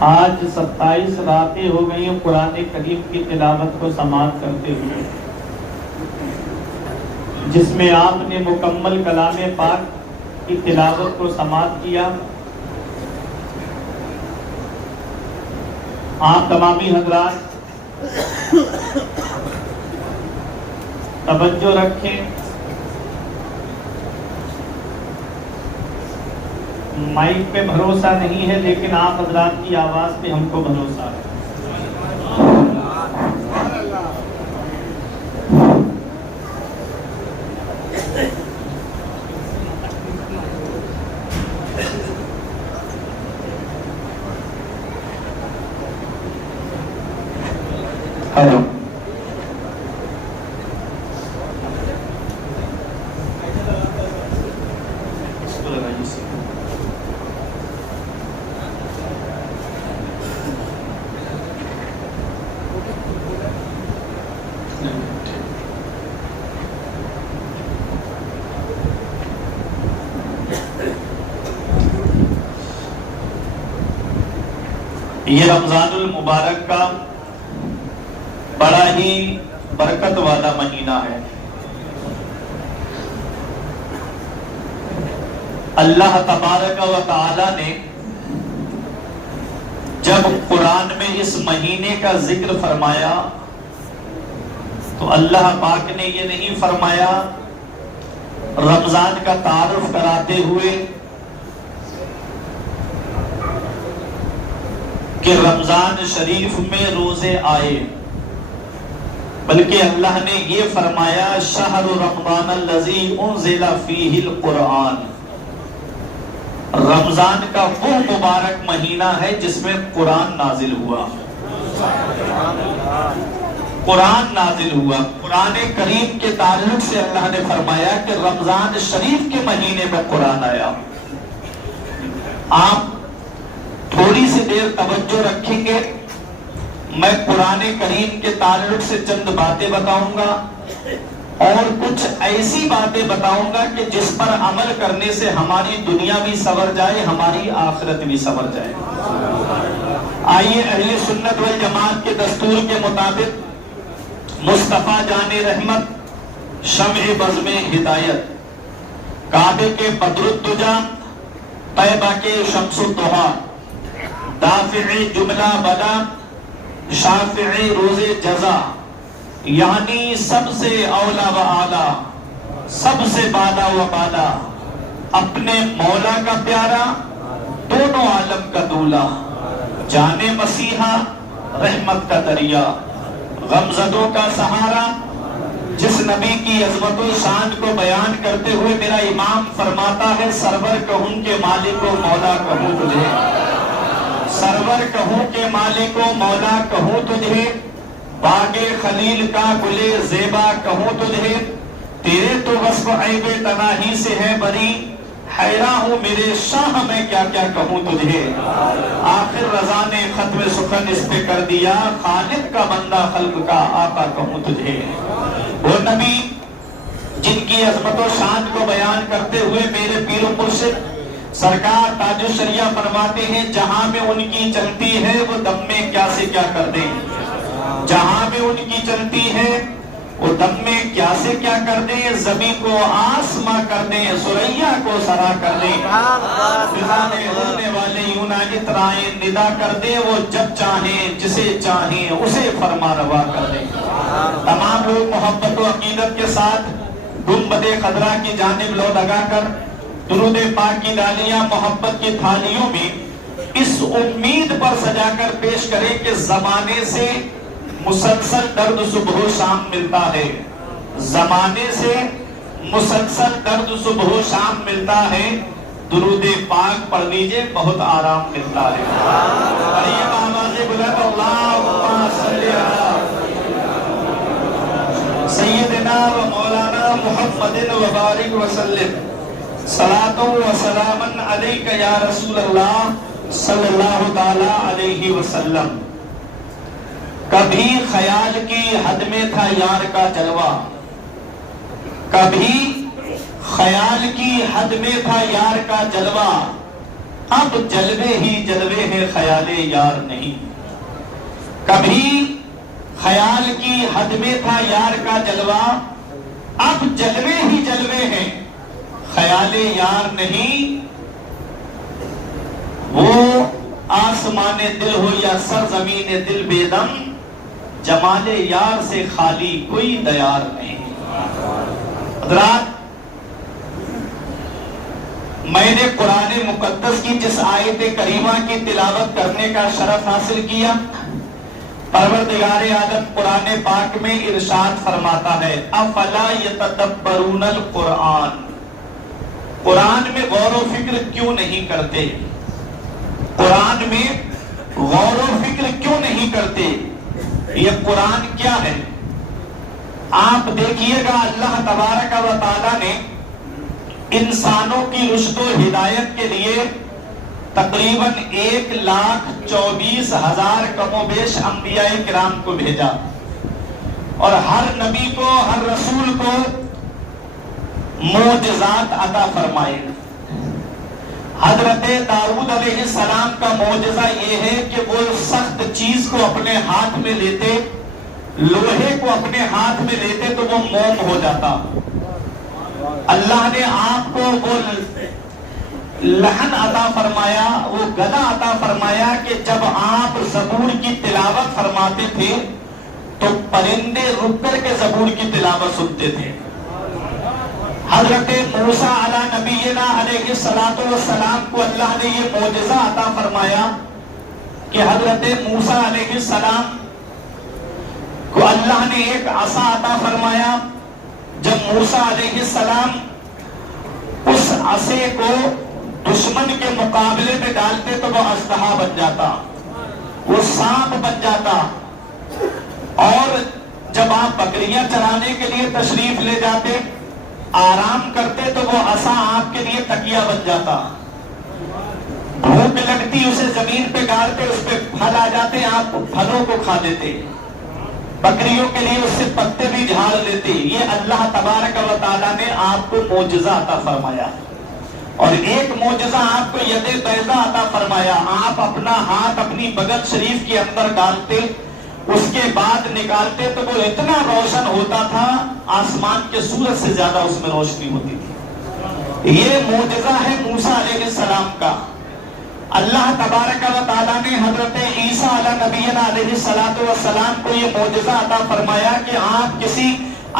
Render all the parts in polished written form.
آج 27 راتیں ہو گئی ہیں قرآن کریم کی تلاوت کو سماعت کرتے ہوئے، جس میں آپ نے مکمل کلام پاک کی تلاوت کو سماعت کیا۔ آپ تمامی حضرات توجہ رکھیں، مائک پہ بھروسہ نہیں ہے لیکن آپ حضرات کی آواز پہ ہم کو بھروسہ ہے۔ ہلو، یہ رمضان المبارک کا بڑا ہی برکت والا مہینہ ہے۔ اللہ تبارک و تعالی نے جب قرآن میں اس مہینے کا ذکر فرمایا تو اللہ پاک نے یہ نہیں فرمایا رمضان کا تعارف کراتے ہوئے کہ رمضان شریف میں روزے آئے، بلکہ اللہ نے یہ فرمایا شہر رمضان الذی انزل فیہ القرآن، رمضان کا وہ مبارک مہینہ ہے جس میں قرآن نازل ہوا۔ قرآن نازل ہوا، قرآن کریم کے تعلق سے اللہ نے فرمایا کہ رمضان شریف کے مہینے میں قرآن آیا۔ آپ تھوڑی سی دیر توجہ رکھیں گے، میں قرآن کریم کے تعلق سے چند باتیں بتاؤں گا اور کچھ ایسی باتیں بتاؤں گا کہ جس پر عمل کرنے سے ہماری دنیا بھی سنور جائے، ہماری آخرت بھی سنور جائے۔ آئیے اہل سنت والجماعت کے دستور کے مطابق مصطفیٰ جان رحمت، شمع بزم ہدایت، کعبے کے بدر الدجا، طیبہ کے شمس الضحیٰ، دافع جملہ بلا، شافع روز جزا، یعنی سب سے اولا و اعلیٰ، سب سے بالا و بالا، اپنے مولا کا پیارا، دونوں عالم کا دولا، جان مسیحا، رحمت کا دریا، غمزدوں کا سہارا، جس نبی کی عظمت و شان کو بیان کرتے ہوئے میرا امام فرماتا ہے سرور کہوں کہ مالک و مولا کہوں تجھے، سرور کہوں کہ مالک و مولا کہوں تجھے، باغ خلیل کا گلے زیبا کہوں تجھے، تیرے تو وصف عیب تناہی سے ہے بری، حیران ہوں میرے شاہ میں کیا کیا کہوں تجھے، آخر رضا نے ختم سخن اس پہ کر دیا، خالق کا بندہ خلق کا آقا کہوں تجھے۔ وہ نبی جن کی عظمت و شان کو بیان کرتے ہوئے میرے پیر و مرشد سرکار تاج الشریعہ فرماتے ہیں جہاں میں ان کی چلتی ہے وہ دم میں کیا سے کیا کر دیں، جہاں میں ان کی چلتی ہے وہ دم میں کیا سے کیا کر دیں، زمین کو آسماں کر دیں، سریا کو سرا کر دیں، فضانے اڑنے والے یونا اترائیں ندا کر دیں، وہ جب چاہیں جسے چاہیں اسے فرما روا کر دیں۔ تمام لوگ محبت و عقیدت کے ساتھ گنبد خضرا کی جانب لو لگا کر درود پاک کی ڈالیاں محبت کی تھالیوں میں اس امید پر سجا کر پیش کریں کہ زمانے سے مسلسل درد صبح و شام ملتا ہے، زمانے سے مسلسل درد صبح و شام ملتا ہے، درود پاک پڑھ لیجئے بہت آرام ملتا ہے۔ پڑھیے آواز بلند اللہم صلی علی سیدنا و مولانا محمد و بارک وسلم، صلاۃ و سلام علیک یا رسول اللہ صلی اللہ تعالی علیہ وسلم۔ کبھی خیال کی حد میں تھا یار کا جلوہ، کبھی خیال کی حد میں تھا یار کا جلوہ، اب جلوے ہی جلوے ہیں خیال یار نہیں. کبھی خیال کی حد میں تھا یار کا جلوہ، اب جلوے ہی جلوے ہیں خیال یار نہیں. وہ آسمان دل ہو یا سرزمین دل بے دم، جمال یار سے خالی کوئی دیار نہیں. حضرات، میں نے قرآن مقدس کی جس آیت کریمہ کی تلاوت کرنے کا شرف حاصل کیا، پروردگار عالم قرآن پاک میں ارشاد فرماتا ہے افلا یتدبرون القرآن، قرآن میں غور و فکر کیوں نہیں کرتے؟ قرآن میں غور و فکر کیوں نہیں کرتے؟ یہ قرآن کیا ہے؟ آپ دیکھیے گا اللہ تبارک و تعالیٰ نے انسانوں کی رشد و ہدایت کے لیے تقریباً 1,24,000 کم و بیش انبیاء کرام کو بھیجا، اور ہر نبی کو، ہر رسول کو معجزات عطا فرمائے. حضرت داؤد علیہ السلام کا معجزہ یہ ہے کہ وہ سخت چیز کو اپنے ہاتھ میں لیتے، لوہے کو اپنے ہاتھ میں لیتے تو وہ موم ہو جاتا. اللہ نے آپ کو وہ لحن عطا فرمایا، وہ گدا عطا فرمایا کہ جب آپ زبور کی تلاوت فرماتے تھے تو پرندے رک کر کے زبور کی تلاوت سنتے تھے. حضرت موسیٰ علیہ نبینا علیہ السلام کو اللہ نے یہ معجزہ عطا فرمایا کہ حضرت موسیٰ علیہ السلام کو اللہ نے ایک عصا عطا فرمایا. جب موسیٰ علیہ السلام اس عصے کو دشمن کے مقابلے میں ڈالتے تو وہ اژدہا بن جاتا، وہ سانپ بن جاتا. اور جب آپ بکریاں چرانے کے لیے تشریف لے جاتے، آرام کرتے تو وہ عصا آپ کے لیے تکیہ بن جاتا. بھوک لگتی اسے زمین پہ گاڑتے، اس پہ پھل آ جاتے، آپ پھلوں کو کھا لیتے. بکریوں کے لیے اس سے پتے بھی جھاڑ لیتے. یہ اللہ تبارک و تعالیٰ نے آپ کو معجزہ عطا فرمایا. اور ایک معجزہ آپ کو ید بیضا عطا فرمایا. آپ اپنا ہاتھ اپنی بغل شریف کے اندر ڈالتے، اس کے بعد نکالتے تو وہ اتنا روشن ہوتا تھا، آسمان کے سورج سے زیادہ اس میں روشنی ہوتی تھی. یہ معجزہ ہے موسیٰ علیہ السلام کا. اللہ تبارک و تعالیٰ نے حضرت عیسیٰ علیہ نبینا علیہ السلام کو یہ معجزہ عطا فرمایا کہ آپ کسی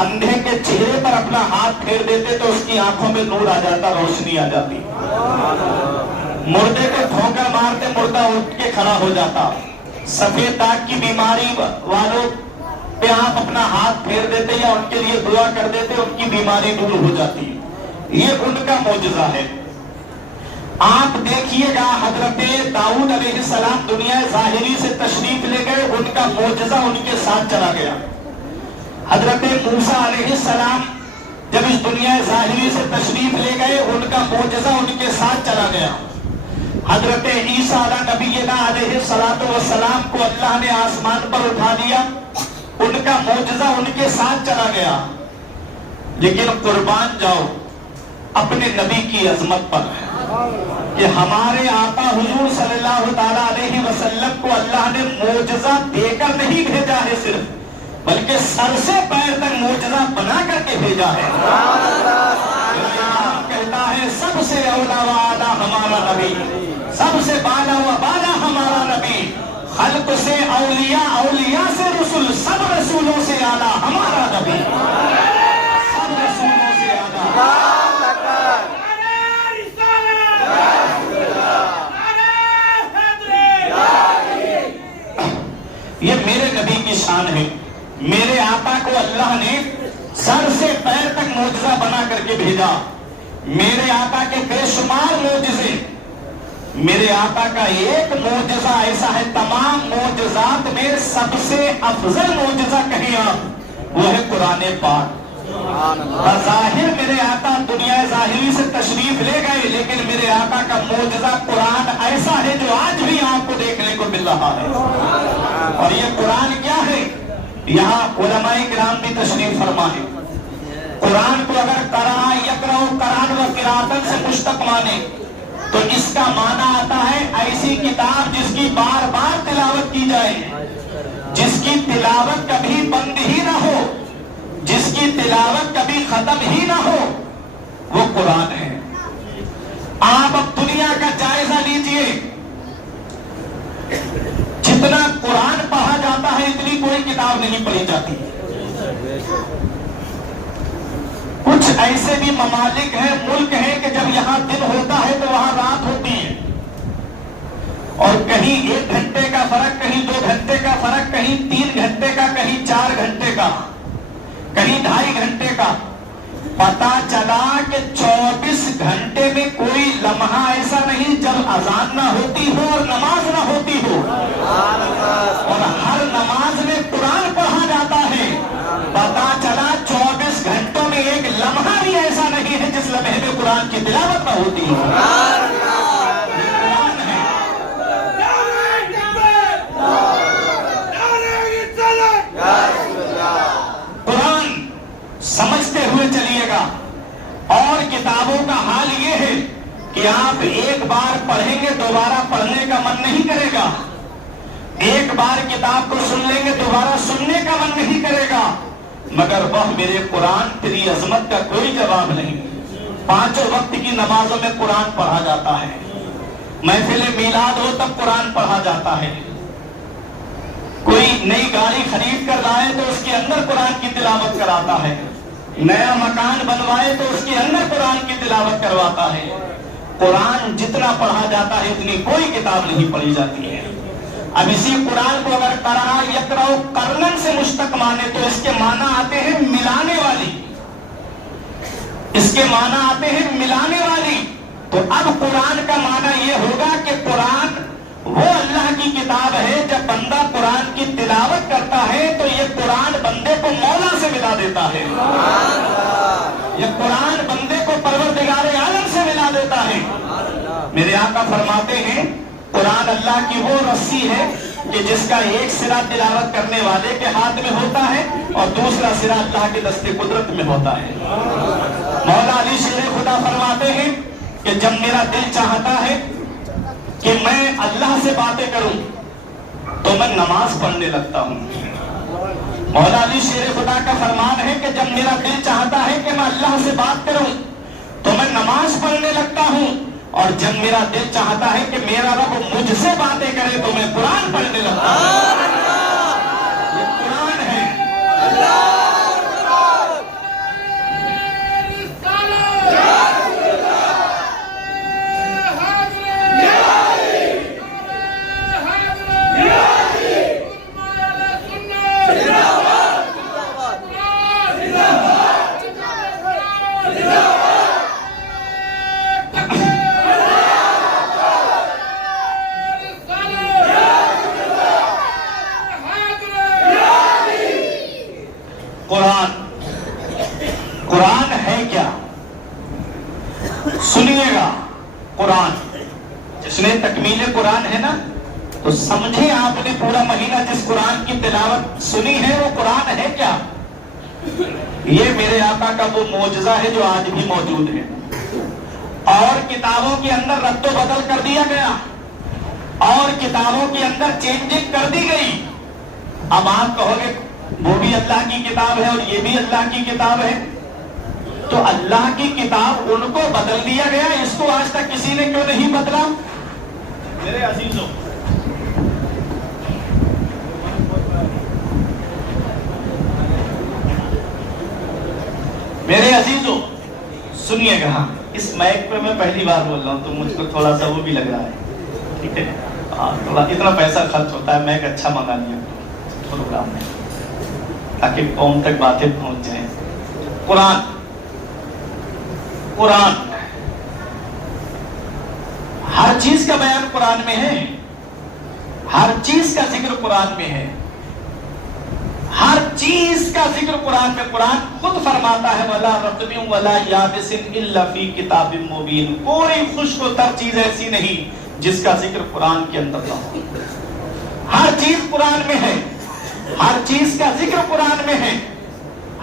اندھے کے چہرے پر اپنا ہاتھ پھیر دیتے تو اس کی آنکھوں میں نور آ جاتا، روشنی آ جاتی. مردے کو ٹھوکر مارتے مردہ اٹھ کے کھڑا ہو جاتا. سفید داغ کی بیماری والوں پہ آپ اپنا ہاتھ پھیر دیتے یا ان کے لیے دعا کر دیتے، ان کی بیماری دور ہو جاتی. یہ ان کا معجزہ ہے. آپ دیکھیے گا حضرت داؤد علیہ السلام دنیا ظاہری سے تشریف لے گئے، ان کا معجزہ ان کے ساتھ چلا گیا. حضرت موسیٰ علیہ السلام جب اس دنیا ظاہری سے تشریف لے گئے، ان کا معجزہ ان کے ساتھ چلا گیا. حضرت عیسیٰ علیہ نبینا علیہ السلام کو اللہ نے آسمان پر اٹھا دیا، ان کا معجزہ ان کے ساتھ چلا گیا. لیکن قربان جاؤ اپنے نبی کی عظمت پر کہ ہمارے آقا حضور صلی اللہ تعالیٰ علیہ وسلم کو اللہ نے معجزہ دے کر نہیں بھیجا ہے صرف، بلکہ سر سے پیر تک معجزہ بنا کر کے بھیجا ہے. کہتا ہے سب سے اولا و اعلیٰ ہمارا نبی، سب سے بالا و بالا ہمارا نبی. خلق سے اولیاء، اولیاء سے رسول، سب رسولوں سے اعلیٰ ہمارا نبی، سب رسولوں سے اعلیٰ. یہ میرے نبی کی شان ہے. میرے آقا کو اللہ نے سر سے پیر تک معجزہ بنا کر کے بھیجا. میرے آقا کے بے شمار معجزے، میرے آقا کا ایک معجزہ ایسا ہے، تمام معجزات میں سب سے افضل معجزہ کہیں آپ، وہ ہے قرآن پاک. بظاہر میرے آقا دنیا ظاہری سے تشریف لے گئے، لیکن میرے آقا کا معجزہ قرآن ایسا ہے جو آج بھی آپ کو دیکھنے کو مل رہا ہے. اور یہ قرآن کیا ہے؟ یہاں علماء کرام بھی تشریف فرما ہے. قرآن کو اگر قرآن یقرأ قرآن و قراتن سے مشتق مانے تو اس کا معنی آتا ہے ایسی کتاب جس کی بار بار تلاوت کی جائے، جس کی تلاوت کبھی بند ہی نہ ہو، جس کی تلاوت کبھی ختم ہی نہ ہو، وہ قرآن ہے۔ آپ اب دنیا کا جائزہ لیجئے، جتنا قرآن پڑھا جاتا ہے اتنی کوئی کتاب نہیں پڑھی جاتی۔ کچھ ایسے بھی ممالک ہیں، ملک ہیں کہ جب یہاں دن ہوتا ہے تو وہاں رات ہوتی ہے، اور کہیں 1 گھنٹے کا فرق، کہیں 2 گھنٹے کا فرق، کہیں 3 گھنٹے کا، کہیں 4 گھنٹے کا، کہیں 2.5 گھنٹے کا۔ پتا چلا کہ 24 گھنٹے میں کوئی لمحہ ایسا نہیں جب اذان نہ ہوتی ہو اور نماز نہ ہوتی ہو، اور ہر نماز میں قرآن پڑھا جاتا ہے۔ پتا چلا 24 گھنٹوں میں ایک لمحہ بھی ایسا نہیں ہے جس لمحے میں قرآن کی تلاوت نہ ہوتی ہو۔ قرآن سمجھتے ہوئے چلیے گا۔ اور کتابوں کا حال یہ ہے کہ آپ ایک بار پڑھیں گے دوبارہ پڑھنے کا من نہیں کرے گا، ایک بار کتاب کو سن لیں گے دوبارہ سننے کا من نہیں کرے گا، مگر وہ میرے قرآن تیری عظمت کا کوئی جواب نہیں۔ 5 وقت کی نمازوں میں قرآن پڑھا جاتا ہے، محفل میلاد ہو تب قرآن پڑھا جاتا ہے، کوئی نئی گاڑی خرید کر لائے تو اس کے اندر قرآن کی تلاوت کراتا ہے، نیا مکان بنوائے تو اس کے اندر قرآن کی تلاوت کرواتا ہے۔ قرآن جتنا پڑھا جاتا ہے اتنی کوئی کتاب نہیں پڑھی جاتی ہے۔ اب اسی قرآن کو اگر قرأ یقرأ قرنن سے مشتق مانے تو اس کے معنی آتے ہیں ملانے والی، اس کے معنی آتے ہیں ملانے والی۔ تو اب قرآن کا معنی یہ ہوگا کہ قرآن وہ اللہ کی کتاب ہے، جب بندہ قرآن کی تلاوت کرتا ہے تو یہ قرآن بندے کو مولا سے ملا دیتا ہے، یہ قرآن بندے کو پروردگار عالم سے ملا دیتا ہے۔ میرے آقا فرماتے ہیں قرآن اللہ کی وہ رسی ہے کہ جس کا ایک سرا تلاوت کرنے والے کے ہاتھ میں ہوتا ہے اور دوسرا سرا اللہ کے دست قدرت میں ہوتا ہے۔ مولا علی شیر خدا فرماتے ہیں کہ جب میرا دل چاہتا ہے کہ میں اللہ سے باتیں کروں تو میں نماز پڑھنے لگتا ہوں۔ مولا علی شیر خدا کا فرمان ہے کہ جب میرا دل چاہتا ہے کہ میں اللہ سے بات کروں تو میں نماز پڑھنے لگتا ہوں، اور جب میرا دل چاہتا ہے کہ میرا رب مجھ سے باتیں کرے تو میں قرآن پڑھنے لگتا ہوں۔ یہ قرآن ہے۔ قرآن ہے کیا؟ سنیے گا، قرآن جس نے تکمیل قرآن ہے نا، تو سمجھے آپ نے پورا مہینہ جس قرآن کی تلاوت سنی ہے وہ قرآن ہے کیا؟ یہ میرے آقا کا وہ معجزہ ہے جو آج بھی موجود ہے، اور کتابوں کے اندر رد و بدل کر دیا گیا، اور کتابوں کے اندر چینجنگ کر دی گئی۔ اب آپ کہو گے وہ بھی اللہ کی کتاب ہے اور یہ بھی اللہ کی کتاب ہے، تو اللہ کی کتاب ان کو بدل دیا گیا، اس کو آج تک کسی نے کیوں نہیں بدلا؟ میرے عزیزوں، میرے عزیزوں سنیے گا، ہاں اس مائک پہ میں پہلی بار بول رہا ہوں تو مجھ کو تھوڑا سا وہ بھی لگ رہا ہے، ٹھیک ہے، تھوڑا اتنا پیسہ خرچ ہوتا ہے، مائک اچھا منگا لیا پروگرام میں تاکہ قوم تک باتیں پہنچ جائیں۔ قرآن، قرآن ہر چیز کا بیان قرآن میں ہے، ہر چیز کا ذکر قرآن میں ہے، ہر چیز کا ذکر قرآن میں۔ قرآن خود فرماتا ہے وَلَا رَطْبٍ وَلَا يَابِسٍ إِلَّا فِي كِتَابٍ مُبِينٍ، کوئی خشک و تر چیز ایسی نہیں جس کا ذکر قرآن کے اندر نہ ہو۔ ہر چیز قرآن میں ہے، ہر چیز کا ذکر قرآن میں ہے،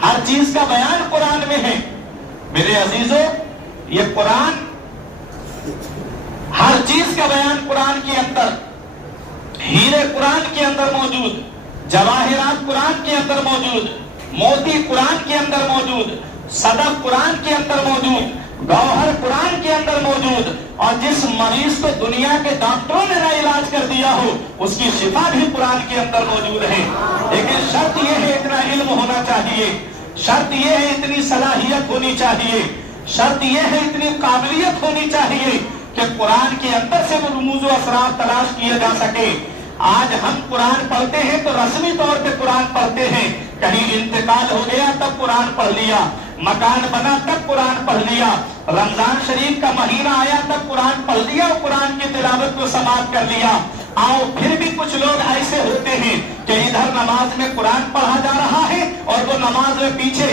ہر چیز کا بیان قرآن میں ہے۔ میرے عزیزوں، یہ قرآن चीज का बयान कुरान के अंदर, हीरे कुरान के अंदर मौजूद, जवाहिरात कुरान के अंदर मौजूद, मोती कुरान के अंदर मौजूद, सदफ कुरान के अंदर मौजूद, गौहर कुरान के अंदर मौजूद, और जिस मरीज को दुनिया के डॉक्टरों ने ना इलाज कर दिया हो उसकी शिफा भी कुरान के अंदर मौजूद है। लेकिन शर्त यह है इतना इल्म होना चाहिए, शर्त यह है इतनी सलाहियत होनी चाहिए, शर्त यह है इतनी काबिलियत होनी चाहिए कि कुरान के अंदर से वो रुमूज़ व असरार तलाश किए जा सके। आज हम कुरान पढ़ते हैं तो रस्मी तौर पे कुरान पढ़ते हैं, कहीं इंतकाल हो गया तब कुरान पढ़ लिया, मकान बना तब कुरान पढ़ लिया, रमजान शरीफ का महीना आया तब कुरान पढ़ लिया और कुरान की तिलावत को समाप्त कर लिया। आओ फिर भी कुछ लोग ऐसे होते हैं कि इधर नमाज में कुरान पढ़ा जा रहा है और वो नमाज में पीछे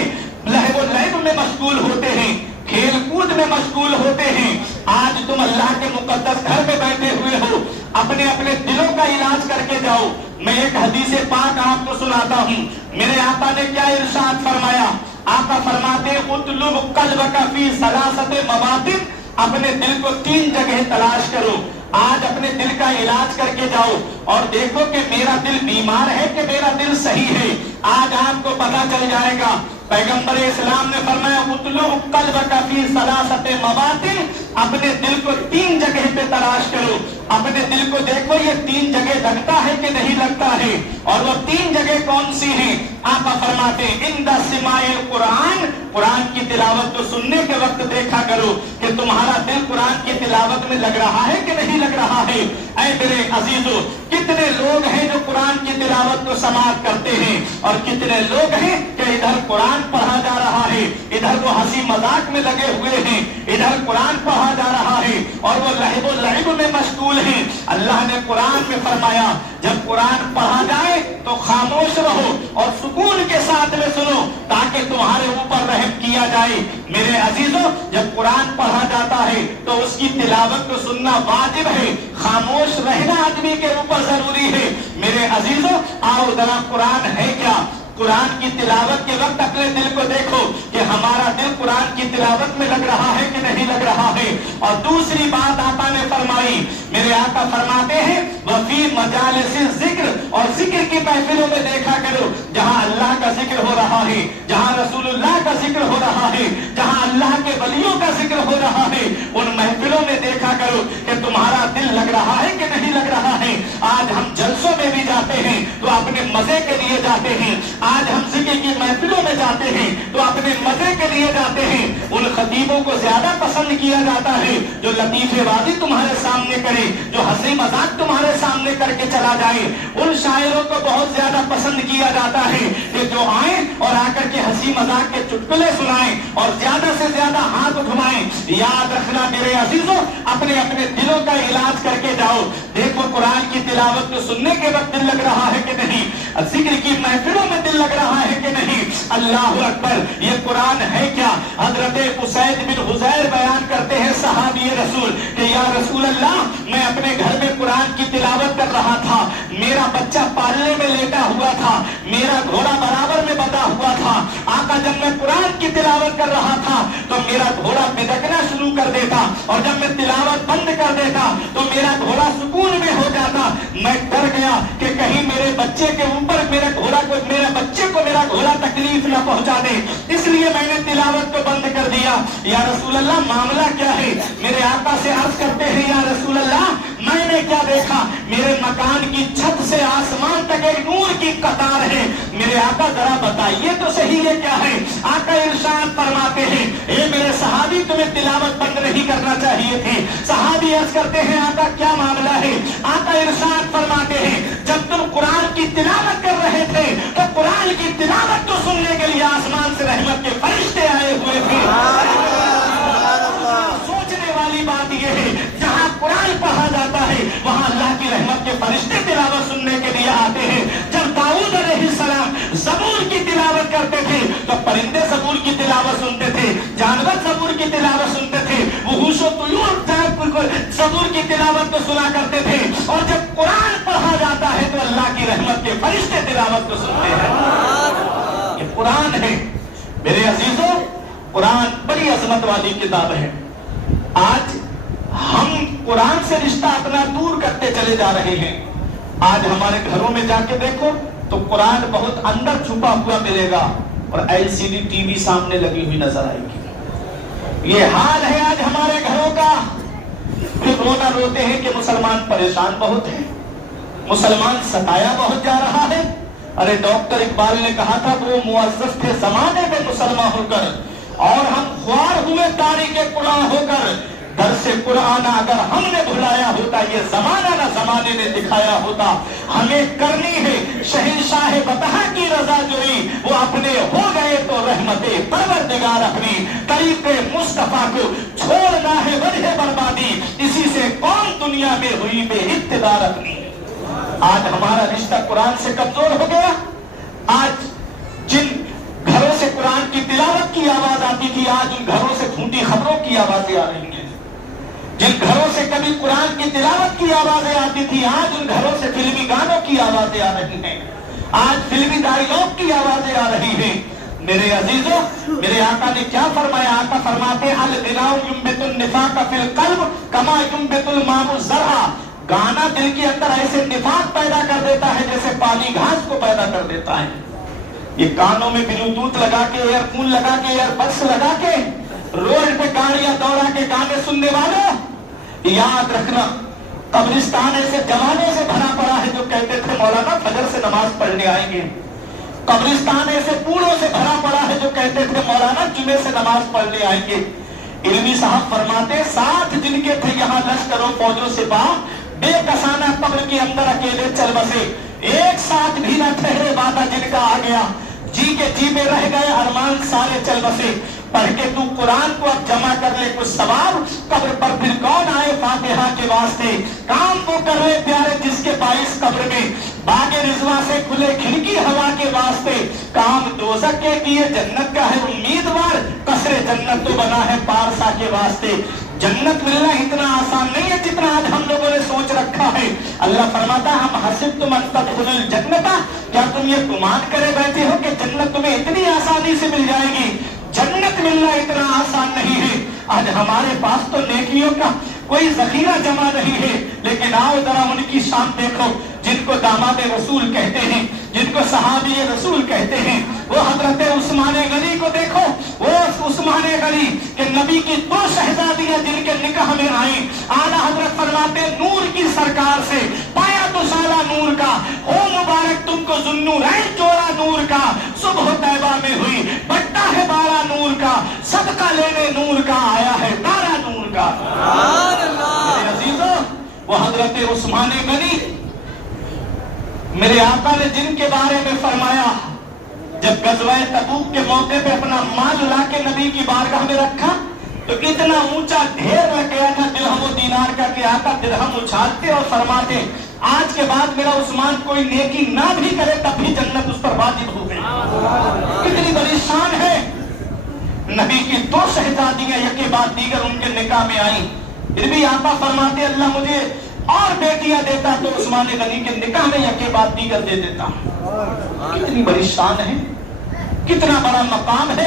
लहब में मशगूल होते हैं, खेल कूद में मशगूल होते हैं। आज तुम अल्लाह के मुकद्दस घर में बैठे हुए हो, अपने अपने दिलों का इलाज करके जाओ। मैं एक हदीस पाक आपको सुनाता हूँ। मेरे आका ने क्या इरशाद फरमाया? आका फरमाते उतलुब कल्बका फी सलासते मवातिन, अपने दिल को 3 जगह तलाश करो। आज अपने दिल का इलाज करके जाओ और देखो कि मेरा दिल बीमार है कि मेरा दिल सही है। आज आपको पता चल जाएगा। पैगंबर इस्लाम ने फरमाया उतलुब कल्बका फी सलासते मवातिन, अपने दिल को 3 जगह पे तलाश करो। अपने दिल को देखो ये 3 जगह लगता है कि नहीं लगता है, और वो 3 जगह कौन सी है? आका फरमाते इंदा सिमाइल कुरान, कुरान की तिलावत को सुनने के वक्त देखा करो कि तुम्हारा दिल कुरान की तिलावत में लग रहा है कि नहीं लग रहा है। ऐ मेरे अजीजों, कितने लोग हैं जो कुरान की तिलावत को समाप्त करते हैं और कितने लोग हैं कि इधर कुरान पढ़ा जा रहा है, इधर वो हंसी मजाक में लगे हुए हैं, इधर कुरान पढ़ा जा रहा है और वो लहब में मशगूल हैं। अल्लाह ने कुरान में फरमाया जब कुरान पढ़ा जाए तो खामोश रहो और सुकून के साथ में सुनो ताकि तुम्हारे ऊपर रहम किया जाए। मेरे अजीजों, जब कुरान पढ़ा जाता है तो उसकी तिलावत को सुनना वाजिब है, खामोश रहना आदमी के ऊपर जरूरी है। मेरे अजीजों, आओ जरा कुरान है क्या? कुरान की तिलावत के वक्त अपने दिल को देखो कि हमारा दिल कुरान की तिलावत में लग रहा है कि नहीं लग रहा है। और दूसरी बात आका ने फरमाई, मेरे आका फरमाते हैं वफी मजालिस जिक्र, और जिक्र की महफिलों में देखा करो जहां अल्लाह का जिक्र हो रहा है, जहां रसूलुल्लाह का जिक्र हो रहा है, जहां अल्लाह के वलियों का जिक्र हो रहा है, उन महफिलों में देखा करो कि तुम्हारा दिल लग रहा है कि नहीं लग रहा है। आज हम जलसों में भी जाते हैं तो अपने मजे के लिए जाते हैं, आज हम जिक्र की महफिलों में जाते हैं तो अपने मजे के लिए जाते हैं। उन खतीबों को ज्यादा पसंद किया जाता है जो लतीफेबाजी तुम्हारे सामने करे, जो हंसी मजाक तुम्हारे सामने करके चला जाए। उन शायरों को बहुत ज्यादा पसंद किया जाता है कि जो आए और आकर के हंसी मजाक के चुटकुले सुनाएं और ज्यादा से ज्यादा हाथ घुमाएं। याद रखना मेरे अजीजों, अपने अपने दिलों का इलाज करके जाओ। देखो कुरान की तिलावत को सुनने के वक्त दिल लग रहा है कि नहीं, जिक्र की महफिलों में दिल लग रहा है कि नहीं। अल्लाह अकबर, ये कुरान है क्या? हजरत उसैद बिन हुजैर बयान करते हैं सहाबी रसूल कि या रसूल अल्लाह, मैं अपने घर में कुरान की तिलावत कर रहा था, मेरा बच्चा पालने में लेटा हुआ था, मेरा घोड़ा बराबर में बंधा हुआ था। आका, जब मैं कुरान की तिलावत कर रहा था तो मेरा घोड़ा बिदकना शुरू कर देता और जब मैं तिलावत बंद कर देता तो मेरा घोड़ा सुकून में हो जाता। मैं डर गया कि कहीं मेरे बच्चे के ऊपर मेरे बच्चे को मेरा घोड़ा तकलीफ न पहुंचा दे, इसलिए मैंने तिलावत को बंद कर दिया। या रसूल अल्लाह, मामला क्या है? मेरे आका से अर्ज करते हैं या रसूल अल्लाह, मैंने क्या देखा? मेरे मकान की छत से आसमान तक एक नूर की कतार है। मेरे आका जरा बताइए तो सही ये क्या है? आका इरशाद फरमाते हैं, ए मेरे सहाबी, तुम्हें तिलावत बंद नहीं करना चाहिए थी। सहाबी अर्ज करते हैं आका क्या मामला है? आका इरशाद फरमाते हैं जब तुम कुरान की तिलावत कर रहे थे तो कुरान की तिलावत को सुनने के लिए आसमान से रहमत के फरिश्ते आए हुए थे। सोचने वाली बात यह है, जहाँ कुरान पढ़ा जाता है वहाँ अल्लाह की रहमत के फरिश्ते तिलावत सुनने के लिए आते हैं। जब दाऊद अलैहिस्सलाम ज़बूर की तिलावत करते थे तो परिंदे ज़बूर की तिलावत सुनते थे, जानवर ज़बूर की तिलावत सुनते थे, वहूश व तुयूर ज़बूर की तिलावत को सुना करते थे। और जब कुरान पढ़ा जाता है तो अल्लाह की रहमत के फरिश्ते तिलावत को सुनते हैं। ये कुरान है मेरे अजीजों, कुरान बड़ी अजमत वाली किताब है। आज हम कुरान से रिश्ता अपना दूर करते चले जा रहे हैं। आज हमारे घरों में जाके देखो तो कुरान बहुत अंदर छुपा हुआ मिलेगा और एलसीडी टीवी सामने लगी हुई नजर आएगी। ये हाल है आज हमारे घरों का। फिर रोना रोते हैं कि मुसलमान परेशान बहुत है, मुसलमान सताया बहुत जा रहा है। अरे डॉक्टर इकबाल ने कहा था वो मुअज़्ज़ज़ थे जमाने में मुसलमान होकर, और हम ख्वार हुए तारीके कुरान होकर। दर से कुरान अगर हमने भुलाया होता, ये जमाना ना जमाने ने दिखाया होता। हमें करनी है शहंशाह बतहा की रजा जोई, वो अपने हो गए तो रहमते परवरदिगार अपनी। तरीके मुस्तफा को छोड़ना है वजह बर्बादी, इसी से कौन दुनिया में हुई बेइक्तिदार अपनी। आज हमारा रिश्ता कुरान से कमजोर हो गया। आज जिन घरों से कुरान की तिलावत की आवाज आती थी, आज उन घरों से झूठी खबरों की आवाजें आ रही हैं। जिन घरों से कभी कुरान की तिलावत की आवाजें आती थी, आज उन घरों से फिल्मी गानों की आवाजें आ रही हैं। आज फिल्मी डायलॉग की आवाजें आ रही हैं। मेरे अजीजों, मेरे आका ने क्या फरमाया? आका फरमाते अल गिनाउ युम्बितुन निफाक फिल कल्ब कमा युम्बितुल माउ ज़रअ। गाना दिल के अंदर ऐसे निफाक पैदा कर देता है जैसे पानी घास को पैदा कर देता है। ये कानों में ब्लूटूथ लगा के, एयरफोन लगा के, एयरबड्स लगा के रोड पे गाड़ियां दौड़ा के गाने सुनने वालों, याद रखना कब्रिस्तान ऐसे जमाने से भरा पड़ा है जो कहते थे मौलाना फजर से नमाज पढ़ने आएंगे। कब्रिस्तान ऐसे बूढ़ों से भरा पड़ा है जो कहते थे मौलाना जुमे से नमाज पढ़ने आएंगे। इल्मी साहब फरमाते साथ जिनके थे यहाँ लश्करों फौजों से बेकसाना कब्र के अंदर अकेले चल बसे, एक साथ भी न ठहरे वादा जिनका आ गया, जी के जी में रह गए अरमान सारे चल बसे। पढ़ के तू कुरान को अब जमा कर ले कुछ सवाब, कब्र पर फिर कौन आए फातिहा के वास्ते। काम वो कर ले प्यारे जिसके बाइस कब्र में बागे रिजवा से खुले खिड़की हवा के वास्ते। काम दोज़ख के किए जन्नत का है उम्मीदवार, कसरे जन्नत तो बना है पारसा के वास्ते। जन्नत मिलना इतना आसान नहीं है जितना आज हम लोगों ने सोच रखा है। अल्लाह फरमाता हम हसिबतुम अन तदखुलुल जन्नता, क्या तुम ये गुमान करे बैठे हो कि जन्नत तुम्हें इतनी आसानी से मिल जाएगी? जन्नत मिलना इतना आसान नहीं है। आज हमारे पास तो नेकियों का कोई जखीरा जमा नहीं है, लेकिन आओ जरा उनकी शान देखो जिनको दामाद रसूल कहते हैं, जिनको सहाबी रसूल कहते हैं। वो हजरत उस्माने गनी को देखो, वो उस्माने गनी के नबी की दो शहजादियां जिनके निकाह में आई। आला हजरत फरमाते नूर की सरकार से पाया तो साला नूर का, हो मुबारक तुमको जुन्नूरैन जोड़ा नूर का। सुबह तैबा में हुई बट्टा है बारा नूर का, सदका लेने नूर का आया है तारा नूर का। मेरे अजीजों, वो हजरत उस्माने गनी मेरे आका ने जिनके बारे में फरमाया, जब गज़वाए तबूक के मौके पे अपना माल लाके नबी की बारगाह में रखा तो इतना ऊंचा ढेर लग गया था दिरहम और दीनार का कि आका दिरहम उछालते और फरमाते आज के बाद मेरा उस्मान कोई नेकी ना भी करे तब भी जन्नत उस पर वाजिब हो गई। कितनी बड़ी शान है। नबी की दो शहजादियां यके बाद दीगर उनके निकाह में आई, फिर भी आका फरमाते अल्लाह मुझे और बेटियां देता तो उस्मान गनी के निकाह में यके बाद दीगर दे देता। कितनी बड़ी शान है, कितना बड़ा मकाम है।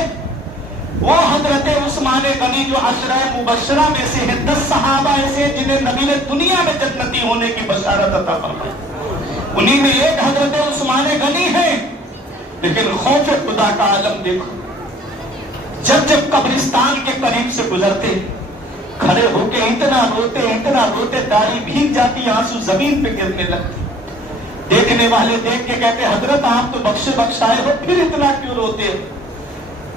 वो हजरत उस्मान गनी जो अशरा मुबशरा में से है, 10 सहाबा ऐसे जिन्हें नबी ने दुनिया में जन्नती होने की बशारत अता फरमाई, उन्हीं में एक हजरत उस्मान गनी है। लेकिन खौफ खुदा का आलम देखो, जब जब कब्रिस्तान के करीब से गुजरते खड़े होके इतना रोते दाढ़ी भीग जाती, आंसू जमीन पे गिरने लगते। देखने वाले देख के कहते हजरत आप तो बख्शे बख्शाए हो, फिर इतना क्यों रोते हो?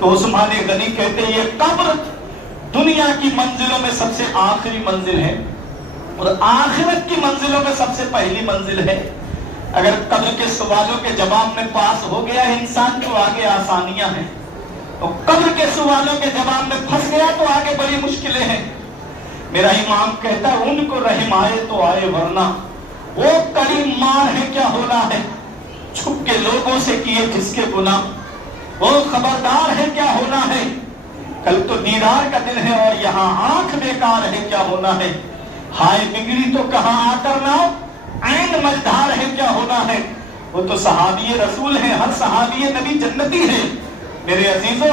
तो उस्मान गनी कहते ये कब्र दुनिया की मंजिलों में सबसे आखिरी मंजिल है और आखिरत की मंजिलों में सबसे पहली मंजिल है। अगर कब्र के सवालों के जवाब में पास हो गया इंसान तो आगे आसानियां हैं, तो कब्र के सवालों के जवाब में फंस गया तो आगे बड़ी मुश्किलें हैं। मेरा इमाम कहता है उनको रहम आए तो आए वरना वो करीम मार है क्या होना है, छुप के लोगों से किए जिसके गुनाह वो खबरदार है क्या होना है। कल तो दीदार का दिन है और यहाँ आंख बेकार है क्या होना है। हाय बिगड़ी तो कहाँ आकर ना ऐन मझधार है क्या होना है। वो तो सहाबी रसूल है, हर सहाबी नबी जन्नती है। मेरे अजीजों,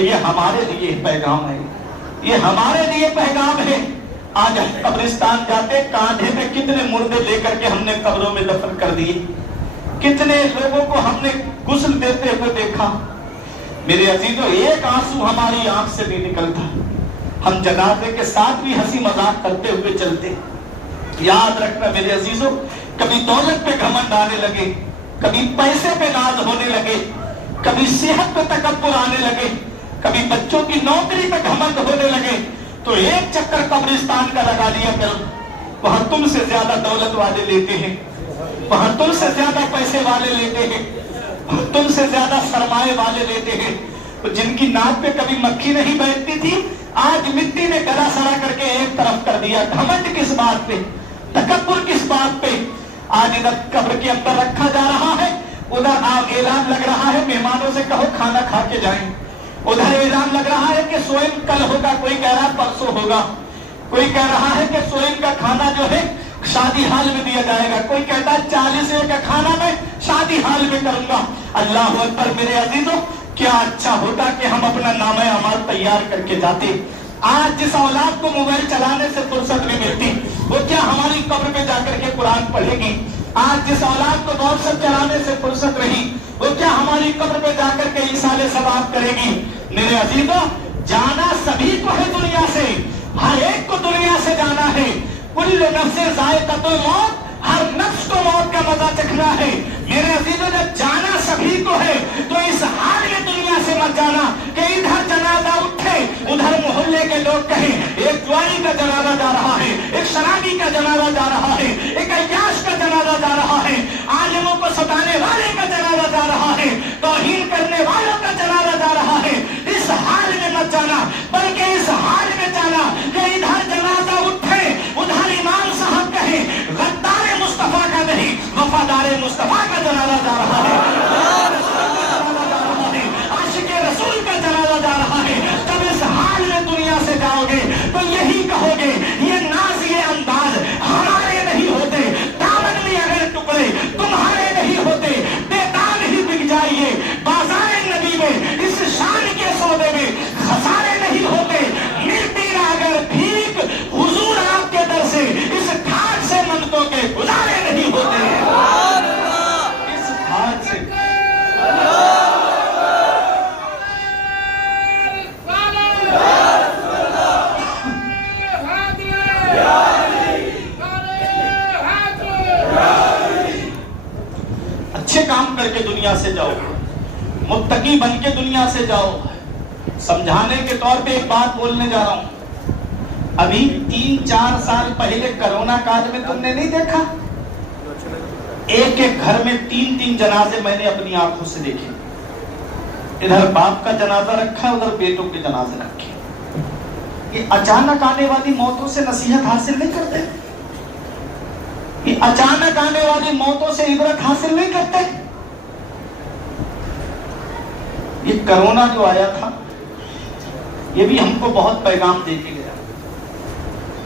ये हमारे लिए पैगाम है, ये हमारे लिए पैगाम है। आज हम कब्रिस्तान जाते, कांधे में कितने मुर्दे लेकर के हमने कब्रों में दफन कर दिए, कितने लोगों को हमने गुस्ल देते हुए देखा। मेरे अजीजों, एक आंसू हमारी आंख से नहीं निकलता। हम जनाजे के साथ भी हंसी मजाक करते हुए चलते। याद रखना मेरे अजीजों, कभी दौलत पे घमंड आने लगे, कभी पैसे पे नाज होने लगे, कभी सेहत पे तकब्बुर आने लगे, कभी बच्चों की नौकरी पे घमंड होने लगे, तो एक चक्कर कब्रिस्तान का लगा लिया करो। वहां तुमसे ज्यादा दौलत वाले लेते हैं, वहां तुमसे ज्यादा पैसे वाले लेते हैं, तुमसे ज्यादा सरमाए वाले लेते हैं। तो जिनकी नाक पे कभी मक्खी नहीं बैठती थी, आज मिट्टी में गला सड़ा करके एक तरफ कर दिया। घमंड किस बात पे, तकब्बुर किस बात पे? आज इधर कब्र के अंदर रखा जा रहा है, उधर आप ऐलान लग रहा है मेहमानों से कहो खाना खा के जाएं। उधर ऐलान लग रहा है कि स्वयं कल होगा, कोई कह रहा है परसों होगा, कोई कह रहा है कि स्वयं का खाना जो है शादी हाल में दिया जाएगा, कोई कहता है 40 का खाना मैं शादी हाल में करूंगा। अल्लाह अकबर मेरे अजीजों, क्या अच्छा होता कि हम अपना नामे अमाल तैयार करके जाते। आज जिस औलाद को मोबाइल चलाने से फुर्सत नहीं मिलती, वो क्या हमारी कब्र पे जाकर के कुरान पढ़ेगी? आज जिस औलाद को व्हाट्सएप चलाने से फुर्सत रही, वो क्या हमारी कब्र पे जाकर के इसाले सवाब करेगी? मेरे अजीजों, जाना सभी को है दुनिया से, हर एक को दुनिया से जाना है। कुल्लु नफ्सिन ज़ाइक़तुल मौत, हर नफ्स को मौत का मजा चखना है। मेरे अजीजों, जब जाना सभी को है तो इस हाल में दुनिया से मत जाना कि इधर जनाजा उठे, उधर मोहल्ले के लोग कहें एक जुआरी का जनाजा जा रहा है, एक शराबी का जनाजा जा रहा है, एक अय्याश का जनाजा जा रहा है, आलिमों को सताने वाले का जनाजा जा रहा है, तौहीन करने वालों का जनाजा जा रहा है। इस हाल में मत जाना, बल्कि इस हाल में जाना कि इधर जनाजा उठे, उधर इमाम साहब कहे गद्दार मुस्तफा का नहीं, वफादार मुस्तफा का जनाजा जा रहा है, आशिक रसूल का जनाजा जा रहा है। जब इस हाल में दुनिया से जाओगे तो यही कहोगे ये नाज ये अंदाज हमारे नहीं होते, दामन में अगर टुकड़े तुम्हारे नहीं होते, बेदाम ही बिक जाइए बाजार नबी में, इस शान के सौदे में खसारे नहीं होते। मिलती ना अगर भीख हुजूर आपके दर से, इस ठाट से मन्नतों के गुजारे नहीं होते। इस ठाट से अच्छे काम करके दुनिया से जाओ, मुत्तकी बन के दुनिया से जाओ। समझाने के तौर पे एक बात बोलने जा रहा हूं। अभी 3-4 साल पहले कोरोना काल में तुमने नहीं देखा, एक एक घर में 3-3 जनाजे मैंने अपनी आंखों से देखे। इधर बाप का जनाजा रखा, उधर बेटों के जनाजे रखे। ये अचानक आने वाली मौतों से नसीहत हासिल नहीं करते, ये अचानक आने वाली मौतों से इबरत हासिल नहीं करते। ये कोरोना जो आया था, ये भी हमको बहुत पैगाम दे के गया।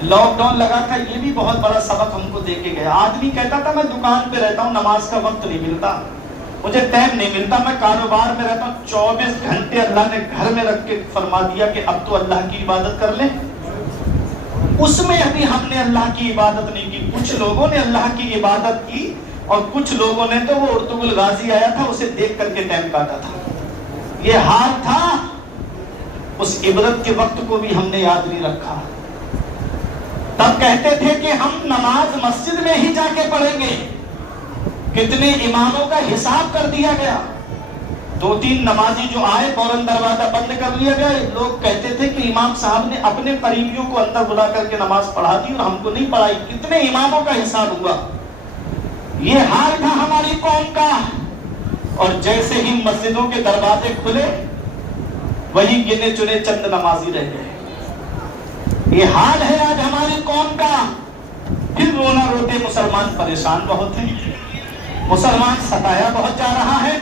लॉकडाउन लगा था, ये भी बहुत बड़ा सबक हमको दे के गया। आदमी कहता था मैं दुकान पे रहता हूँ, नमाज का वक्त नहीं मिलता, मुझे टाइम नहीं मिलता, मैं कारोबार में रहता हूँ। 24 घंटे अल्लाह ने घर में रख के फरमा दिया कि अब तो अल्लाह की इबादत कर ले। उसमें अभी हमने अल्लाह की इबादत नहीं की। कुछ लोगों ने अल्लाह की इबादत की और कुछ लोगों ने तो वो उर्तुगुल गाजी आया था उसे देख करके टाइम काटा था। ये हाल था, उस इबादत के वक्त को भी हमने याद नहीं रखा। तब कहते थे कि हम नमाज मस्जिद में ही जाके पढ़ेंगे। कितने इमामों का हिसाब कर दिया गया। 2-3 नमाजी जो आए फौरन दरवाजा बंद कर लिया गया। लोग कहते थे कि इमाम साहब ने अपने करीबियों को अंदर बुला करके नमाज पढ़ा दी और हमको नहीं पढ़ाई। कितने इमामों का हिसाब हुआ। ये हाल था हमारी कौम का। और जैसे ही मस्जिदों के दरवाजे खुले, वही गिने चुने चंद नमाजी रह गए। ये हाल है आज हमारी कौम का। फिर रोना रोते मुसलमान परेशान बहुत हैं, मुसलमान सताया बहुत जा रहा है।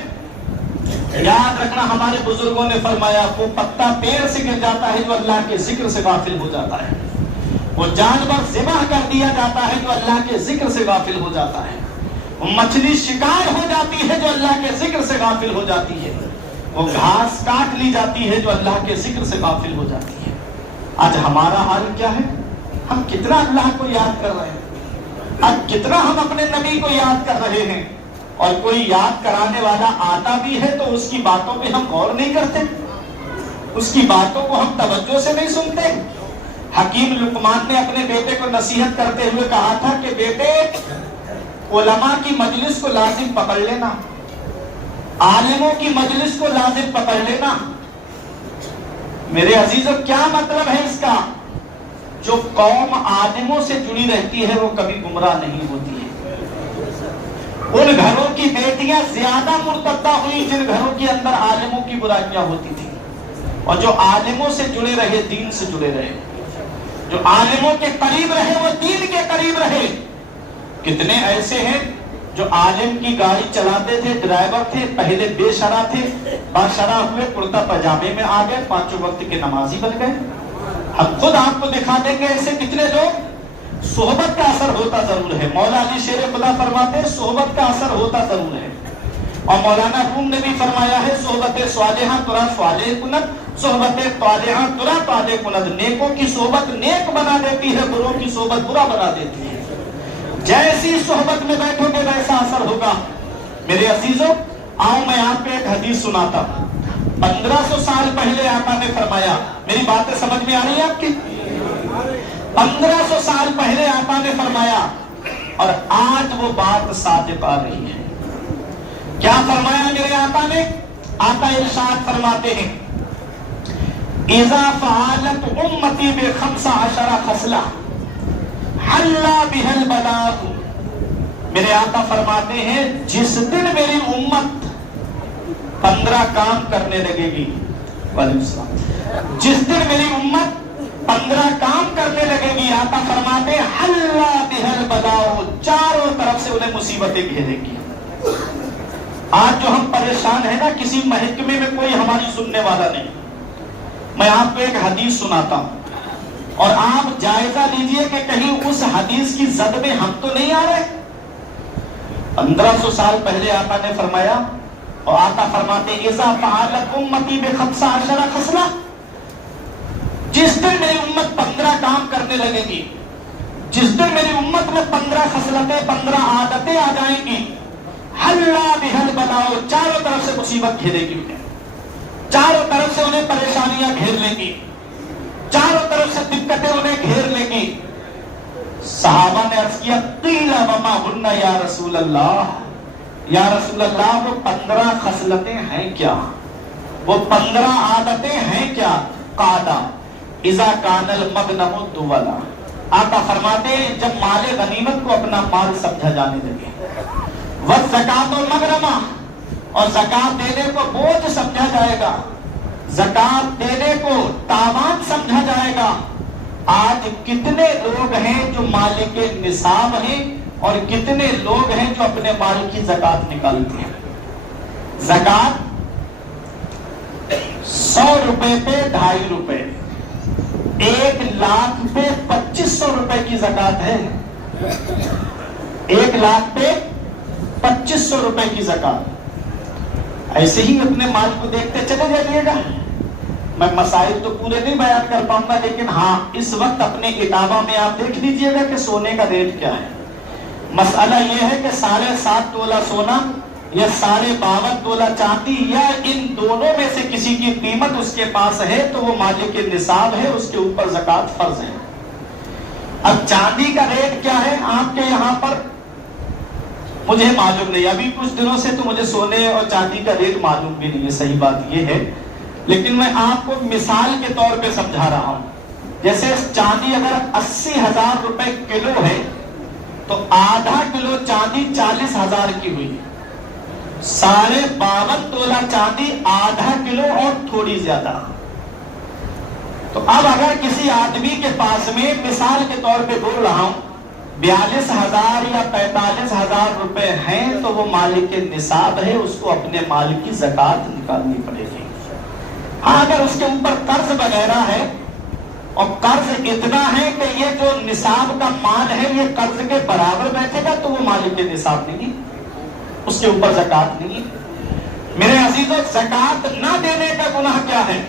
याद रखना, हमारे बुजुर्गों ने फरमाया, वो पत्ता पेड़ से गिर जाता है जो अल्लाह के जिक्र से गाफिल हो जाता है। वो जानवर ज़िबह कर दिया जाता है जो अल्लाह के जिक्र से गाफिल हो जाता है। वो मछली शिकार हो जाती है जो अल्लाह के जिक्र से गाफिल हो जाती है। वो घास काट ली जाती है जो अल्लाह के जिक्र से गाफिल हो जाती है। आज हमारा हाल क्या है? ہم کتنا اللہ کو یاد کر رہے ہیں، اب کتنا ہم اپنے نبی کو یاد کر رہے ہیں، اور کوئی یاد کرانے والا آتا بھی ہے تو اس کی باتوں پہ ہم غور نہیں کرتے، اس کی باتوں کو ہم توجہ سے نہیں سنتے۔ حکیم لقمان نے اپنے بیٹے کو نصیحت کرتے ہوئے کہا تھا کہ بیٹے علماء کی مجلس کو لازم پکڑ لینا، عالموں کی مجلس کو لازم پکڑ لینا۔ میرے عزیزوں کیا مطلب ہے اس کا؟ جو قوم عالموں سے جڑی رہتی ہے وہ کبھی گمراہ نہیں ہوتی ہے۔ ان گھروں کی بیٹیاں زیادہ مرتدہ ہوئی جن گھروں کے اندر عالموں کی برائیاں ہوتی تھی، اور جو عالموں سے جڑے رہے دین سے جڑے رہے، جو عالموں کے قریب رہے وہ دین کے قریب رہے۔ کتنے ایسے ہیں جو عالم کی گاڑی چلاتے تھے، ڈرائیور تھے، پہلے بے شرع تھے، باشرع ہوئے، کرتا پاجامے میں آ گئے، پانچوں وقت کے نمازی بن گئے۔ ہم خود آپ کو دکھا دیں گے ایسے کتنے لوگ۔ صحبت کا اثر ہوتا ضرور ہے، مولا علی شیر خدا فرماتے ہیں صحبت کا اثر ہوتا ضرور ہے، اور مولانا روم نے بھی فرمایا ہے صحبت صالحہ ترا صالح کند، صحبت طالحہ ترا طالح کند۔ نیکوں کی صحبت نیک بنا دیتی ہے، بروں کی صحبت برا بنا دیتی ہے۔ جیسی صحبت میں بیٹھو گے ویسا اثر ہوگا۔ میرے عزیزوں آؤ میں آپ کو ایک حدیث سناتا ہوں۔ 1500 سال پہلے آقا نے فرمایا، میری باتیں سمجھ میں آ رہی ہے آپ کی؟ 1500 سال پہلے آقا نے فرمایا، اور آج وہ بات صادق آ رہی ہے۔ کیا فرمایا میرے آقا نے؟ آقا ارشاد فرماتے ہیں اذا فعلت امتی ب15 خصلہ حلا بها البلاء۔ میرے آقا فرماتے ہیں جس دن میری امت 15 کام کرنے لگے گی، وعلیکم السلام، جس دن میری امت 15 کام کرنے لگے گی، آقا فرماتے ہیں حلا بها البلاء، چاروں طرف سے انہیں مصیبتیں گھیریں گی۔ آج جو ہم پریشان ہیں نا، کسی محکمے میں کوئی ہماری سننے والا نہیں۔ میں آپ کو ایک حدیث سناتا ہوں اور آپ جائزہ لیجئے کہ کہیں اس حدیث کی زد میں ہم تو نہیں آ رہے۔ 1500 سال پہلے آقا نے فرمایا، اور آقا فرماتے اذا فعلت امتی ب15 خصلہ، جس دن میری امت 15 کام کرنے لگے گی، جس دن میری امت میں 15 خصلتیں 15 عادتیں آ جائیں گی، حلا بها البلاء، چاروں طرف سے مصیبت گھیرے گی انہیں، چاروں طرف سے انہیں پریشانیاں گھیر لیں گی، چاروں طرف سے دقتیں انہیں گھیر لیں گی۔ صحابہ نے عرض کیا قیل وما ہن یا رسول اللہ، یا رسول اللہ وہ 15 خصلتیں ہیں کیا، وہ 15 عادتیں ہیں کیا؟ قال اذا کان المغنم دولا، آقا فرماتے ہیں جب مال غنیمت کو اپنا مال سمجھا جانے لگے، والزکاۃ مغرمہ، اور زکات دینے کو بوجھ سمجھا جائے گا، زکات دینے کو تاوان سمجھا جائے گا۔ آج کتنے لوگ ہیں جو مالک نصاب ہیں، اور کتنے لوگ ہیں جو اپنے مال کی زکات نکالتے ہیں۔ زکات 100 روپے پہ 2.5 روپے، 1 لاکھ پہ 2500 روپے کی زکات ہے، 1 لاکھ پہ 2500 روپے کی زکات۔ ایسے ہی اپنے مال کو دیکھتے چلے جائیے گا۔ میں مسائل تو پورے نہیں بیان کر پاؤں گا، لیکن ہاں اس وقت اپنے کتابوں میں آپ دیکھ لیجئے گا کہ سونے کا ریٹ کیا ہے۔ مسئلہ یہ ہے کہ 7.5 تولہ سونا یا 52.5 تولہ چاندی، یا ان دونوں میں سے کسی کی قیمت اس کے پاس ہے تو وہ مالک نصاب ہے، اس کے اوپر زکات فرض ہے۔ اب چاندی کا ریٹ کیا ہے آپ کے یہاں پر مجھے معلوم نہیں، ابھی کچھ دنوں سے تو مجھے سونے اور چاندی کا ریٹ معلوم بھی نہیں ہے، صحیح بات یہ ہے، لیکن میں آپ کو مثال کے طور پہ سمجھا رہا ہوں۔ جیسے چاندی اگر 80,000 روپے کلو ہے تو آدھا کلو چاندی 40,000 کی ہوئی، 52.5 تولہ چاندی آدھا کلو اور تھوڑی زیادہ۔ تو اب اگر کسی آدمی کے پاس میں مثال کے طور پہ بول رہا ہوں 42,000 یا 45,000 روپے ہیں تو وہ مالک نصاب ہے، اس کو اپنے مال کی زکات نکالنی پڑے گی۔ ہاں اگر اس کے اوپر قرض وغیرہ ہے اور قرض اتنا ہے کہ یہ جو نصاب کا مال ہے یہ قرض کے برابر بیٹھے گا تو وہ مالک نصاب نہیں، اس کے اوپر زکات نہیں۔ میرے عزیزوں زکات نہ دینے کا گناہ کیا ہے؟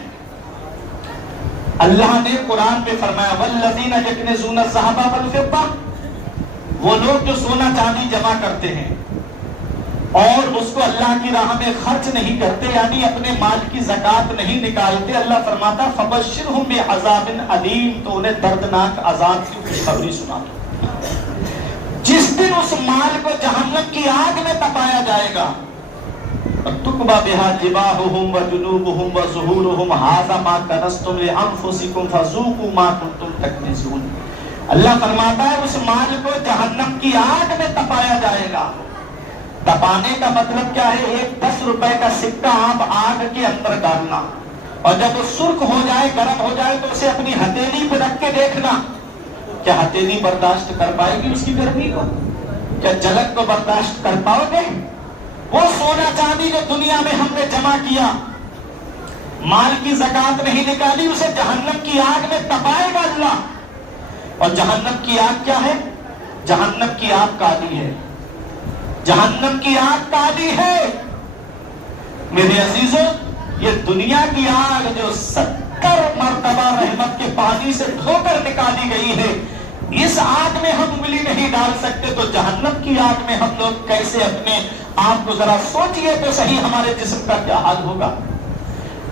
اللہ نے قرآن پہ فرمایا والذین یکنزون الذھب والفضہ، وہ لوگ جو سونا چاندی جمع کرتے ہیں اور اس کو اللہ کی راہ میں خرچ نہیں کرتے، یعنی اپنے مال کی زکات نہیں نکالتے، اللہ فرماتا فبشرہم بعذاب علیم، تو انہیں دردناک عذاب کی خوشخبری سنا دو۔ جس دن اس مال کو جہنم کی آگ میں تپایا جائے گا، تُقْبَى بِهَا جِبَاهُهُمْ وَجُنُوبُهُمْ وَظُهُورُهُمْ هَذَا مَا كَنَزْتُمْ لِأَنفُسِكُمْ فَذُوقُوا مَا كُنتُمْ تَكْنِزُونَ۔ اللہ فرماتا ہے اس مال کو جہنم کی آگ میں تپایا جائے گا۔ تپانے کا مطلب کیا ہے؟ ایک 10 روپے کا سکہ آپ آگ کے اندر ڈالنا، اور جب وہ سرخ ہو جائے، گرم ہو جائے، تو اسے اپنی ہتھیلی پہ رکھ کے دیکھنا، کیا ہتھیلی برداشت کر پائے گی اس کی گرمی کو؟ کیا جلن کو برداشت کر پاؤ گے؟ وہ سونا چاندی جو دنیا میں ہم نے جمع کیا، مال کی زکات نہیں نکالی، اسے جہنم کی آگ میں تپائے گا اللہ۔ اور جہنم کی آگ کیا ہے؟ جہنم کی آگ کالی ہے، جہنم کی آگ کالی ہے۔ میرے عزیزوں، یہ دنیا کی آگ جو 70 مرتبہ رحمت کے پانی سے دھو کر نکالی گئی ہے، اس آگ میں ہم انگلی نہیں ڈال سکتے، تو جہنم کی آگ میں ہم لوگ کیسے اپنے آپ کو ذرا سوچئے تو صحیح ہمارے جسم کا کیا حال ہوگا۔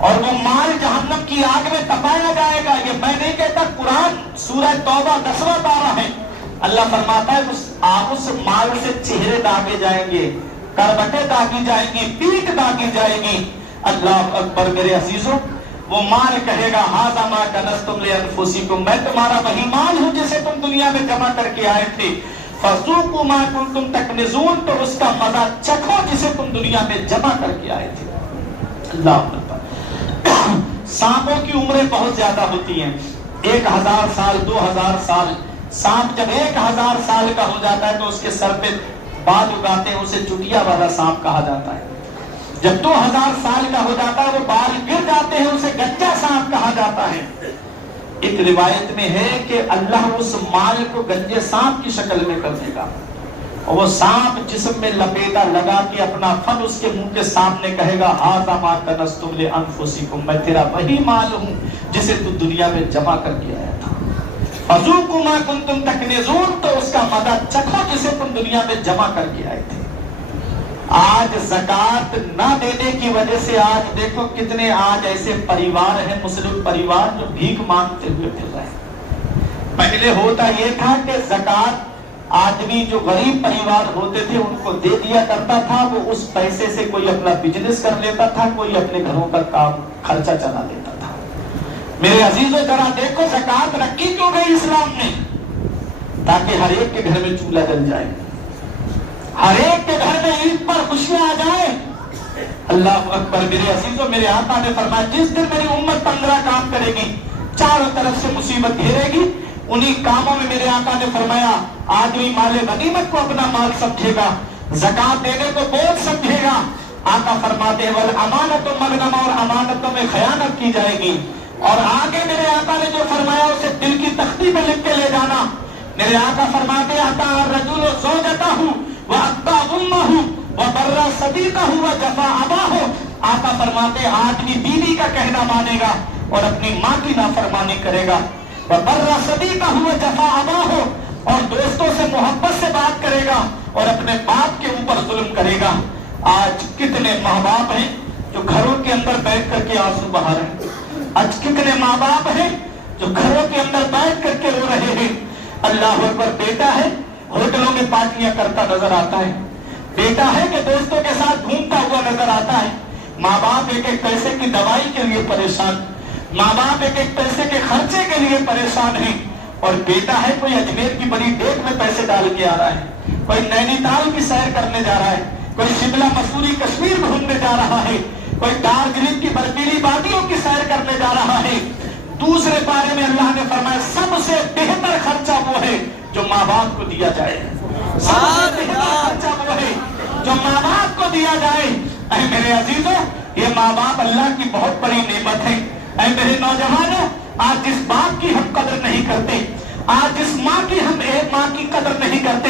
اور وہ مال جہنم کی آگ میں تپایا جائے گا، یہ میں نہیں کہتا، قرآن سورہ توبہ 10واں پارہ ہے۔ اللہ فرماتا ہے اس مال سے چہرے داغے جائیں گے، کربٹیں داغی جائیں گی، پیٹھ داغی جائے گی۔ اللہ اکبر میرے عزیزوں، وہ مال کہے گا ھذا ما کنزتم لانفسکم، میں تمہارا وہی مال ہوں جسے تم دنیا میں جمع کر کے آئے تھے، فذوقوا ما کنتم تکنزون، تو اس کا مزہ چکھو جسے تم دنیا میں جمع کر کے آئے تھے۔ اللہ اکبر۔ سانپوں کی عمریں بہت زیادہ ہوتی ہیں، 1000 سال، 2000 سال۔ سانپ جب 1000 سال کا ہو جاتا ہے تو اس کے سر پہ بال اگاتے ہیں، اسے چٹیا والا سانپ کہا جاتا ہے۔ جب 2000 سال کا ہو جاتا ہے وہ بال گر جاتے ہیں، اسے گچا سانپ کہا جاتا ہے۔ ایک روایت میں ہے کہ اللہ اس مال کو گنجے سانپ کی شکل میں کر دے گا، اور وہ سانپ جسم میں لپیٹا لگا کے اپنا فن اس کے منہ کے سامنے کہے گا ھذا ما کنزتم لانفسکم، میں تیرا وہی مال ہوں جسے تو دنیا میں جمع کر کے آیا تھا۔ فذوقوا ما کنتم تکنزون، تو اس کا مزہ چکھو جسے تم دنیا میں جمع کر کے آئے تھے۔ آج زکات نہ دینے کی وجہ سے آج دیکھو کتنے آج ایسے پریوار ہیں، مسلم پریوار، جو بھیک مانگتے ہوئے پھر رہے ہیں۔ پہلے ہوتا یہ تھا کہ زکات آدمی جو غریب پریوار ہوتے تھے ان کو دے دیا کرتا تھا، وہ اس پیسے سے کوئی اپنا بزنس کر لیتا تھا، کوئی اپنے گھروں کا کام خرچہ چلا لیتا تھا۔ میرے عزیزوں ذرا دیکھو زکات رکھی کیوں گئی اسلام نے؟ تاکہ ہر ایک کے گھر میں چولہا جل جائے، ہر ایک کے گھر میں عید پر خوشیاں آ جائیں۔ اللہ اکبر میرے عزیزوں، میرے آقا نے فرمایا جس دن میری امت 15 کام کرے گی، چاروں طرف سے مصیبت گھیرے گی، انہی کاموں میں میرے آقا نے فرمایا آدمی مال غنیمت کو اپنا مال سمجھے گا، زکات دینے کو بوجھ سمجھے گا۔ آقا فرماتے ہیں والامانۃ مغنمہ، اور امانتوں میں خیانت کی جائے گی۔ اور آگے میرے آقا نے جو فرمایا اسے دل کی تختی پہ لکھ کے لے جانا۔ میرے آقا فرماتے ہیں اطاع الرجل زوجتہ وأطاع أمه وبر صديقه وجفا أباه۔ آقا فرماتے ہیں آدمی بیوی کا کہنا مانے گا اور اپنی ماں کی نافرمانی کرے گا، وبر صديقه وجفا أباه، اور دوستوں سے محبت سے بات کرے گا اور اپنے باپ کے اوپر ظلم کرے گا۔ آج کتنے ماں باپ ہیں جو گھروں کے اندر بیٹھ کر کے آنسو بہا رہے ہیں، آج کتنے ماں باپ ہیں جو گھروں کے اندر بیٹھ کر کے رو رہے ہیں۔ اللہ اکبر، بیٹا ہے ہوٹلوں میں پارٹیاں کرتا نظر آتا ہے، بیٹا ہے کہ دوستوں کے ساتھ گھومتا ہوا نظر آتا ہے، ماں باپ ایک ایک پیسے کی دوائی کے لیے پریشان، ماں باپ ایک ایک پیسے کے خرچے کے لیے پریشان ہیں، اور بیٹا ہے کوئی اجمیر کی بڑی ڈیک میں پیسے ڈال کے آ رہا ہے، کوئی نینی تال کی سیر کرنے جا رہا ہے، کوئی شملہ مسوری کشمیر گھومنے جا رہا ہے، کوئی دارجلنگ کی برفیلی وادیوں کی سیر کرنے جا رہا ہے۔ دوسرے پارے میں اللہ نے فرمایا سب سے بہتر خرچہ وہ ہے جو ماں باپ کو دیا جائے، سب سے بہتر خرچہ وہ ہے جو ماں باپ کو دیا جائے۔ اے میرے عزیزوں، یہ ماں باپ اللہ کی بہت بڑی نعمت ہے۔ اے میرے نوجوانوں، آج جس باپ کی ہم قدر نہیں کرتے، آج جس ماں کی ہم ایک ماں کی قدر نہیں کرتے،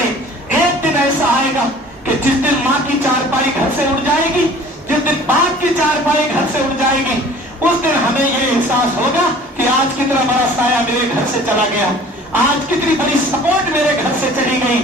ایک دن ایسا آئے گا کہ جس دن ماں کی چارپائی گھر سے اڑ جائے گی، جس دن باپ کی چارپائی گھر سے اڑ جائے گی، उस दिन हमें ये एहसास होगा कि आज कितना बड़ा साया मेरे घर से चला गया, आज कितनी बड़ी सपोर्ट मेरे घर से चली गई।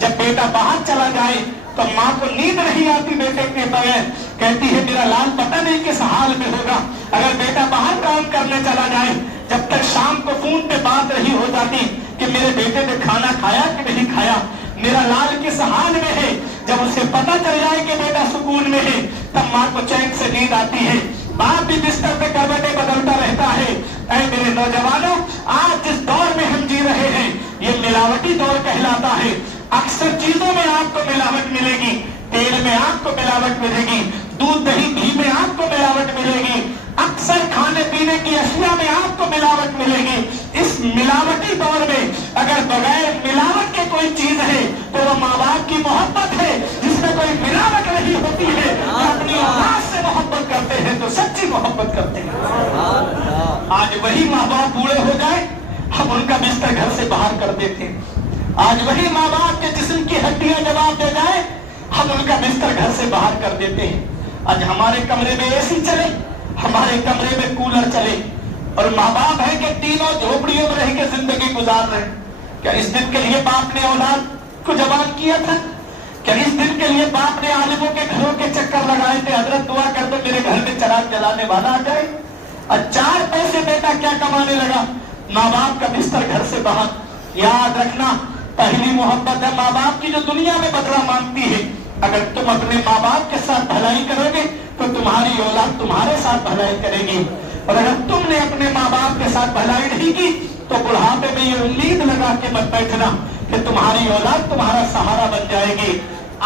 जब बेटा बाहर चला जाए तो माँ को नींद नहीं आती बेटे के बगैर, कहती है मेरा लाल पता नहीं किस हाल में होगा। अगर बेटा बाहर काम करने चला जाए, जब तक शाम को फोन पे बात नहीं हो जाती कि मेरे बेटे ने खाना खाया कि नहीं खाया, मेरा लाल किस हाल में है, जब उसे पता चल जाए कि बेटा सुकून में है, तब माँ को चैन से नींद आती है। बाप भी बिस्तर पे करवटें बदलता रहता है। ऐ मेरे नौजवानों, आज जिस दौर में हम जी रहे हैं ये मिलावटी दौर कहलाता है। अक्सर चीजों में आपको मिलावट मिलेगी, तेल में आपको मिलावट मिलेगी, दूध दही घी में आपको मिलावट मिलेगी, अक्सर खाने पीने की अशिया में आपको मिलावट मिलेगी। इस मिलावटी दौर में अगर बगैर मिलावट के कोई चीज है तो वो माँ बाप की मोहब्बत है, जिसमें कोई मिलावट नहीं होती है। अपनी औलाद से मोहब्बत करते हैं तो सच्ची मोहब्बत करते हैं। आज वही माँ बाप बूढ़े हो जाए, हम उनका बिस्तर घर से बाहर कर देते हैं। आज वही माँ बाप के जिस्म की हड्डियां जवाब दे जाए, हम उनका बिस्तर घर से बाहर कर देते हैं। आज हमारे कमरे में एसी चले, हमारे कमरे में कूलर चले, और माँ बाप है कि तीनों झोपड़ियों में रह के जिंदगी गुजार रहे। क्या इस दिन के लिए बाप ने औलाद को जवान किया था? क्या इस दिन के लिए बाप ने आलिमों के घरों के चक्कर लगाए थे, हजरत दुआ कर दो मेरे घर में चराग जलाने वाला आ जाए? और 4 पैसे बेटा क्या कमाने लगा, माँ बाप का बिस्तर घर से बाहर। याद रखना, पहली मोहब्बत है माँ बाप की जो दुनिया में बदला मांगती है। अगर तुम अपने माँ बाप के साथ भलाई करोगे तो तुम्हारी औलाद तुम्हारे साथ भलाई करेगी, और अगर तुमने अपने माँ बाप के साथ भलाई नहीं की तो बुढ़ापे में ये उम्मीद लगा के मत बैठना कि तुम्हारी औलाद तुम्हारा सहारा बन जाएगी।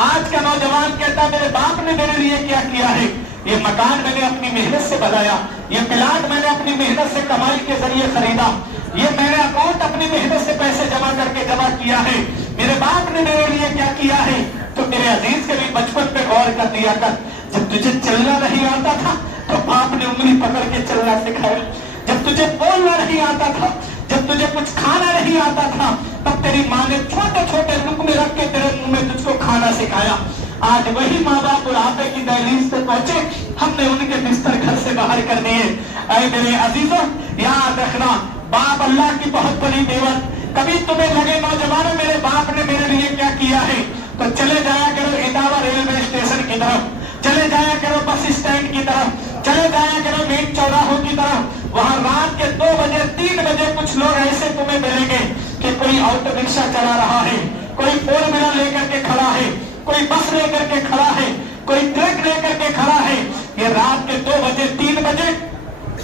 आज का नौजवान कहता है मेरे बाप ने मेरे लिए क्या किया है, ये मकान मैंने अपनी मेहनत से बनाया, ये प्लाट मैंने अपनी मेहनत से कमाई के जरिए खरीदा, ये मैंने अकाउंट अपनी मेहनत से पैसे जमा करके जमा किया है, मेरे बाप ने मेरे लिए क्या किया है। तो मेरे अजीज के भी बचपन पे गौर कर दिया कर, जब तुझे चलना नहीं आता था तो बाप ने उंगली पकड़ के चलना सिखाया, जब तुझे बोलना नहीं आता था, जब तुझे कुछ खाना नहीं आता था, तब तेरी माँ ने छोटे छोटे लुकमे रख के तेरे मुंह में तुझको खाना सिखाया। आज वही माँ बाप बुढ़ापे की दहलीज पे पहुंचे, हमने उनके बिस्तर घर से बाहर कर दिए। ऐ मेरे अजीजों, याद रखना, बाप अल्लाह की बहुत बड़ी नेमत। कभी तुम्हें लगे नौजवानों मेरे बाप ने मेरे लिए क्या किया है, तो चले जाया करो इटावा रेलवे स्टेशन की तरफ, चले जाया करो बस स्टैंड की तरफ, चले जाया करो मेन चौराहों की तरफ। वहां रात के 2 बजे 3 बजे कुछ लोग ऐसे तुम्हें मिलेंगे कि कोई ऑटो रिक्शा चला रहा है, कोई 4 व्हीलर लेकर के खड़ा है, कोई बस लेकर के खड़ा है, कोई ट्रक लेकर के खड़ा है। ये रात के 2 बजे 3 बजे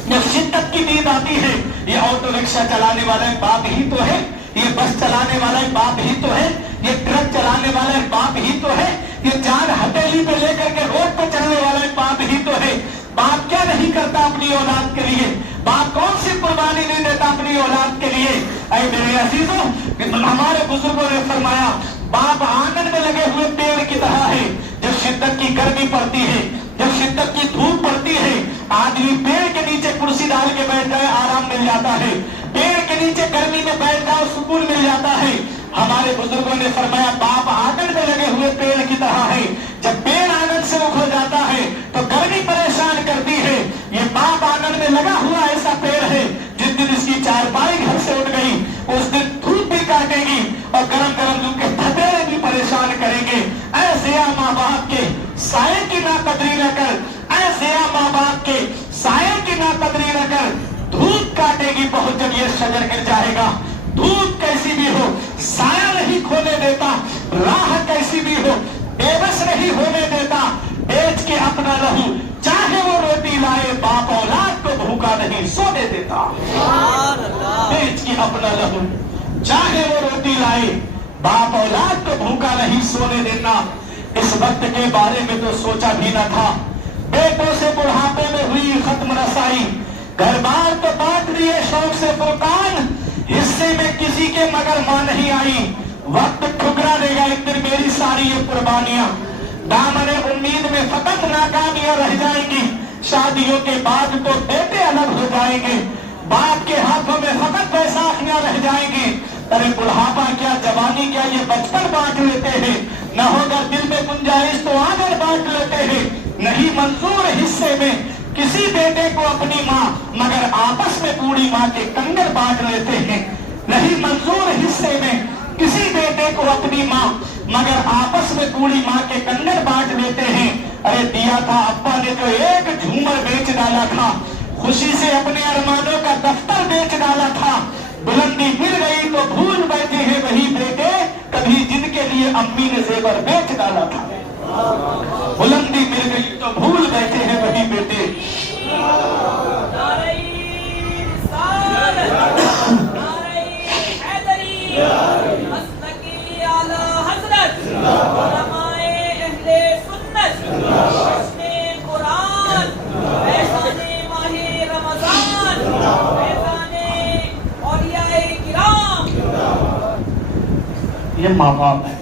जब शिद्दत की नींद आती है, ये ऑटो रिक्शा चलाने वाला बाप ही तो है, ये बस चलाने वाला बाप ही तो है, ये ट्रक चलाने वाला बाप ही तो है, ये जान हथेली पे लेकर के रोड पे चलने वाला बाप ही तो है। बाप क्या नहीं करता अपनी औलाद के लिए, बाप कौन सी कुर्बानी नहीं देता अपनी औलाद के लिए। ऐ मेरे अजीजों, हमारे बुजुर्गों ने फरमाया, बाप आंगन में लगे हुए पेड़ की तरह है। जब शिद्दत की गर्मी पड़ती है, जब शिद्दत की धूप पड़ती है, आदमी पेड़ के नीचे कुर्सी डाल के बैठ जाए, आराम मिल जाता है, पेड़ के नीचे गर्मी में बैठ जाओ, सुकून मिल जाता है। हमारे बुजुर्गों ने फरमाया, बाप आंगन में लगे हुए पेड़ की तरह है। जब पेड़ आंगन से उखड़ जाता है तो गर्मी परेशान करती है, ये बाप आंगन में लगा हुआ ऐसा पेड़ है, जिस दिन इसकी चारपाई घर से उठ गई उस दिन धूप भी काटेगी और गरम गरम धूप के धतेरे भी परेशान करेंगे। ऐसे माँ बाप के साये की ना कदरी न कर, ऐसे माँ बाप के साये की ना कदरी न कर, धूप काटेगी बहुत जब ये शजर गिर जाएगा। धूप कैसी भी हो साया नहीं खोने देता, राह कैसी भी हो बेबस नहीं होने देता, बेच के अपना लहू चाहे वो रोटी लाए, बाप औलाद को भूखा नहीं सोने देता। बेच के अपना लहू चाहे वो रोटी लाए, बाप औलाद को भूखा नहीं सोने देना। इस वक्त के बारे में तो सोचा भी न था, बेटों से बुढ़ापे में हुई खत्म रसाई, घर बार तो बांट दिए शौक से फुरकान, हिस्से में किसी के मगर मां नहीं आई। वक्त ठुकरा देगा एक दिन मेरी सारी ये कुर्बानियां, दामने उम्मीद में फकत नाकामियां रह जाएंगी। शादियों के बाद तो बेटे अलग हो जाएंगे, बाप के हाथों में फकत बैसाखियां रह जाएंगी। अरे बुढ़ापा क्या, जवानी क्या, ये बचपन बांट लेते हैं, न होगा दिल में गुंजाइश तो आगे बांट लेते हैं, नहीं मंजूर हिस्से में किसी बेटे को अपनी माँ मगर आपस में बूढ़ी माँ के कंगन बांट लेते हैं। नहीं मंजूर हिस्से में किसी बेटे को अपनी माँ मगर आपस में बूढ़ी माँ के कंगन बांट लेते हैं। अरे दिया था अब्बा ने जो एक झूमर बेच डाला था, खुशी से अपने अरमानों का दफ्तर बेच डाला था। बुलंदी मिल गई तो भूल बैठे हैं वही बेटे कभी जिनके लिए अम्मी ने जेवर बेच डाला था। बुलंदी मिल गई तो भूल बैठे हैं वही बेटे। ये माँ बाप है,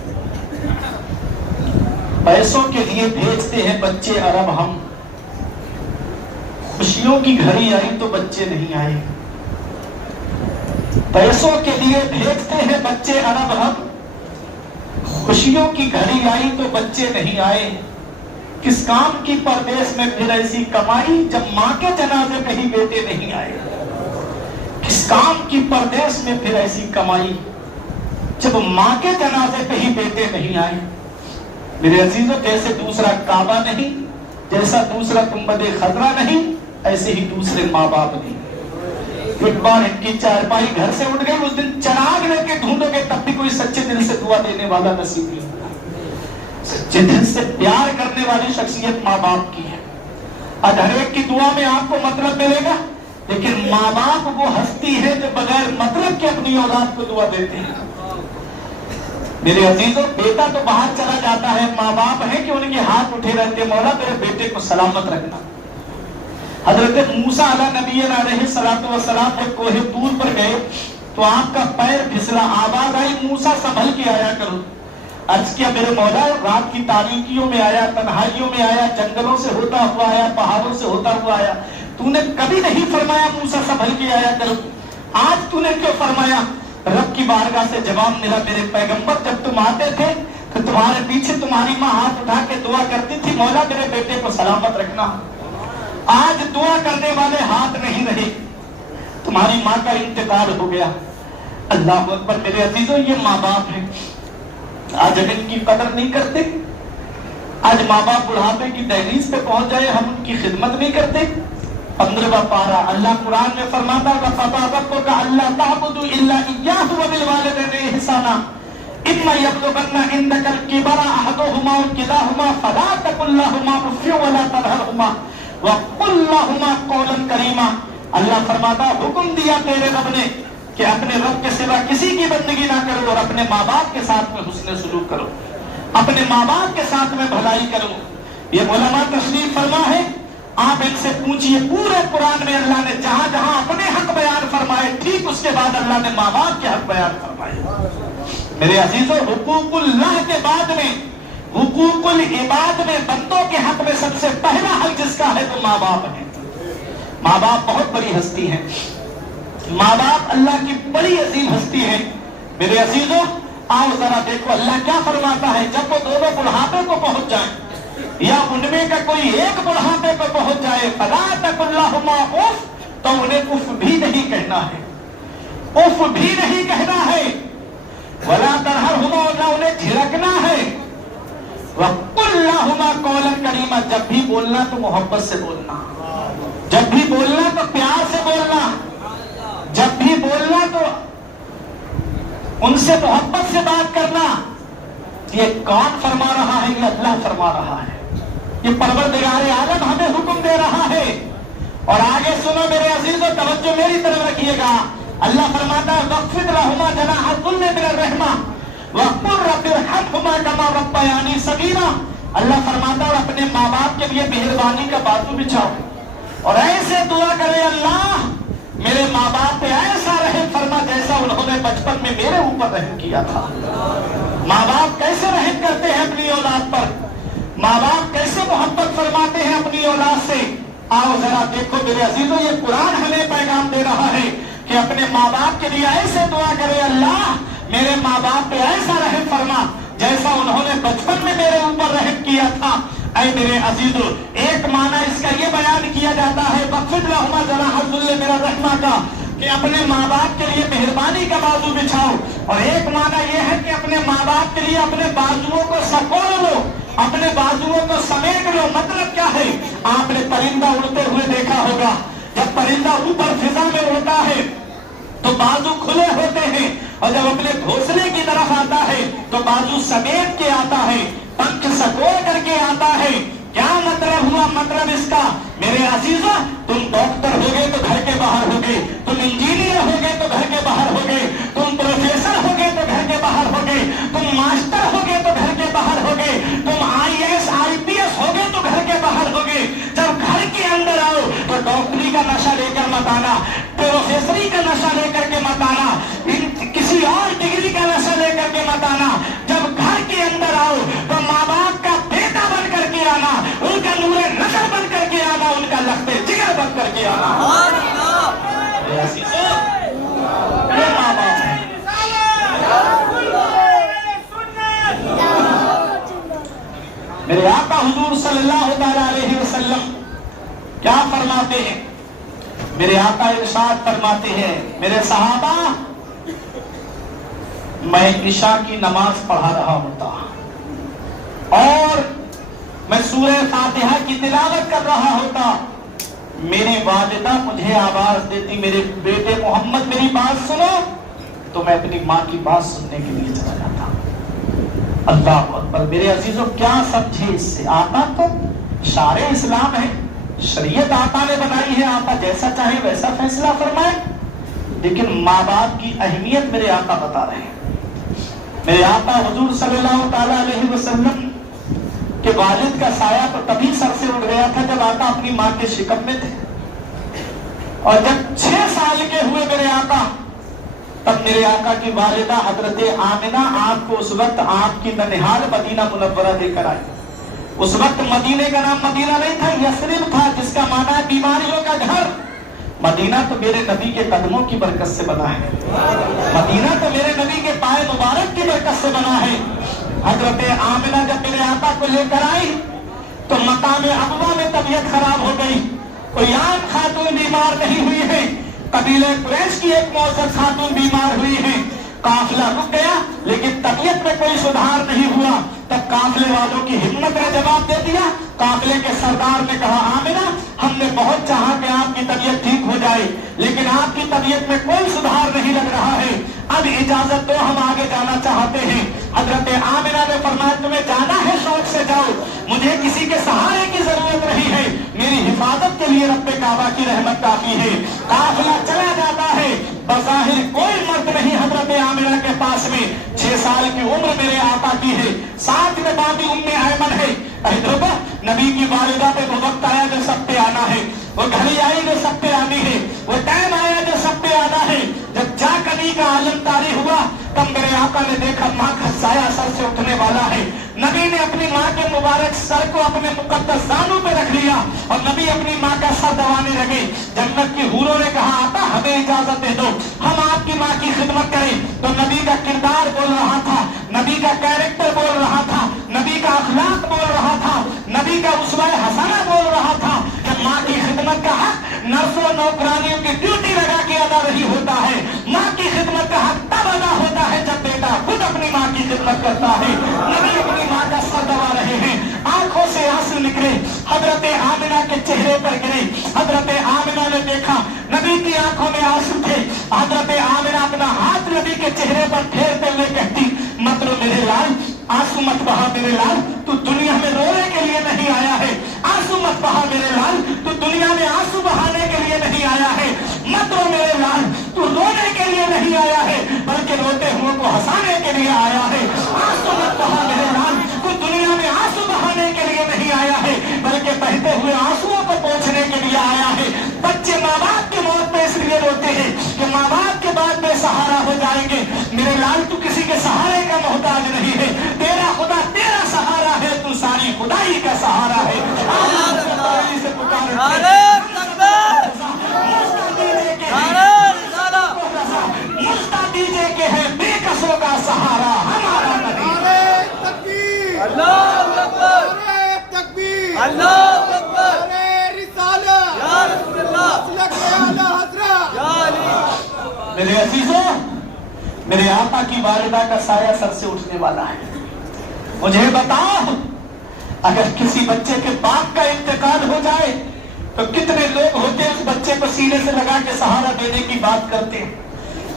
पैसों के लिए भेजते हैं बच्चे अरब हम, खुशियों की घड़ी आई तो बच्चे नहीं आए। पैसों के लिए भेजते हैं बच्चे अरब हम, खुशियों की घड़ी आई तो बच्चे नहीं आए। किस काम की परदेश में फिर ऐसी कमाई जब माँ के जनाजे पे ही बेटे नहीं आए। किस काम की परदेश में फिर ऐसी कमाई जब माँ के जनाजे पे ही बेटे नहीं आए। मेरे अजीजों, जैसे दूसरा काबा नहीं, जैसा दूसरा गुंबद खजरा नहीं, ऐसे ही दूसरे माँ बाप नहीं। एक बार इनकी चारपाई घर से उठ गई, उस दिन चराग लेके ढूंढोगे तब भी कोई सच्चे दिल से दुआ देने वाला नसीब नहीं। सच्चे दिल से प्यार करने वाली शख्सियत माँ बाप की है। आज हर एक की दुआ में आपको मतलब मिलेगा, लेकिन माँ बाप वो हस्ती है जो बगैर मतलब के अपनी औलाद को दुआ देते हैं। मेरे अजीजों, बेटा तो बाहर चला जाता है, माँ बाप है कि उनके हाथ उठे रहते, मौला मेरे बेटे को सलामत रखना। हजरत मूसा अलैहिस्सलातु वस्सलाम जब कोहे तूर पर गए तो आपका पैर फिसला, आवाज आई मूसा संभल के आया करो। अर्ज किया मेरे मौला, रात की तारीकियों में आया, तन्हाइयों में आया, जंगलों से होता हुआ आया, पहाड़ों से होता हुआ आया, तूने कभी नहीं फरमाया मूसा संभल के आया करो। आज तूने क्यों फरमाया? रब की बारगाह से जवाब मिला, मेरे पैगंबर जब तुम आते थे तो तुम्हारे पीछे तुम्हारी माँ हाथ उठा के दुआ करती थी, मौला मेरे बेटे को सलामत रखना। आज दुआ करने वाले हाथ नहीं रहे, तुम्हारी माँ का इंतकाल हो गया। अल्लाह अकबर। मेरे अजीजों, ये माँ बाप है। आज हम इनकी कदर नहीं करते। आज माँ बाप बुढ़ापे की दहलीज पे पहुंच जाए, हम उनकी खिदमत नहीं करते। 15वां पारा अल्लाह कुरान में फरमाता है, रब्बुका अल्ला ताबुदू इल्ला इय्याहु व बिल वालिदैनि इहसाना इम्मा यब्लुगन्ना इंदकल किबरा अहदुहुमा व किलाहुमा फला तकुल लहुमा उफ़्फ़िन व ला तनहरहुमा व कुल लहुमा कौलन करीमा। अल्लाह फरमाता, हुक्म दिया तेरे रब ने कि अपने रब के सिवा किसी की बंदगी ना करो और अपने माँ बाप के साथ में हुस्न सलूक करो, अपने माँ बाप के साथ में भलाई करो। ये उलमा तशरीफ फरमा है, आप इनसे पूछिए, पूरे कुरान में अल्लाह ने जहां जहां अपने हक बयान फरमाए, ठीक उसके बाद अल्लाह ने माँ बाप के हक बयान फरमाए। मेरे अजीजों, हुकूकुल्लाह के बाद में हुकूकुल इबाद में बंदों के हक में सबसे पहला हक जिसका है वो माँ बाप है। माँ बाप बहुत बड़ी हस्ती है, माँ बाप अल्लाह की बड़ी अजीम हस्ती है। मेरे अजीजों, आओ जरा देखो अल्लाह क्या फरमाता है। जब वो दोनों बुढ़ापे को पहुंच जाए या उनमें का कोई एक बुढ़ापे को पहुंच जाए, फला तकुल लहुमा उफ़, तो उन्हें उफ़ भी नहीं कहना है, उफ़ भी नहीं कहना है। वला तनहरहुमा, ना उन्हें झिड़कना है। वक़ुल लहुमा कौलन करीमा, जब भी बोलना तो मोहब्बत से बोलना, जब भी बोलना तो प्यार से बोलना, जब भी बोलना तो उनसे मोहब्बत से बात करना। ये कौन फरमा रहा है? ये अल्लाह फरमा रहा है। ये परवरदिगार आलम हमें हुक्म दे रहा है। और आगे सुनो मेरे अजीजों, तवज्जो मेरी तरफ रखिएगा। अल्लाह फरमाता है, वक़्फ़िद लहुमा जनाह ज़ुल्ल मिनर रहमा वक़ुल रब्बिरहमहुमा कमा रब्बयानी सगीरा। अल्लाह फरमाता है, और अपने माँ बाप के लिए मेहरबानी का बाजू बिछाओ और ऐसे दुआ करे, अल्लाह मेरे माँ बाप पे ऐसा रहम फरमा जैसा उन्होंने बचपन में मेरे ऊपर रहम किया था। माँ बाप कैसे रहम करते हैं अपनी औलाद पर, माँ बाप कैसे मोहब्बत फरमाते हैं अपनी औलाद से। आओ जरा देखो मेरे अजीजों, ये कुरान हमें पैगाम दे रहा है कि अपने माँ बाप के लिए ऐसे दुआ करे, अल्लाह मेरे माँ बाप पे ऐसा रहम फरमा जैसा उन्होंने बचपन में मेरे ऊपर रहम किया था। ऐ मेरे अजीजों, एक ایک معنی اس کا یہ بیان کیا جاتا ہے وَخْفِضْ لَهُمَا جَنَاحَ الذُّلِّ مِنَ الرَّحْمَةِ کا، کہ اپنے ماں باپ کے لیے مہربانی کا بازو بچھاؤ. اور ایک معنی یہ ہے کہ اپنے ماں باپ کے لیے اپنے بازوؤں کو سکوڑ لو، اپنے بازوؤں کو سمیٹ لو. مطلب کیا ہے؟ آپ نے پرندہ اڑتے ہوئے دیکھا ہوگا، جب پرندہ اوپر فضا میں اڑتا ہے تو بازو کھلے ہوتے ہیں، اور جب اپنے گھونسلے کی طرف آتا ہے تو بازو سمیٹ کے آتا ہے، پنکھ سکوڑ کر کے آتا ہے. کیا مطلب ہوا؟ مطلب اس کا میرے عزیزوں، تم ڈاکٹر ہوگے تو گھر کے باہر ہوگے، تم انجینئر ہوگے تو گھر کے باہر ہوگے، تم پروفیسر ہوگے تو گھر کے باہر ہوگے، تم ماسٹر ہوگے تو گھر کے باہر ہوگے، تم IAS IPS ہوگے تو گھر کے باہر ہوگے. جب گھر کے اندر آؤ تو ڈاکٹری کا نشہ لے کر مت آنا، پروفیسری کا نشہ لے کر کے مت آنا، کسی اور ڈگری کا نشہ لے کر کے مت آنا. جب گھر کے اندر آؤ تو ماں باپ کا بیٹا بن کر کے آنا، ان کا نور نظر بن کر کے آنا، ان کا لخت جگر بن کر کے آنا. یہ ماں باپ ہے. میرے آقا حضور صلی اللہ تعالی علیہ وسلم کیا فرماتے ہیں؟ میرے آقا ارشاد فرماتے ہیں، میرے صحابہ، میں عشاء کی نماز پڑھا رہا ہوتا اور میں سورہ فاتحہ کی تلاوت کر رہا ہوتا، میری والدہ مجھے آواز دیتی، میرے بیٹے محمد میری بات سنو، تو میں اپنی ماں کی بات سننے کے لیے چلا جاتا. اللہ اکبر. میرے عزیزوں، کیا سمجھے اس سے؟ آقا تو شارع اسلام ہے، شریعت آقا نے بنائی ہے، آقا جیسا چاہے ویسا فیصلہ فرمائے، لیکن ماں باپ کی اہمیت میرے آقا بتا رہے ہیں. میرے آقا حضور صلی اللہ تعالی علیہ وسلم کہ والد کا سایہ تو تبھی سر سے اٹھ گیا تھا جب آقا اپنی ماں کے شکم میں تھے، اور جب 6 سال کے ہوئے میرے آقا، تب میرے آقا کی والدہ حضرت آمنہ آپ کو اس وقت آپ کی ننہال مدینہ منورہ لے کر آئی. اس وقت مدینے کا نام مدینہ نہیں تھا، یثرب تھا، جس کا معنی ہے بیماریوں کا گھر. مدینہ تو میرے نبی کے قدموں کی برکت سے بنا ہے، مدینہ تو میرے نبی کے پائے مبارک کی برکت سے بنا ہے. حضرت آمنہ جب میرے آقا کو لے کر آئی تو مقام ابوا میں طبیعت خراب ہو گئی. کوئی عام خاتون بیمار نہیں ہوئی ہے، قبیلہ قریش کی ایک معزز خاتون بیمار ہوئی ہے. قافلہ رک گیا لیکن طبیعت میں کوئی سدھار نہیں ہوا. تب قافلے والوں کی ہمت نے جواب دے دیا. قافلے کے سردار نے کہا، آمنہ، ہم نے بہت چاہا کہ آپ کی طبیعت ٹھیک ہو جائے، لیکن آپ کی طبیعت میں کوئی سدھار نہیں لگ رہا ہے، اب اجازت دو، ہم آگے جانا چاہتے ہیں. حضرت آمنہ نے فرمایا، تمہیں جانا ہے شوق سے جاؤ، مجھے کسی کے سہارے کی ضرورت نہیں ہے، میری حفاظت کے لیے رب کعبہ کی رحمت کافی ہے. قافلہ چلا جاتا ہے، بظاہر کوئی مرد نہیں حضرت آمنہ کے پاس میں. 6 سال کی عمر میرے آقا کی ہے، ساتھ میں بابی ام ایمن ہے. نبی کی والدہ پہ وہ وقت آیا جو سب پہ آنا ہے، وہ گھڑی آئی جو سب پہ آنی ہے، وہ ٹائم آیا جو سب پہ آنا ہے. جب جا کبھی کا عالم طاری ہوا تب میرے آقا نے دیکھا ماں کا سایہ سر سے اٹھنے والا ہے. نبی نے اپنی ماں کے مبارک سر کو اپنے مقدس زانوں پہ رکھ لیا اور نبی اپنی ماں کا سر دبانے لگے. جنت کی حوروں نے کہا، آقا ہمیں اجازت دے دو، ہم آپ کی ماں کی خدمت کریں. تو نبی کا کردار بول رہا تھا، نبی کا کیریکٹر بول رہا تھا، نبی کا اخلاق بول رہا تھا، نبی کا اسوہ حسنہ بول رہا تھا کہ ماں کی خدمت کا حق نرسوں نوکرانیوں کی ڈیوٹی لگا کے ادا نہیں ہوتا ہے. ماں کی خدمت کا حق تب ادا ہوتا ہے جب بیٹا خود اپنی ماں کی خدمت کرتا ہے. نبی اپنی ماں کا سر دبا رہے ہیں، آنکھوں سے آنسو نکلے، حضرت آمنہ کے چہرے پر گرے. حضرت آمنہ نے دیکھا نبی کی آنکھوں میں آنسو تھے. حضرت آمنہ اپنا ہاتھ نبی کے چہرے پر پھیرتے ہوئے کہتی، مت رو میرے لال، آنسو مت بہا میرے لال، تو دنیا میں رونے کے لیے نہیں آیا ہے. آنسو مت بہا میرے لال، تو دنیا میں آنسو بہانے کے لیے نہیں آیا ہے. مت رو میرے لال، تو رونے کے لیے نہیں آیا ہے بلکہ روتے ہوئے کو ہنسانے کے لیے آیا ہے. آنسو مت بہا میرے لال، تو دنیا میں آنسو بہانے کے لیے نہیں آیا ہے بلکہ بہتے ہوئے آنسوؤں کو پوچھنے کے لیے آیا ہے. بچے ماں باپ کی موت پہ اس لیے روتے ہیں کہ ماں باپ کے بعد بے سہارا ہو جائیں گے. میرے لال، تو کسی کے سہارے کا محتاج نہیں ہے، تیرا خدا تیرا سہارا ہے، تو ساری خدائی کا سہارا ہے. مجھتا دیجئے کہ ہے بے کسوں کا سہارا ہمارا نبی. اللہ اکبر، اللہ اکبر. की वालिदा का साया सर से उठने वाला है। मुझे बताओ, अगर किसी बच्चे के बाप का इंतकाल हो जाए तो कितने लोग होते हैं उस बच्चे को सीने से लगा के सहारा देने की बात करते हैं।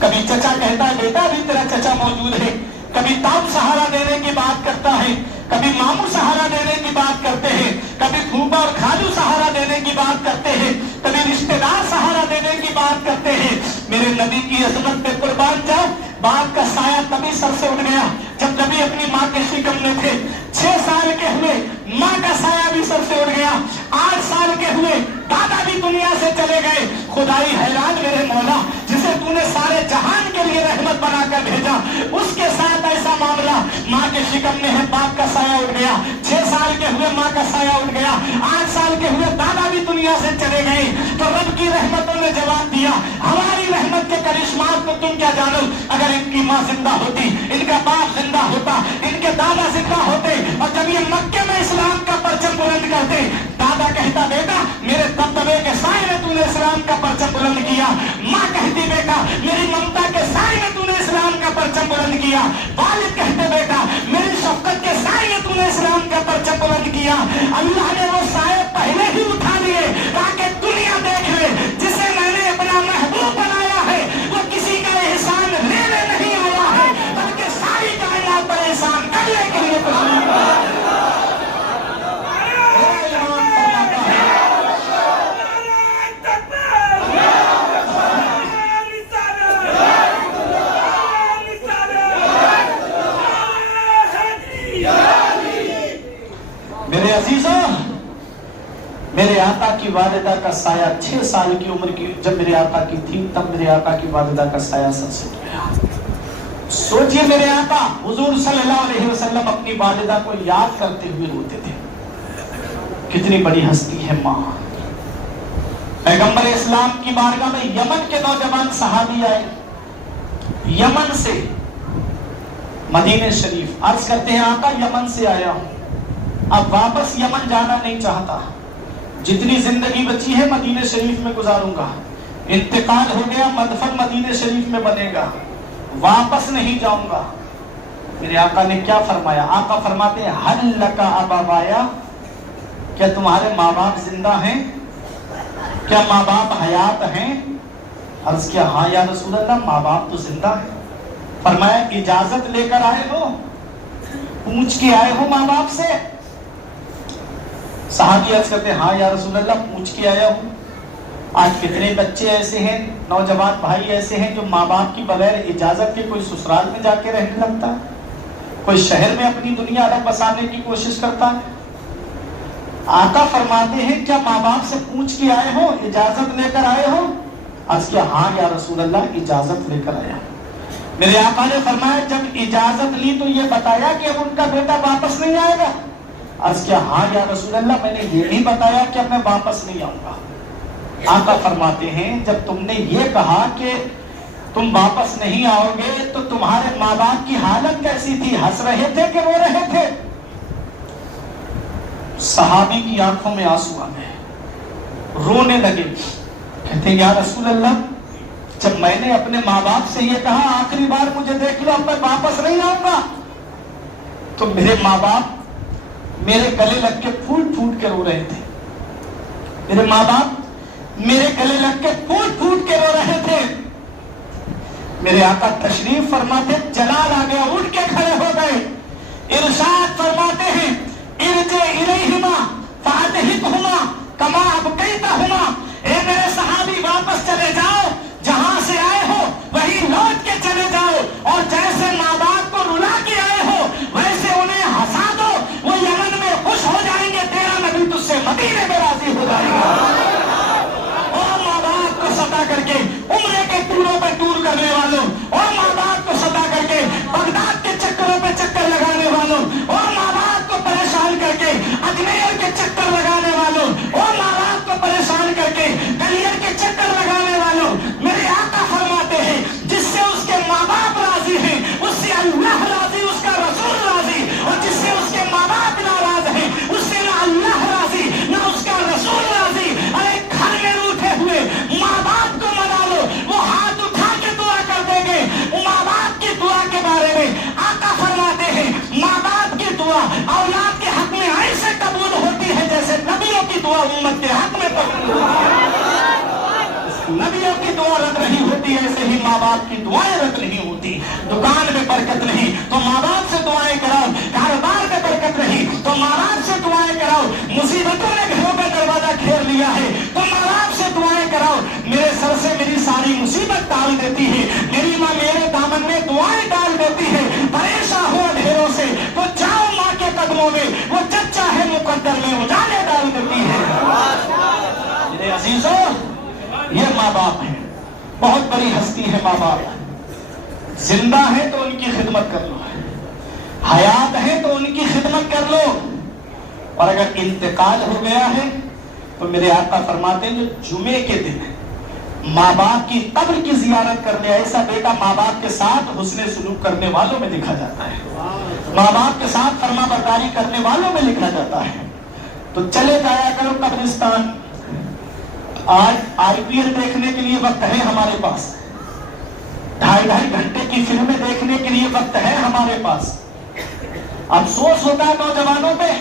कभी चचा कहता है बेटा अभी तेरा चचा मौजूद है, कभी ताऊ सहारा देने की बात करता है, कभी मामू सहारा देने की बात करते हैं, कभी फूफा और खालू सहारा देने की बात करते हैं, कभी रिश्तेदार सहारा देने की बात करते हैं। मेरे नबी की अजमत पे कुर्बान जाओ, बाप का साया तभी सर से उठ गया जब नबी अपनी माँ के शिकम में थे। 6 साल के हुए माँ का साया भी सर से उठ गया, 8 साल के हुए दादा भी दुनिया से चले गए। खुदाई हैरान मेरे मौला, जिसे तूने सारे जहान के लिए रहमत बनाकर भेजा, उसके साथ ऐसा मामला। माँ के शिकम में है, बाप का साया उठ गया, 6 साल के हुए माँ का साया उठ गया, 8 साल के हुए दादा भी दुनिया से चले गए। तो रब की रहमतों ने जवाब दिया, हमारी रहमत के करिश्मात को तुम क्या जानो। अगर इनकी माँ जिंदा होती, इनका बाप जिंदा होता, इनके दादा जिंदा होते, और जब ये मक्के में इस्लाम का परचम बुलंद करते, दादा कहता बेटा मेरे दबदबे के साए में तूने इस्लाम का परचम बुलंद किया। माँ कहती बेटा मेरी ममता के साए में तूने इस्लाम का परचम बुलंद किया। वालिद कहते बेटा मेरी शफकत के साए में तूने इस्लाम का परचम बुलंद किया। अल्लाह ने वो साए पहले ही उठा लिए ताकि दुनिया देख ले, जिसे मैंने अपना महबूब बनाया है वो किसी का एहसान लेने नहीं आया है, बल्कि सारी कायनात पर एहसान करने के लिए तशरीफ लाया। मेरे अजीजों, मेरे आका की वालिदा का साया 6 साल की उम्र की जब मेरे आका की थी, तब मेरे आका की वालिदा का साया सर से उठ गया। सोचिए मेरे आका हुजूर सल्लल्लाहु अलैहि वसल्लम अपनी वालिदा को याद करते हुए रोते थे। कितनी बड़ी हस्ती है माँ। पैगंबर इस्लाम की बारगाह में यमन के नौजवान सहाबी आए, यमन से मदीने शरीफ, अर्ज करते हैं आका यमन से आया हूं, अब वापस यमन जाना नहीं चाहता, जितनी जिंदगी बची है मदीने शरीफ में गुजारूंगा, इंतकाल हो गया मदफन मदीने शरीफ में बनेगा, वापस नहीं जाऊंगा। मेरे आका ने क्या फरमाया? आका फरमाते हैं हल लका अबावाया, क्या तुम्हारे माँ बाप जिंदा हैं? क्या माँ बाप हयात हैं? अर्ज किया हाँ या रसूल अल्लाह, माँ बाप तो जिंदा है। फरमाया इजाजत लेकर आए हो, पूछ के आए हो माँ बाप से? सहाबी अर्ज करते हैं हाँ या रसूल अल्लाह, पूछ के आया हूँ। आज कितने बच्चे ऐसे हैं, नौजवान भाई ऐसे हैं जो माँ बाप की बगैर इजाजत के कोई ससुराल में जाके रहने लगता है, कोई शहर में अपनी दुनिया अलग बसाने की कोशिश करता है। आका फरमाते हैं क्या माँ बाप से पूछ के आए हो, इजाजत लेकर आए हो? अर्ज किया हाँ या रसूल अल्लाह, इजाजत लेकर आया। मेरे आका ने फरमाया जब इजाजत ली तो ये बताया कि अब उनका बेटा वापस नहीं आएगा? अर्ज किया हाँ या रसूल अल्लाह, मैंने ये भी बताया कि अब मैं वापस नहीं आऊंगा। आका फरमाते हैं जब तुमने ये कहा कि तुम वापस नहीं आओगे तो तुम्हारे माँ बाप की हालत कैसी थी, हंस रहे थे कि रो रहे थे? सहाबी की आंखों में आंसू आ गए, रोने लगे। कहते हैं या रसूल अल्लाह, जब मैंने अपने माँ बाप से ये कहा आखिरी बार मुझे देख लो, अब मैं वापस नहीं आऊंगा, तो मेरे माँ बाप मेरे गले लग के फूट फूट के रो रहे थे। मेरे माँ बाप मेरे गले लग के फूट फूट के रो रहे थे। मेरे आका तशरीफ फरमाते, जलाल आ गया, उठ के खड़े हो गए, इरशाद फरमाते हैं इरजे इलैहिमा फातहिकुमा कमा अबकैतहुमा, ए मेरे सहाबी वापस चले जाओ, जहां से आए हो वहीं लौट के चले जाओ, और जैसे माँ बाप को रुला के आए हो वैसे उन्हें हंसा दो, वो यमन में खुश हो जाएंगे, तेरा नबी तुझसे मदीने में राजी हो जाएगा। और माँ बाप को सता करके उम्रे के टूरों पे टूर करने वालों, और माँ बाप को सता करके बगदाद के चक्करों पे चक्कर लगाने वालों, और माँ बाप को परेशान करके अजमेर के चक्कर लगाने वालों, और माँ बाप औलाद के हक में ऐसे कबूल होती है जैसे नबियों की दुआ उम्मत के हक में कबूल होती है। नबियों की दुआ रद्द नहीं होती, ऐसे ही माँ बाप की दुआएं रद्द नहीं होती। दुकान में बरकत नहीं तो माँ बाप से दुआएं कराओ, कारोबार में बरकत नहीं तो माँ बाप से दुआएं कराओ, मुसीबतों ने घरों का दरवाजा घेर लिया है तो माँ बाप से दुआएं कराओ। मेरे सर से मेरी सारी मुसीबत टाल देती है, मेरी माँ मेरे दामन में दुआएं डाल देती है। परेशान हो अंधेरों से तो जाओ माँ के कदमों में, वो जब चाहे मुकद्दर में उजाले डाल देती है। मेरे अजीजों, ये माँ बाप है, बहुत बड़ी हस्ती है माँ बाप। जिंदा है तो उनकी खिदमत कर लो, हयात है तो उनकी खिदमत कर लो, और अगर इंतकाल हो गया है तो मेरे आका फरमाते हैं जो जुमे के दिन माँ बाप की कब्र की जियारत करने, ऐसा बेटा माँ बाप के साथ हुस्ने सुलूक करने वालों में लिखा जाता है, माँ बाप के साथ फर्मा बरदारी करने वालों में लिखा जाता है। तो चले जाया करो कब्रिस्तान। आज आईपीएल देखने के लिए वक्त है हमारे पास, 2.5 घंटे की फिल्में देखने के लिए वक्त है हमारे पास। अफसोस होता है नौजवानों पे,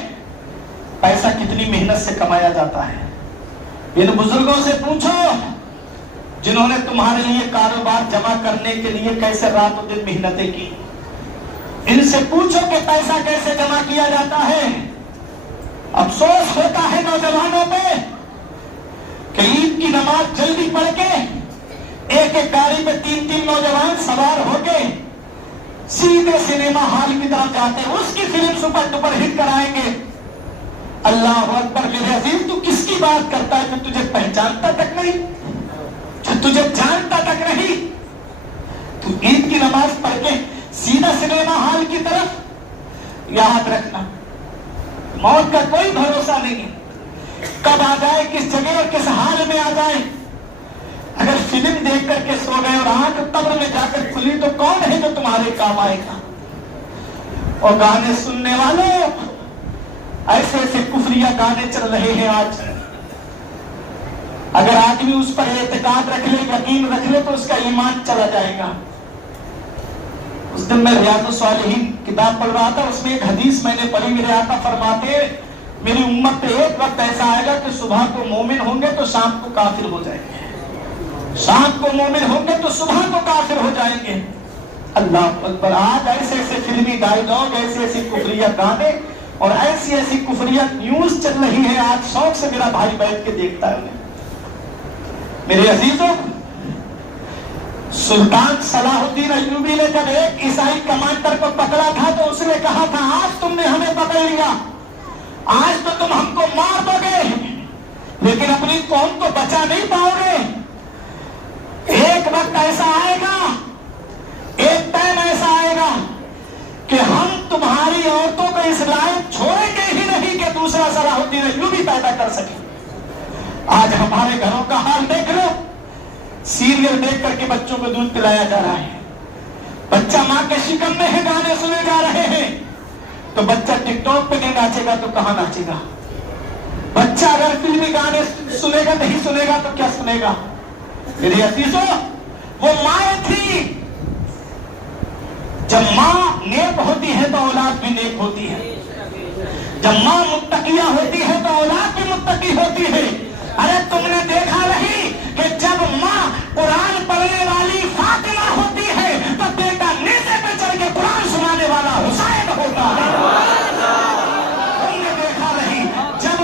पैसा कितनी मेहनत से कमाया जाता है। इन बुजुर्गों से पूछो जिन्होंने तुम्हारे लिए कारोबार जमा करने के लिए कैसे रातों दिन मेहनतें की, इनसे पूछो कि पैसा कैसे जमा किया जाता है। अफसोस होता है नौजवानों पे कि ईद की नमाज जल्दी पढ़ के एक एक गाड़ी पे 3-3 नौजवान सवार होके सीधे सिनेमा हॉल की तरफ जाते हैं, उसकी फिल्म सुपर डुपर हिट कराएंगे। अल्लाह अकबर। मेरे अजीज, तू किसकी बात करता है जो तुझे पहचानता तक नहीं, जो तुझे जानता तक नहीं। तू ईद की नमाज पढ़ के सीधा सिनेमा हॉल की तरफ। याद रखना, मौत का कोई भरोसा नहीं है, कब आ जाए, किस जगह और किस हाल में आ जाए। अगर फिल्म देख करके सो गए और आंख कब्र में जाकर खुली तो कौन है जो तुम्हारे काम आएगा। और गाने सुनने वालों, ऐसे ऐसे कुफरिया गाने चल रहे हैं आज। अगर आदमी उस पर एतकाद रख ले, यकीन रख ले, तो उसका ईमान चला जाएगा। उस दिन मैं रियादुस सालिहीन किताब पढ़ रहा था, उसमें एक हदीस मैंने पढ़ी। मेरे आका फरमाते, मेरी उम्मत पे एक वक्त ऐसा आएगा कि सुबह को मोमिन होंगे तो शाम को काफिर हो जाएंगे, शाम को मोमिन होंगे तो सुबह को काफिर हो जाएंगे। अल्लाह अकबर। आज ऐसे ऐसे फिल्मी डायलॉग, ऐसे ऐसे कुफरिया गाने और ऐसी ऐसी कुफरिया न्यूज चल रही है। आज शौक से मेरा भाई बैठ के देखता है उन्हें। मेरे अजीजों, सुल्तान सलाहुद्दीन अय्यूबी ने जब एक ईसाई कमांडर को पकड़ा था तो उसने कहा था, आज तुमने हमें पकड़ लिया, आज तो तुम हमको मार दोगे लेकिन अपनी कौम को बचा नहीं पाओगे। एक वक्त ऐसा आएगा, एक टाइम ऐसा आएगा कि हम तुम्हारी औरतों को इस लायक छोड़ेंगे ही नहीं कि दूसरा सलाहुद्दीन अय्यूबी पैदा कर सके। आज हमारे घरों का हाल देख लो, सीरियल देख करके बच्चों को दूध पिलाया जा रहा है, बच्चा मां के शिकम में है, गाने सुने जा रहे हैं। तो बच्चा टिकटॉक पे नहीं नाचेगा तो कहां नाचेगा। बच्चा अगर फिल्मी गाने सुनेगा नहीं सुनेगा तो क्या सुनेगा। मेरे अजीजों, वो माँ थी, जब माँ नेक होती है तो औलाद भी नेक होती है, जब माँ मुत्तकिया होती है तो औलाद भी मुत्तकी होती है। अरे तुमने देखा नहीं कि जब माँ कुरान पढ़ने वाली फातिमा होती है तो बेटा नीचे पे चढ़ के कुरान सुनाने वाला हुसैन होता है। तुमने देखा नहीं, जब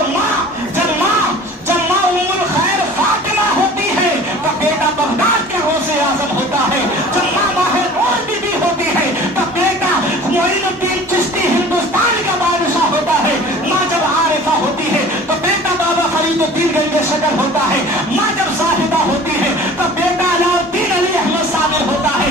माँ उम्मुल खैर फातिमा होती है तो बेटा बगदाद के गौसे आजम होता है। जब माँ माहिर और बीबी होती है तो बेटा मोइनुद्दीन चिश्ती हिंदुस्तान का बादशाह होता है। माँ जब आरिफा होती है तो बेटा बाबा फरीदुद्दीन गंगे शकर होता है। माँ जब साहिबा होती है तो बेटा अलाउद्दीन अली अहमद साबिर होता है।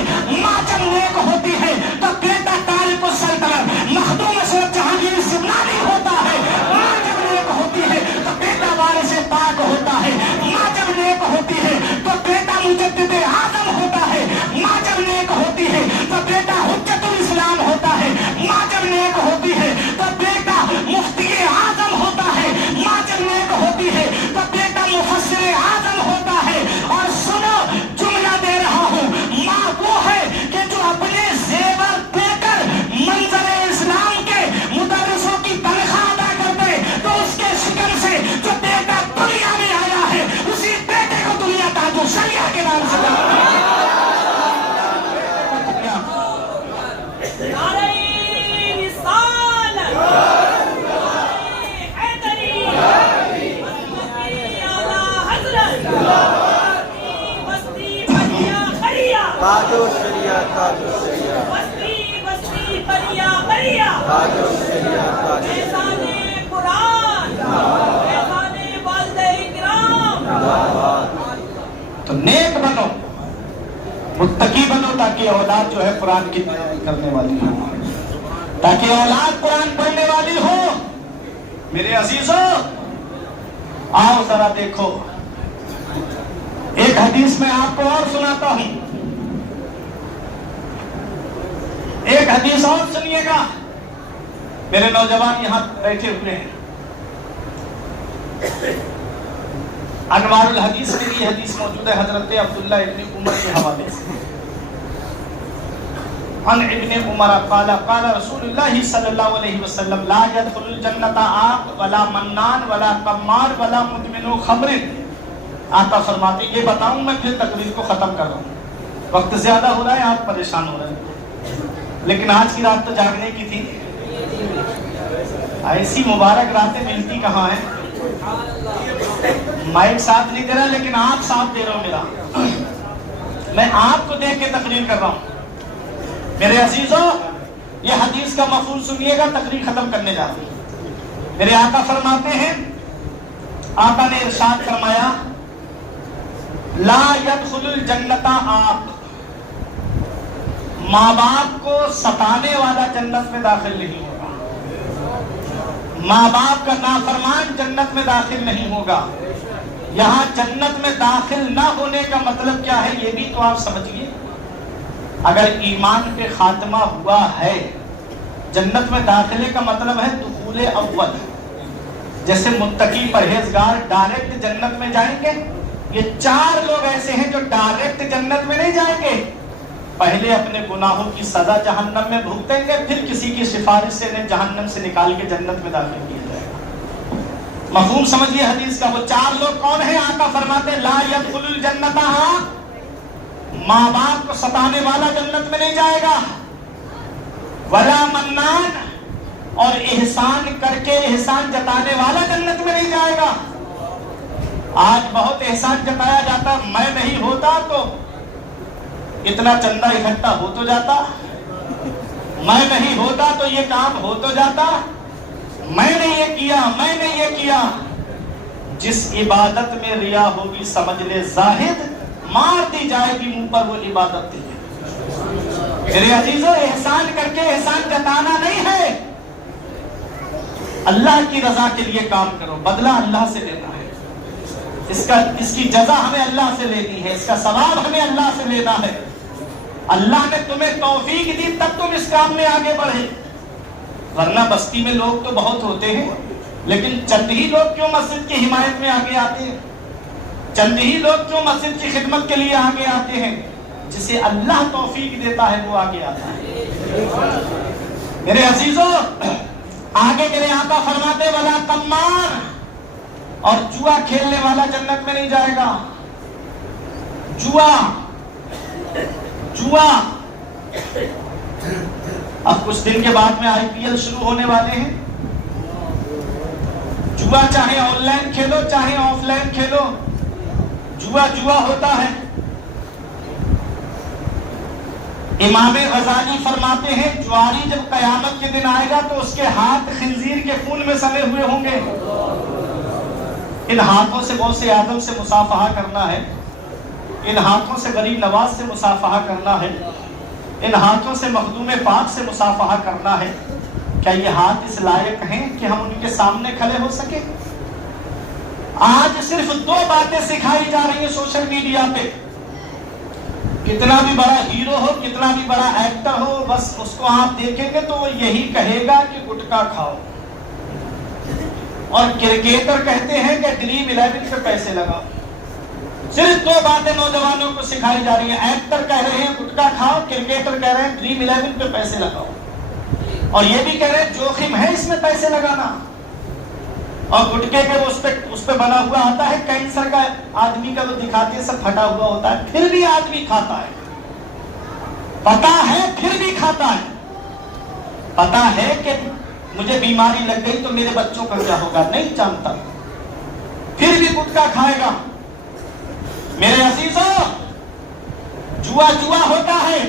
نعرہ رسالت، حیدری، اعلیٰ حضرت، بستی بلیا بلیا، تاج الشریعہ تاج الشریعہ بستی بلیا بلیا، تاج الشریعہ تاج فیضان قرآن، فیضان والدین کرام۔ تو نیک بنو، متقی بنو، تاکہ اولاد جو ہے قرآن کی تلاوت کرنے والی ہو، تاکہ اولاد قرآن پڑھنے والی ہو۔ میرے عزیزوں، آؤ ذرا دیکھو، ایک حدیث میں آپ کو اور سناتا ہوں، ایک حدیث اور سنیے گا۔ میرے نوجوان یہاں بیٹھے ہوئے ہیں، انوار الحدیث میں یہ حدیث موجود ہے حضرت عبداللہ ابن عمر کے حوالے سے۔ عن ابن عمر قال قال رسول اللہ صلی اللہ علیہ وسلم لا يدخل الجنة عاق ولا منان ولا قمار ولا مدمن خمر۔ آقا فرماتے یہ بتاؤں میں پھر تقریر کو ختم کر رہا ہوں، وقت زیادہ ہو رہا ہے، آپ پریشان ہو رہے ہیں، لیکن آج کی رات تو جاگنے کی تھی، ایسی مبارک راتیں ملتی کہاں ہیں۔ مائک ساتھ نہیں دے رہا لیکن آپ ساتھ دے رہے ہو میرا، میں آپ کو دیکھ کے تقریر کر رہا ہوں۔ میرے عزیزوں، یہ حدیث کا مفہوم سنیے گا، تقریر ختم کرنے جا رہی ہے۔ میرے آقا فرماتے ہیں، آقا نے ارشاد فرمایا لا يدخل الجنت عاق، ماں باپ کو ستانے والا جنت میں داخل نہیں ہوگا، ماں باپ کا نافرمان جنت میں داخل نہیں ہوگا۔ یہاں جنت میں داخل نہ ہونے کا مطلب کیا ہے یہ بھی تو آپ سمجھیے۔ اگر ایمان پہ خاتمہ ہوا ہے، جنت میں داخلے کا مطلب ہے دخول اول، جیسے متقی پرہیزگار ڈائریکٹ جنت میں جائیں گے، یہ 4 لوگ ایسے ہیں جو ڈائریکٹ جنت میں نہیں جائیں گے، پہلے اپنے گناہوں کی سزا جہنم میں بھگتیں گے، پھر کسی کی سفارش سے انہیں جہنم سے نکال کے جنت میں داخل کیا جائے گا۔ مفہوم سمجھیے حدیث کا۔ وہ 4 لوگ کون ہیں؟ آقا فرماتے لا يدخل الجنت عاق، ماں باپ کو ستانے والا جنت میں نہیں جائے گا، ولا منان، اور احسان کر کے احسان جتانے والا جنت میں نہیں جائے گا۔ آج بہت احسان جتایا جاتا، میں نہیں ہوتا تو اتنا چندہ اکٹھا ہو تو جاتا، میں نہیں ہوتا تو یہ کام ہو تو جاتا، میں نے یہ کیا، میں نے یہ کیا۔ جس عبادت میں ریا ہوگی سمجھ لے زاہد، مار دی جائے گی منہ پر وہ عبادت تھی۔ میرے عزیزوں، احسان کر کے احسان جتانا نہیں ہے، اللہ کی رضا کے لیے کام کرو، بدلہ اللہ سے لینا ہے، اس کی جزا ہمیں اللہ سے لینی ہے، اس کا ثواب ہمیں اللہ سے لینا ہے۔ اللہ نے تمہیں توفیق دی تب تم اس کام میں آگے بڑھے، ورنہ بستی میں لوگ تو بہت ہوتے ہیں، لیکن چند ہی لوگ کیوں مسجد کی حمایت میں آگے آتے ہیں، چند ہی لوگ کیوں مسجد کی خدمت کے لیے آگے آتے ہیں۔ جسے اللہ توفیق دیتا ہے وہ آگے آتا ہے۔ میرے عزیزوں، آگے میرے آقا فرماتے ولا قمار، اور جوا کھیلنے والا جنت میں نہیں جائے گا۔ جوا اب کچھ دن کے بعد میں IPL شروع ہونے والے ہیں، جوا چاہے آن لائن کھیلو چاہے آف لائن کھیلو، جوا ہوتا ہے۔ امام غزالی فرماتے ہیں جواری جب قیامت کے دن آئے گا تو اس کے ہاتھ خنزیر کے خون میں سنے ہوئے ہوں گے۔ ان ہاتھوں سے غوث اعظم سے مصافحہ کرنا ہے، ان ہاتھوں سے غریب نواز سے مصافحہ کرنا ہے، ان ہاتھوں سے مخدوم پاک سے مصافحہ کرنا ہے۔ کیا یہ ہاتھ اس لائق ہیں کہ ہم ان کے سامنے کھڑے ہو سکے؟ آج صرف 2 باتیں سکھائی جا رہی ہیں سوشل میڈیا پہ، کتنا بھی بڑا ہیرو ہو، کتنا بھی بڑا ایکٹر ہو، بس اس کو آپ دیکھیں گے تو وہ یہی کہے گا کہ گٹکا کھاؤ، اور کرکٹر کہتے ہیں کہ ڈریم 11 پہ پیسے لگاؤ۔ صرف 2 باتیں نوجوانوں کو سکھائی جا رہی ہیں، ایکٹر کہہ رہے ہیں گٹکا کھاؤ، کرکٹر کہہ رہے ہیں ڈریم 11 پہ پیسے لگاؤ، اور یہ بھی کہہ رہے ہیں جوخم ہے اس میں پیسے لگانا۔ اور گٹکے کے اس پہ بنا ہوا آتا ہے کینسر کا، آدمی کا وہ دکھاتے ہیں سب پھٹا ہوا ہوتا ہے، پھر بھی آدمی کھاتا ہے، پتا ہے پھر بھی کھاتا ہے۔ पता है कि मुझे बीमारी लग गई तो मेरे बच्चों का क्या होगा, नहीं जानता, फिर भी गुटखा खाएगा। मेरे अजीजों, जुआ जुआ होता है,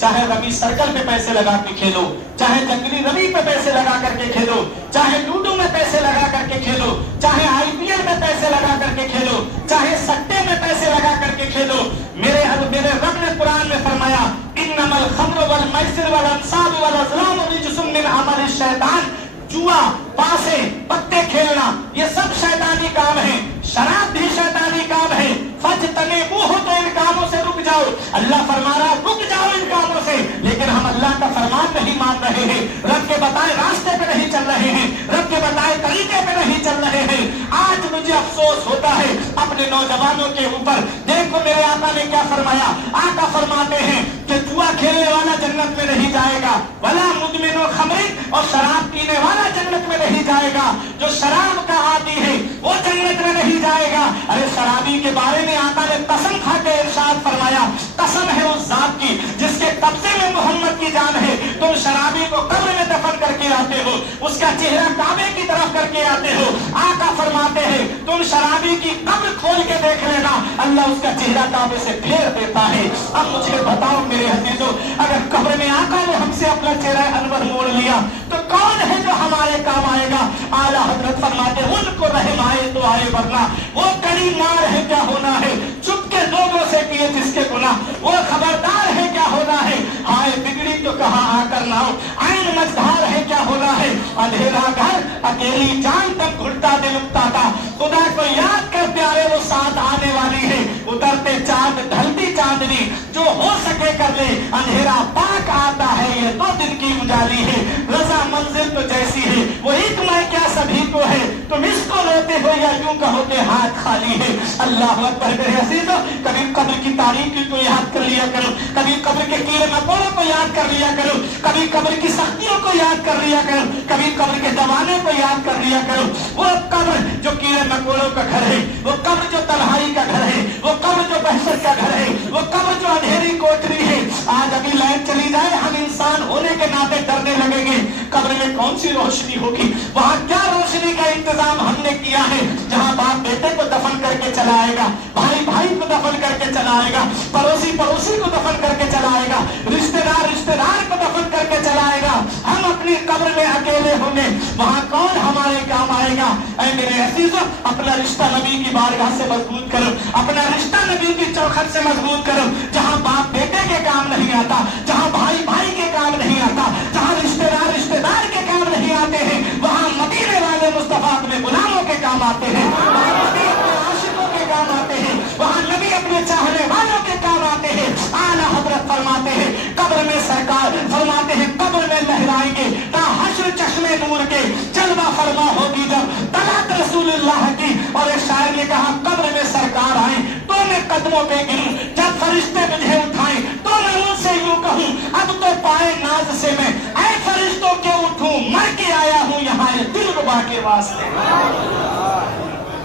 चाहे रवि सर्कल पे पैसे लगा के खेलो, चाहे जंगली रवि पे पैसे लगा करके खेलो, चाहे लूडो में पैसे लगा करके खेलो, चाहे आईपीएल में पैसे लगा करके खेलो, चाहे सट्टे में पैसे लगा करके खेलो। मेरे रब ने कुरान में फरमाया, इन्नमल खम्र वल मैसिर वल अंसाब वल अज़लाम रिजसुम मिन अमल शैतान। जुआ, पासे, पत्ते खेलना, ये सब शैतानी काम है। शराब भी शैतानी काम है। फज्तनिबूहु, तो इन कामों से रुक जाओ। अल्लाह फरमा रहा रुक जाओ इन कामों से, लेकिन हम अल्लाह का फरमान नहीं मान रहे हैं, रब के बताए रास्ते पे नहीं चल रहे हैं, रब के बताए तरीके पे नहीं चल रहे हैं। आज मुझे अफसोस होता है अपने नौजवानों के ऊपर। देखो मेरे आका ने क्या फरमाया, आका फरमाते हैं कि जुआ खेलने वाला जन्नत में नहीं जाएगा, वला मुदमिनु खमरिन, और शराब पीने वाला जन्नत में नहीं जाएगा। जो शराब का आदी है वो जन्नत में नहीं जाएगा। अरे शराबी के बारे में आका ने कसम खा के इरशाद फरमाया, कसम है उस जात की जिसके कब्जे में मोहम्मद की जान है, तुम शराबी को कब्र में दफन करके आते हो, उसका चेहरा काबे की तरफ करके आते हो। आका फरमाते हैं तुम शराबी की कब्र खोल के देख लेना, अल्लाह उसका चेहरा काबे से फेर देता है। अब मुझे बताओ मेरे अजीजों, अगर कब्र में आका ने हमसे अपना चेहरा अनवर मोड़ लिया तो कौन है जो हमारे काम आएगा? आला हजरत फरमाते उनको रहम आए तो आए, वरना वो कड़ी मार है क्या होना है, चुप के लोगों से किए जिसके गुनाह, वो खबरदार है क्या होना है। हाय बिगड़ी तो कहा आकर नाओ, आइन मझधार है क्या होना है। अंधेरा घर अकेली जान तक घुटता दिल उगता, खुदा को याद कर प्यारे वो साथ आने वाली है। उतरते चांद ढलती चांदनी, जो हो सके कर ले, अंधेरा पाक आता है ये तो दिन की उजाली है। रजा मंजिल तो जैसी है वही तुम्हें क्या सभी को है, तुम इसको रोते हो या यूं कहो के हाथ खाली है। अल्लाह अकबर। मेरे अजीजों, कभी कब्र की तारीकी को याद कर लिया करो, कभी कब्र के कीड़े मकोड़ों को याद कर लिया करो, कभी कब्र की सख्तियों को याद कर लिया करो, कभी कब्र के जमाने को याद कर लिया करो। वो कब्र जो कीड़े मकोड़ों का घर है, वो कब्र जो तन्हाई का घर है, वो कब्र जो बहशत का घर है, वो कब्र जो अंधेरी कोठरी है। आज अभी लाइट चली जाए हम इंसान होने के नाते डरने लगेंगे, कब्र में कौन सी रोशनी होगी, वहां क्या रोशनी का इंतजाम हमने किया है। जहां बाप बेटे को दफन करके चलाएगा, भाई भाई को दफन करके चलाएगा, पड़ोसी पड़ोसी को दफन करके चलाएगा, रिश्तेदार रिश्तेदार को दफन करके चलाएगा। हम अपनी कब्र में अकेले होंगे, वहां कौन हमारे काम आएगा। ऐ मेरे अजीजों, अपना रिश्ता नबी की बारगाह से मजबूत करो, अपना रिश्ता नबी की चौखट से मजबूत करो। जहां बाप बेटे के काम नहीं आता, जहां भाई भाई के काम नहीं आता, जहां रिश्तेदार रिश्तेदार के काम नहीं आते हैं, वहां मदीने वाले मुस्तफा अपने गुलामों के काम आते हैं, वहां नबी अपने आशिकों के काम आते हैं, वहां नबी अपने चाहने वालों के काम आते हैं। आला हजरत फरमाते हैं कब्र में सरकार फरमाते हैं कब्र में लहराएंगे ता हश्र चश्मे नूर के, जलवा फरमा होगी जब तलात रसूलुल्लाह की। और एक शायर ने कहा कब्र में सरकार आए तो मैं कदमों पे गिरूं, जब फरिश्ते मुझे उठाएं तो मैं उनसे यूं कहूं अब तो पाए नाज से मैं ऐ फरिश्तों के उठूं, मर के आया हूं यहाँ दिलरुबा के वास्ते।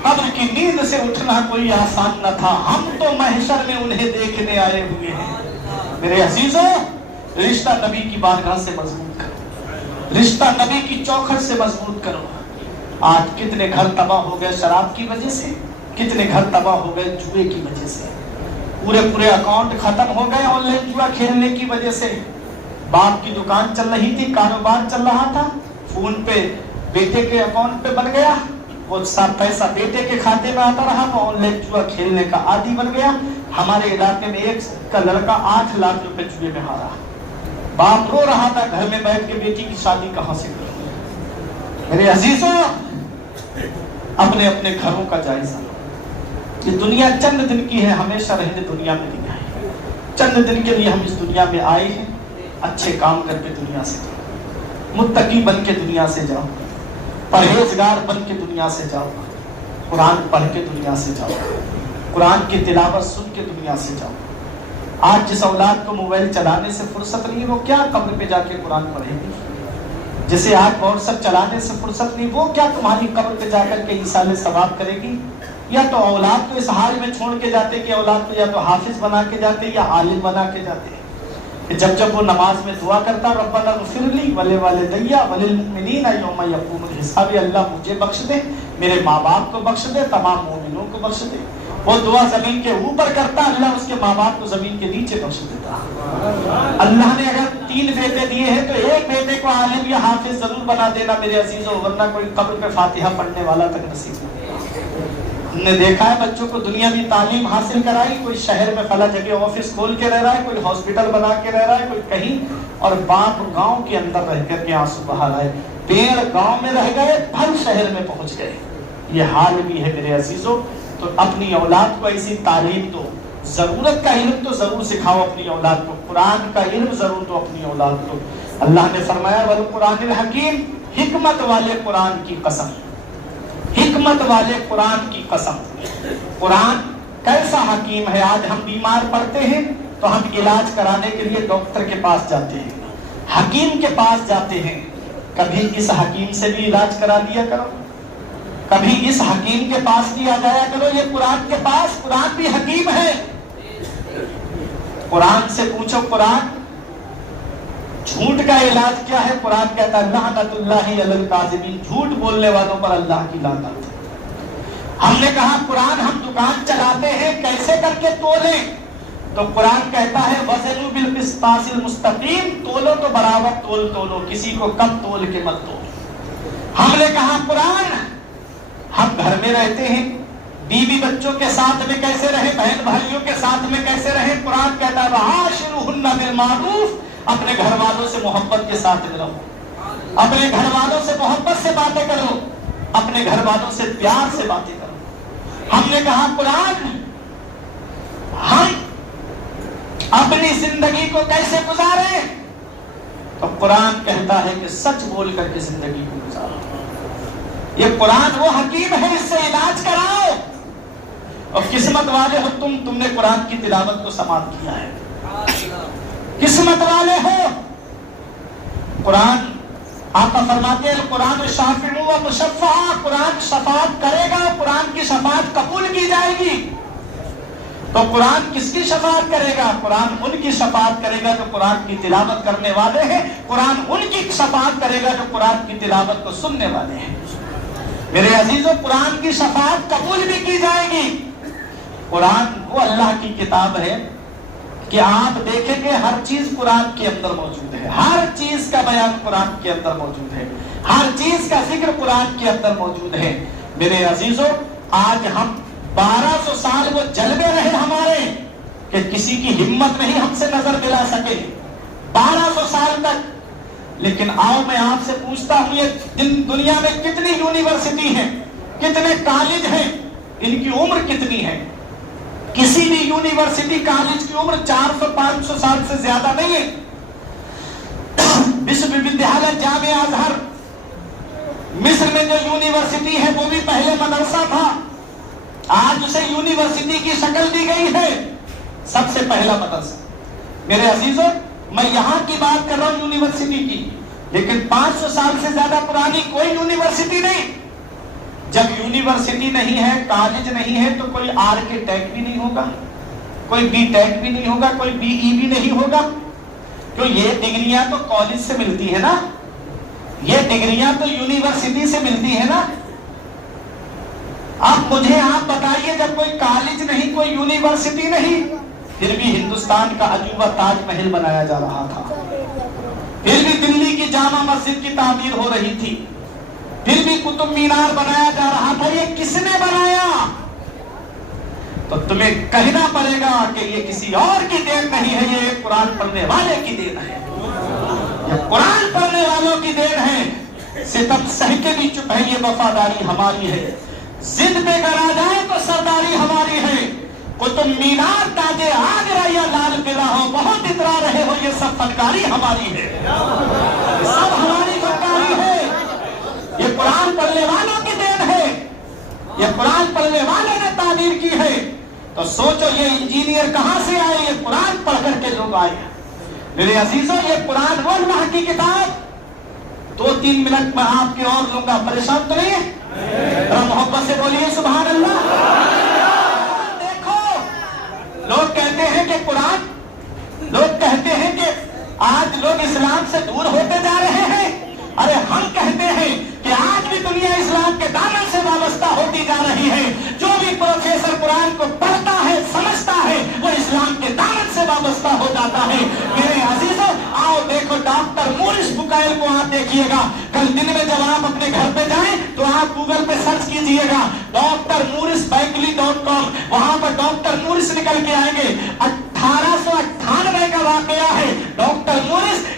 कब्र की नींद से उठना कोई आसान न था, हम तो महशर में उन्हें देखने आए हुए हैं। मेरे अजीजों, रिश्ता नबी की बारगाह से मजबूत करो, रिश्ता नबी की चौखट से मजबूत करो। आज कितने घर तबाह हो गए शराब की वजह से, कितने घर तबाह हो गए जुए की वजह से, पूरे अकाउंट खत्म हो गए ऑनलाइन जुआ खेलने की वजह से। बाप की दुकान चल रही थी, कारोबार चल रहा था, फोन पे बेटे के अकाउंट पे बन गया, वो सब पैसा बेटे के खाते में आता रहा, वो ऑनलाइन जुआ खेलने का आदी बन गया। हमारे इलाके में एक का लड़का 8 लाख रुपए जुए में हारा, बाप रो रहा था घर में बैठ के बेटी की शादी कहां से करूं। मेरे अजीजों, अपने अपने घरों का जायजा लो। ये दुनिया चंद दिन की है, हमेशा रहने दुनिया में नहीं आए, चंद दिन के लिए हम इस दुनिया में आए हैं। अच्छे काम करके दुनिया से जाओ, मुत्तकी बन के दुनिया से जाओ, परहेजगार बन के दुनिया से जाओ, कुरान पढ़ के दुनिया से जाओ, कुरान की तिलावत सुन के दुनिया से जाओ। आज जिस औलाद को मोबाइल चलाने से फुर्सत नहीं, वो क्या कब्र पे जाके कुरान पढ़ेगी। जिसे आज व्हाट्सएप चलाने से फुर्सत नहीं, वो क्या तुम्हारी कब्र पे जाकर के ईसाले सवाब करेगी। या तो औलाद को इस हाल में छोड़ के जाते कि औलाद को या तो हाफिज बना के जाते या आलिम बना के जाते। کہ جب جب وہ نماز میں دعا کرتا ربنا اغفر لی ولوالدیا وللمؤمنین یوم یقوم الحساب، اللہ مجھے بخش دے، میرے ماں باپ کو بخش دے، تمام مومنوں کو بخش دے. وہ دعا زمین کے اوپر کرتا، اللہ اس کے ماں باپ کو زمین کے نیچے بخش دیتا. اللہ نے اگر 3 بیٹے دیے ہیں تو ایک بیٹے کو عالم یا حافظ ضرور بنا دینا میرے عزیزوں، ورنہ کوئی قبر پہ فاتحہ پڑھنے والا تک نصیب نہیں. ہم نے دیکھا ہے بچوں کو دنیاوی تعلیم حاصل کرائی، کوئی شہر میں فلاں جگہ آفس کھول کے رہ رہا ہے، کوئی ہاسپٹل بنا کے رہ رہا ہے، کوئی کہیں، اور باپ گاؤں کے اندر رہ کر کے آنسو بہا رہا ہے. پیڑ گاؤں میں رہ گئے، پھل شہر میں پہنچ گئے. یہ حال بھی ہے میرے عزیزوں. تو اپنی اولاد کو ایسی تعلیم دو، ضرورت کا علم تو ضرور سکھاؤ اپنی اولاد کو، قرآن کا علم ضرور دو اپنی اولاد کو. اللہ نے فرمایا والقرآن الحکیم، حکمت والے قرآن کی قسم، حکمت والے قرآن کی قسم. قرآن کیسا حکیم ہے. آج ہم بیمار پڑتے ہیں تو ہم علاج کرانے کے لیے ڈاکٹر کے پاس جاتے ہیں، حکیم کے پاس جاتے ہیں. کبھی اس حکیم سے بھی علاج کرا لیا کرو، کبھی اس حکیم کے پاس بھی آ جایا کرو. یہ قرآن کے پاس، قرآن بھی حکیم ہے. قرآن سے پوچھو، قرآن جھوٹ کا علاج کیا ہے. قرآن کہتا ہے لعنت اللہ علی الکاذبین، جھوٹ بولنے والوں پر اللہ کی لعنت. ہم نے کہا قرآن ہم دکان چلاتے ہیں، کیسے کر کے تولیں؟ تو قرآن کہتا ہے وزنوا بالقسطاس المستقیم، تولو تو برابر تولو، کسی کو کم تول کے مت دو. ہم نے کہا قرآن ہم گھر میں رہتے ہیں، بیوی بچوں کے ساتھ میں کیسے رہیں، بہن بھائیوں کے ساتھ میں کیسے رہیں. قرآن کہتا ہے وعاشروہن بالمعروف، اپنے گھر والوں سے محبت کے ساتھ میں رہو، اپنے گھر والوں سے محبت سے باتیں کرو، اپنے گھر والوں سے پیار سے باتیں کرو. ہم نے کہا قرآن ہم اپنی زندگی کو کیسے گزاریں؟ تو قرآن کہتا ہے کہ سچ بول کر کے زندگی کو گزارو. یہ قرآن وہ حکیم ہے، اس سے علاج کراؤ. اور قسمت والے ہو تم نے قرآن کی تلاوت کو سماعت کیا ہے، قسمت والے ہو. قرآن آقا فرماتے ہیں قرآن شافع و مشفع، قرآن شفاعت کرے گا، قرآن کی شفاعت قبول کی جائے گی. تو قرآن کس کی شفاعت کرے گا؟ قرآن ان کی شفاعت کرے گا جو قرآن کی تلاوت کرنے والے ہیں. قرآن ان کی شفاعت کرے گا جو قرآن کی تلاوت کو سننے والے ہیں. میرے عزیزوں قرآن کی شفاعت قبول بھی کی جائے گی. قرآن وہ اللہ کی کتاب ہے کہ آپ دیکھیں گے ہر چیز قرآن کے اندر موجود ہے، ہر چیز کا بیان قرآن کے اندر موجود ہے، ہر چیز کا ذکر قرآن کے اندر موجود ہے. میرے عزیزوں آج ہم 1200 سال وہ جلوے رہے ہمارے کہ کسی کی ہمت نہیں ہم سے نظر ملا سکے 1200 سال تک. لیکن آؤ میں آپ سے پوچھتا ہوں یہ دنیا میں کتنی یونیورسٹی ہیں، کتنے کالج ہیں، ان کی عمر کتنی ہے؟ کسی بھی یونیورسٹی کالج کی عمر 400-500 سال سے زیادہ نہیں ہے. وشو ودیالیہ جامعہ ازہر مصر میں جو یونیورسٹی ہے وہ بھی پہلے مدرسہ تھا، آج اسے یونیورسٹی کی شکل دی گئی ہے. سب سے پہلا مدرسہ. میرے عزیزوں میں یہاں کی بات کر رہا ہوں یونیورسٹی کی، لیکن 500 سال سے زیادہ پرانی کوئی یونیورسٹی نہیں. جب یونیورسٹی نہیں ہے، کالج نہیں ہے، تو کوئی آرکیٹیکٹ بھی نہیں ہوگا، کوئی بی ٹیک بھی نہیں ہوگا، کوئی بی ای بھی نہیں ہوگا. تو یہ ڈگریاں تو کالج سے ملتی ہے نا، یہ ڈگریاں تو یونیورسٹی سے ملتی ہے نا. اب مجھے آپ بتائیے جب کوئی کالج نہیں، کوئی یونیورسٹی نہیں، پھر بھی ہندوستان کا عجوبہ تاج محل بنایا جا رہا تھا، پھر بھی دلی کی جامع مسجد کی تعمیر ہو رہی تھی، پھر بھی قطب مینار بنایا جا رہا تھا. یہ کس نے بنایا؟ تو تمہیں کہنا پڑے گا کہ یہ کسی اور کی دین نہیں ہے، یہ قرآن پڑھنے والے کی دین ہے، یہ قرآن پڑھنے والوں کی دین ہے. ستم سہ کے بھی چپ ہے، یہ وفاداری ہماری ہے. ضد پہ اگر آ جائے تو سرداری ہماری ہے. قطب مینار تاج آگرہ یا لال قلعہ ہو، بہت اترا رہے ہو، یہ سب فنکاری ہماری ہے، سب ہماری فنکاری ہے. یہ قرآن پڑھنے والوں کی دین ہے، یہ قرآن پڑھنے والوں نے تعمیر کی ہے. تو سوچو یہ انجینئر کہاں سے آئے؟ یہ قرآن پڑھ کر کے لوگ آئے. میرے عزیزوں یہ قرآن وہ اللہ کی کتاب. 2-3 منٹ میں آپ کے اور لوں گا، پریشان تو نہیں ہے؟ ذرا محبت سے بولیے سبحان اللہ. دیکھو لوگ کہتے ہیں کہ قرآن، لوگ کہتے ہیں کہ آج لوگ اسلام سے دور ہوتے جا رہے ہیں. ارے ہم کہتے ہیں کہ آج بھی دنیا اسلام کے دامن سے وابستہ ہوتی جا رہی ہے. جو بھی پروفیسر قرآن کو پڑھتا ہے سمجھتا ہے وہ اسلام کے دامن سے وابستہ ہو جاتا ہے. میرے عزیزوں آؤ دیکھو ڈاکٹر مورس بکائل کو آپ دیکھیے گا. کل دن میں جب آپ اپنے گھر پہ جائیں تو آپ گوگل پہ سرچ کیجئے گا ڈاکٹر مورس بینگلی.com. وہاں پر ڈاکٹر مورس نکل کے آئیں گے. 1898 کا واقعہ ہے. ڈاکٹر مورس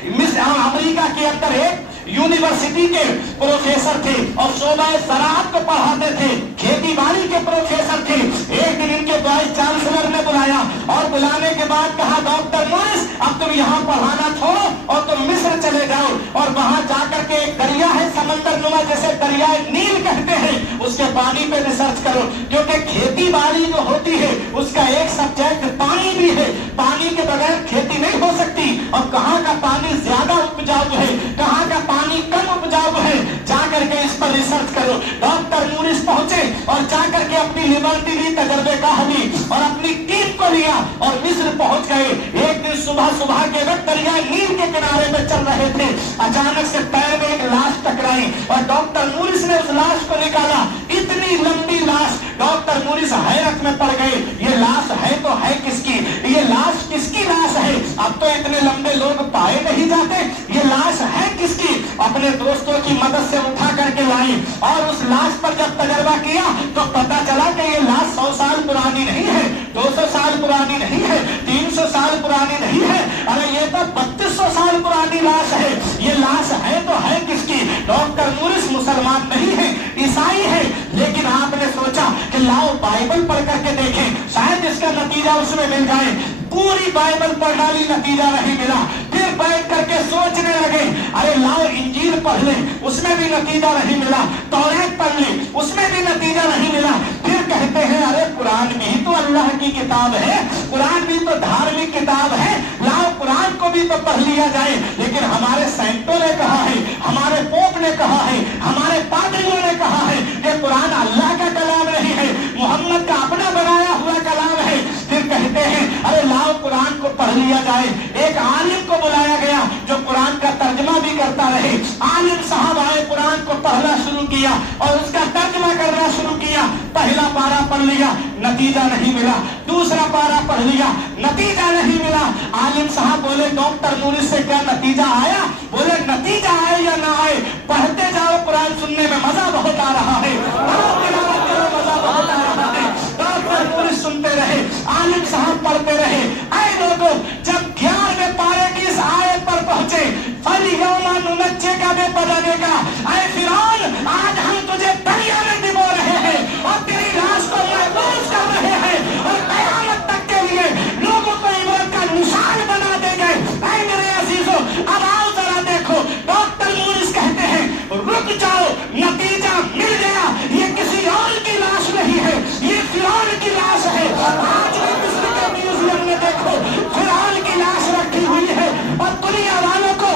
امریکہ کے اندر ایک یونیورسٹی کے پروفیسر تھے اور شعبہ زراعت کو پڑھاتے تھے, کھیتی باڑی کے پروفیسر تھے. ایک دن ان کے وائس چانسلر نے بلایا اور بلانے کے بعد کہا ڈاکٹر مورس اب تم یہاں پڑھانا چھوڑو اور تم مصر چلے جاؤ اور وہاں جا کر کے ایک دریا ہے سمندر نما جیسے دریائے نیل کہتے ہیں اس کے پانی پہ ریسرچ کرو, کیونکہ کھیتی باڑی جو ہوتی ہے اس کا ایک سبجیکٹ پانی بھی ہے. پانی کے بغیر کھیتی نہیں ہو سکتی اور کہاں کا پانی زیادہ اپجاؤ ہے کہاں کا پانی کم اپجاؤ ہے, جا کر کے اس پر ریسرچ کرو. ڈاکٹر مورس پہنچے اور جا کر کے اپنی لیبرٹی لی, تجربے گاہ لی اور اپنی ٹیم کو لیا اور مصر پہنچ گئے. ایک دن صبح کے وقت دریائے نیل کے کنارے پہ چل رہے تھے, اچانک سے پیر میں ایک لاش ٹکرائی اور ڈاکٹر مورس نے اس لاش کو نکالا. اتنی لمبی لاش, ڈاکٹر مورس حیرت میں پڑ گئے. یہ لاش ہے تو ہے کس کی, یہ لاش کس کی لاش ہے؟ اب تو اتنے لمبے لوگ پائے نہیں جاتے, یہ لاش ہے کس کی؟ اپنے دوستوں کی مدد سے اٹھا کر کے لائی اور اس لاش پر جب تجربہ کیا تو پتا چلا کہ یہ لاش 100 سال پرانی نہیں ہے, 200 سال پرانی نہیں ہے, 300 سال پرانی نہیں ہے, ارے یہ تو 3200 سال پرانی لاش ہے. یہ لاش ہے تو ہے کس کی؟ ڈاکٹر مورس مسلمان نہیں ہے, عیسائی ہے, لیکن آپ نے سوچا کہ لاؤ بائبل پڑھ کر کے دیکھیں شاید اس کا نتیجہ اس میں مل جائے. پوری بائبل پڑھ ڈالی, نتیجہ نہیں ملا. پھر بیٹھ کر کے سوچنے لگے ارے لاؤ انجیل پڑھ لیں, اس میں بھی نتیجہ نہیں ملا. توریت پڑھ لی, اس میں بھی نتیجہ نہیں ملا. پھر کہتے ہیں ارے قرآن بھی تو اللہ کی کتاب ہے, قرآن بھی تو دھارمک کتاب ہے, لاؤ قرآن کو بھی تو پڑھ لیا جائے. لیکن ہمارے سینٹوں نے کہا ہے, ہمارے پوپ نے کہا ہے, ہمارے پادریوں نے کہا ہے کہ قرآن اللہ کا کلام نہیں ہے, محمد کا اپنا بنایا ہوا کلام ہے. پھر کہتے ہیں ارے لاؤ قرآن کو پڑھ لیا جائے. ایک عالم کو بلایا گیا جو قرآن کا ترجمہ بھی کرتا رہے. عالم صاحب آئے, قرآن کو پڑھنا شروع کیا اور اس کا ترجمہ کرنا شروع کیا. پہلا پارہ پڑھ لیا, نتیجہ نہیں ملا. دوسرا پارہ پڑھ لیا, نتیجہ نہیں ملا. عالم صاحب بولے ڈاکٹر مورس سے کیا نتیجہ آیا؟ بولے نتیجہ آئے یا نہ آئے پڑھتے جاؤ, قرآن سننے میں مزہ بہت آ رہا ہے, تلاوت کرو مزہ بہت آ رہا ہے. ڈاکٹر مورس سنتے رہے, عالم صاحب پڑھتے رہے. اے لوگوں, جب 11ویں پارے کی اس آیت پر پہنچے فَالْيَوْمَ نُنَجِّيكَ بِبَدَنِكَ, اے فرعون آج ہم تجھے دریا میں ڈبو رہے ہیں اور تیری لاش کو محفوظ کر رہے ہیں اور قیامت تک کے لیے لوگوں کو عبرت کا نشان بنا دیں گے. اے میرے عزیزوں, اب آؤ ذرا دیکھو. ڈاکٹر مورس کہتے ہیں رک جاؤ, نتیجہ مل گیا. یہ کسی اور کی لاش نہیں ہے, یہ فرعون کی لاش ہے. آج میں مصر کے میوزیم میں دیکھو فرعون کی لاش رکھی ہوئی ہے اور دنیا والوں کو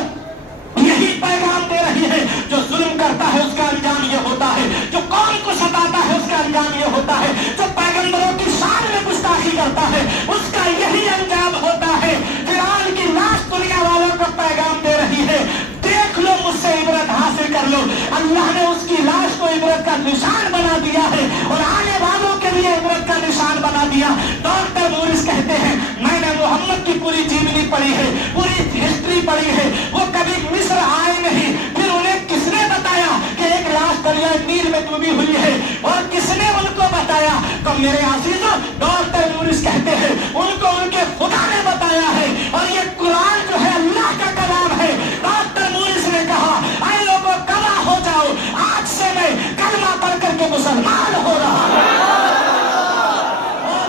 یہی پیغام دے رہی ہے جو ظلم کرتا ہے اس کا انجام یہ ہوتا ہے, جو قوم کو ستاتا ہے اس کا انجام یہ ہوتا ہے, جو پیغمبروں کی شان میں گستاخی کرتا ہے اس کا یہی انجام ہوتا ہے. فرعون کی لاش دنیا والوں کو پیغام دے رہی ہے, دیکھ لو مجھ سے عبرت حاصل کر لو. اللہ نے اس کی لاش کو عبرت کا نشان بنا دیا ہے اور آنے والوں کے لیے عبرت کا نشان بنا دیا. ڈاکٹر مورس کہتے ہیں میں نے محمد کی پوری جیونی پڑھی ہے, پوری ہسٹری پڑھی ہے. وہ کبھی مصر آئے نہیں, پھر انہیں کس نے بتایا کہ ایک لاش دریائے نیل میں ڈوبی ہوئی ہے اور کس نے ان کو بتایا؟ تو میرے عزیزوں, ڈاکٹر مورس کہتے ہیں ان کو ان کے خدا نے بتایا ہے اور یہ قرآن جو ہے اللہ کا کلام ہے. ڈاکٹر مورس نے کہا اے لوگوں گواہ ہو جاؤ, آج سے میں کلمہ پڑھ کر کے مسلمان ہو رہا ہوں.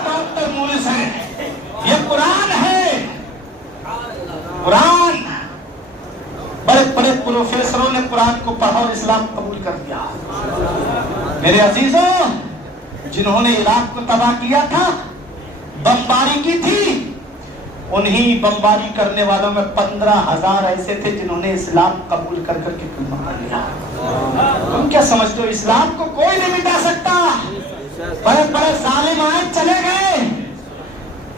ڈاکٹر مورس ہے, یہ قرآن ہے. قرآن, بڑے بڑے پروفیسروں نے قرآن کو پڑھا اور اسلام قبول کر دیا. میرے عزیزوں, جنہوں نے عراق کو تباہ کیا تھا, بمباری کی تھی, انہی بمباری کرنے والوں میں 15,000 ایسے تھے جنہوں نے اسلام قبول کر کر کے کلمہ پڑھ لیا. تم کیا سمجھتے ہو اسلام کو کوئی نہیں مٹا سکتا؟ بڑے بڑے ظالم آئے چلے گئے,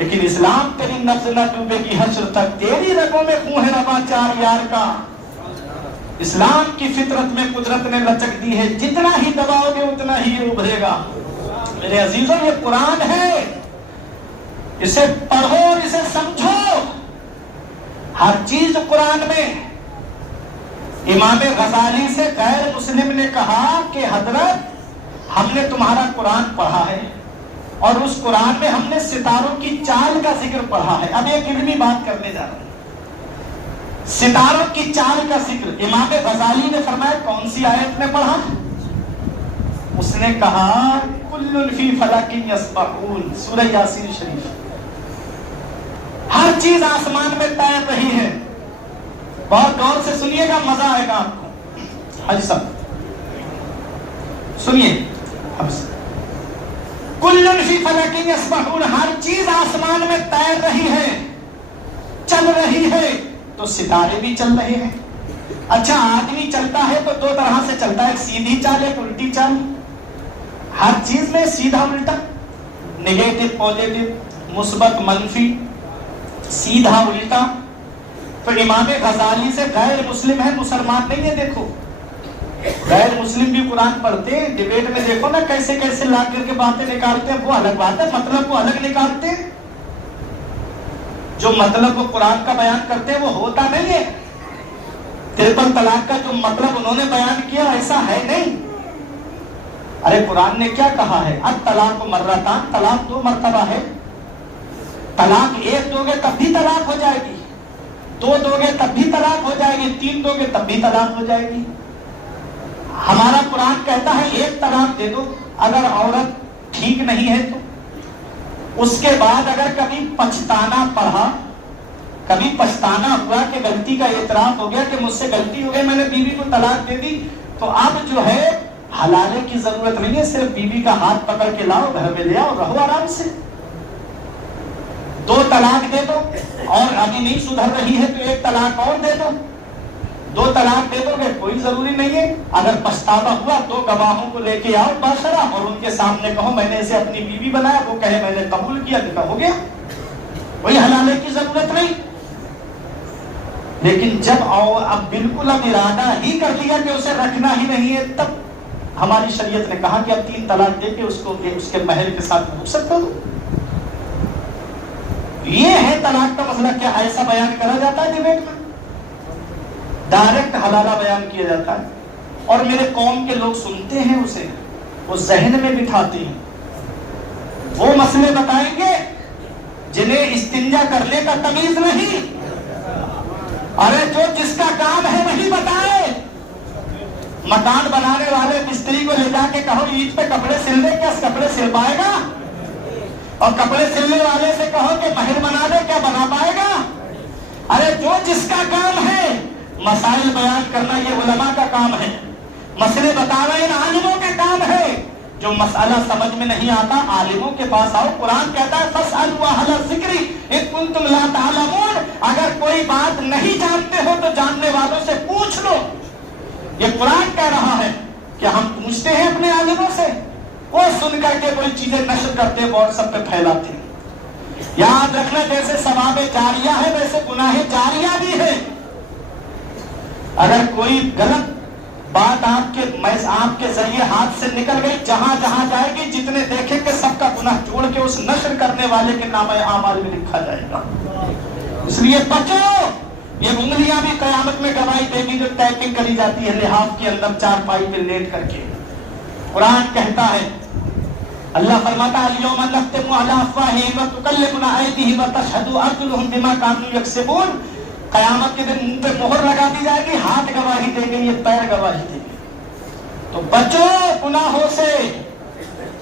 लेकिन इस्लाम तेरी नब्ज न डूबेगी हश्र तक, तेरी रगों में खून है रवा चार यार का। इस्लाम की फितरत में कुदरत ने लचक दी है, जितना ही दबाओगे उतना ही ये उभरेगा। मेरे अजीजों, ये कुरान है, इसे पढ़ो और इसे समझो। हर चीज कुरान में। इमाम गजाली से गैर मुस्लिम ने कहा कि हजरत हमने तुम्हारा कुरान पढ़ा है और उस कुरान में हमने सितारों की चाल का जिक्र पढ़ा है। अब एक इल्मी बात करने जा रहा हूं। सितारों की चाल का जिक्र इमाम गजाली ने फरमाया, कौन सी आयत में पढ़ा? उसने कहा कुल्लुन फी फलकिन यस्बहून, सूरह यासीन शरीफ। हर चीज आसमान में तैर रही है। बहुत गौर से सुनिएगा, मजा आएगा आपको। हाजी साहब सुनिए, कुल्लुन फी फलकिन यस्बहून, हर चीज आसमान में तैर रही है, चल रही है। तो सितारे भी चल रहे हैं। अच्छा, आदमी चलता है तो दो तरह से चलता है, एक सीधी चाल, एक उल्टी चाल। हर चीज में सीधा उल्टा, नेगेटिव पॉजिटिव, मुस्बत मनफी, सीधा उल्टा। तो इमाम गजाली से गैर मुस्लिम है, मुसलमान नहीं है। देखो, गैर मुस्लिम भी कुरान पढ़ते हैं। डिबेट में देखो ना कैसे कैसे ला करके बातें निकालते हैं। वो अलग बात है, मतलब को अलग निकालते हैं। जो मतलब वो कुरान का बयान करते हैं वो होता नहीं है। ट्रिपल तलाक का जो मतलब उन्होंने बयान किया ऐसा है नहीं। अरे कुरान ने क्या कहा है? अब तलाक मर्रतान, तलाक 2 मर्तबा है। तलाक 1 दोगे तब भी तलाक हो जाएगी, 2 दोगे तब भी तलाक हो जाएगी, 3 दोगे तब भी तलाक हो जाएगी। हमारा कुरान कहता है 1 तलाक दे दो अगर औरत ठीक नहीं है तो। उसके बाद अगर कभी पछताना पड़ा, कभी पछताना हुआ कि गलती का एतराफ हो गया कि मुझसे गलती हो गई, मैंने बीवी को तलाक दे दी, तो अब जो है हलाले की जरूरत नहीं है, सिर्फ बीवी का हाथ पकड़ के लाओ, घर में ले आओ, रहो आराम से। 2 तलाक दे दो और अभी नहीं सुधर रही है तो 1 तलाक और दे दो। 2 तलाक दे दोगे कोई जरूरी नहीं है। अगर पछतावा हुआ 2 गवाहों को लेके आओ बाशरा और उनके सामने कहो मैंने इसे अपनी बीवी बनाया, वो कहे मैंने कबूल किया, निकाह हो गया, कोई हलाले की जरूरत नहीं। लेकिन जब आओ अब बिल्कुल अब इरादा ही कर लिया कि उसे रखना ही नहीं है, तब हमारी शरीयत ने कहा कि अब 3 तलाक दे के उसको उसके महल के साथ रुखसत कर दो। ये है तलाक का मसला। क्या ऐसा बयान करा जाता है डिबेट में? डायरेक्ट हलाला बयान किया जाता है और मेरे कौम के लोग सुनते हैं उसे, वो जहन में बिठाते हैं। वो मसले बताएंगे जिन्हें इस्तिंजा करने का तमीज नहीं। अरे जो जिसका काम है वही बताए। मकान बनाने वाले मिस्त्री को ले जाके कहो ईंट पे कपड़े सिल दे, क्या कपड़े सिल पाएगा? और कपड़े सिलने वाले से कहो कि महल बना दे, क्या बना पाएगा? अरे जो जिसका काम है, मसाइल बयान करना ये उलमा का काम है, मसले बताना इन आलिमों के काम है। जो मसला समझ में नहीं आता आलिमों के पास आओ। कुरान कहता है फस्अलू अहला ज़िक्रि इन कुंतुम ला तालमून, अगर कोई बात नहीं जानते हो तो जानने वालों से पूछ लो। ये कुरान कह रहा है कि हम पूछते हैं अपने आलिमों से, वो सुन करके कोई चीजें नशर करते हैं, व्हाट्सएप पे फैलाते हैं। याद रखना, जैसे सवाबे जारिया है वैसे गुनाहे जारिया भी है। अगर कोई गलत बात आपके जरिए हाथ से निकल गई, जहां जहां जाएगी, जितने देखेंगे सबका गुनाह जोड़ के उस नशर करने वाले के नाम आमाल में लिखा जाएगा। इसलिए बचो। ये उंगलियां भी कयामत में गवाही देगी जो टाइपिंग करी जाती है लिहाफ के अंदर चारपाई पे लेट करके। कुरान कहता है, अल्लाह फरमाता है अल-यौमा नख्तिमु अला अफ़वाहिहिम व तुकल्लिमुना अयदीहिम व तशहदु अर्जुलुहुम बिमा कानू यक्सिबून। कयामत के दिन मुंह पे मोहर लगा दी जाएगी, हाथ गवाही देंगे, ये पैर गवाही देंगे। तो बचो गुनाहों से।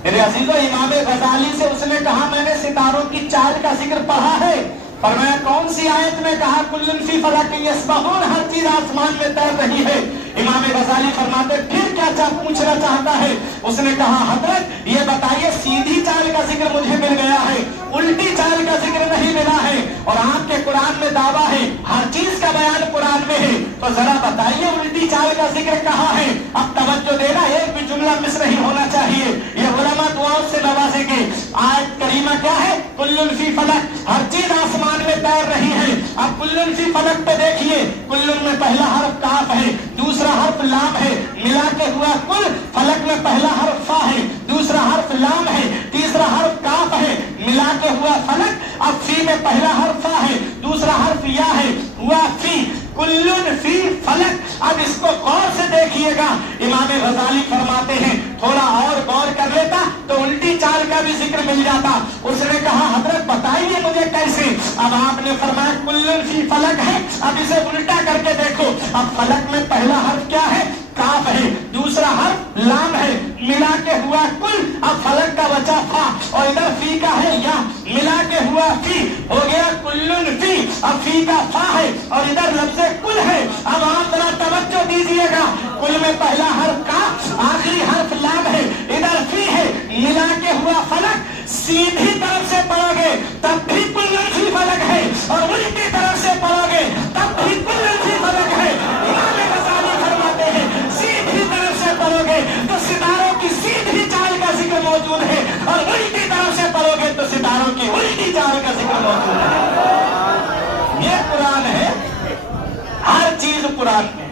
मेरे अजीजों, इमाम गजाली से उसने कहा मैंने सितारों की चाल का जिक्र पढ़ा है। फरमाया कौन सी आयत में कहा? कुल्लुन फी फलकिन यस्बहून, हर चीज आसमान में तैर रही है। इमाम गजाली फरमाते फिर क्या पूछना चाहता है? उसने कहा हजरत ये बताइए, सीधी चाल का जिक्र मुझे मिल गया है, उल्टी चाल का जिक्र नहीं मिला है, और आपके कुरान में दावा है हर चीज का बयान कुरान में है, तो जरा बताइए उल्टी चाल का जिक्र कहाँ है? अब तवज्जो देना, एक भी जुमला मिस नहीं होना चाहिए। ये उलमा दुआओं से नवाजेंगे। आयत करीमा क्या है? कुल्लुन फी फलक, हर चीज आसमान में तैर रही है। अब कुल्लुन फी फलक पे देखिए, कुल्लुन में पहला हर्फ काफ है, दूसरा हर्फ लाम है, मिला के हुआ कुल। फलक में पहला हर्फ फा है, दूसरा हर्फ लाम है, तीसरा हर्फ काफ है, मिला के हुआ फलक। अब फी में पहला हर्फ फा है, दूसरा हर्फ या है, हुआ फी। कुल्लुन फी फलक। अब इसको गौर से देखिएगा, इमाम गजाली फरमाते हैं, थोड़ा और गौर कर लेता तो उल्टी चाल का भी जिक्र मिल जाता। उसने कहा हजरत बताइए मुझे कैसे। अब आपने फरमाया कुल्लुन फी फलक है, अब इसे उल्टा करके देखो। अब फलक में पहला हर्फ क्या है? काफ है, दूसरा हर्फ लाम है, मिला के हुआ कुल। अब फलक का बचा फा और इधर फी का है या, मिला के हुआ फी, हो गया कुल्लुन फी। अब फी का फा है और इधर लफ्ज़ कुल है। अब आप जरा तवज्जो दीजिएगा, कुल में पहला हर्फ काफ, आखिरी हर्फ लाम है, इधर फी है, मिला के हुआ फलक। सीधी तरफ से पढ़ोगे तब भी कुल्लुन फी फलक है, और उल्टी तरफ से पढ़ोगे तब भी कुल्लुन फी फलक है। इमाम गजाली फरमाते हैं सीधी तरफ से पढ़ोगे तो सितारों की सीधी चाल का जिक्र मौजूद है, और उल्टी तरफ से पढ़ोगे तो सितारों की उल्टी चाल का जिक्र मौजूद है। ये कुरान है, हर चीज कुरान में,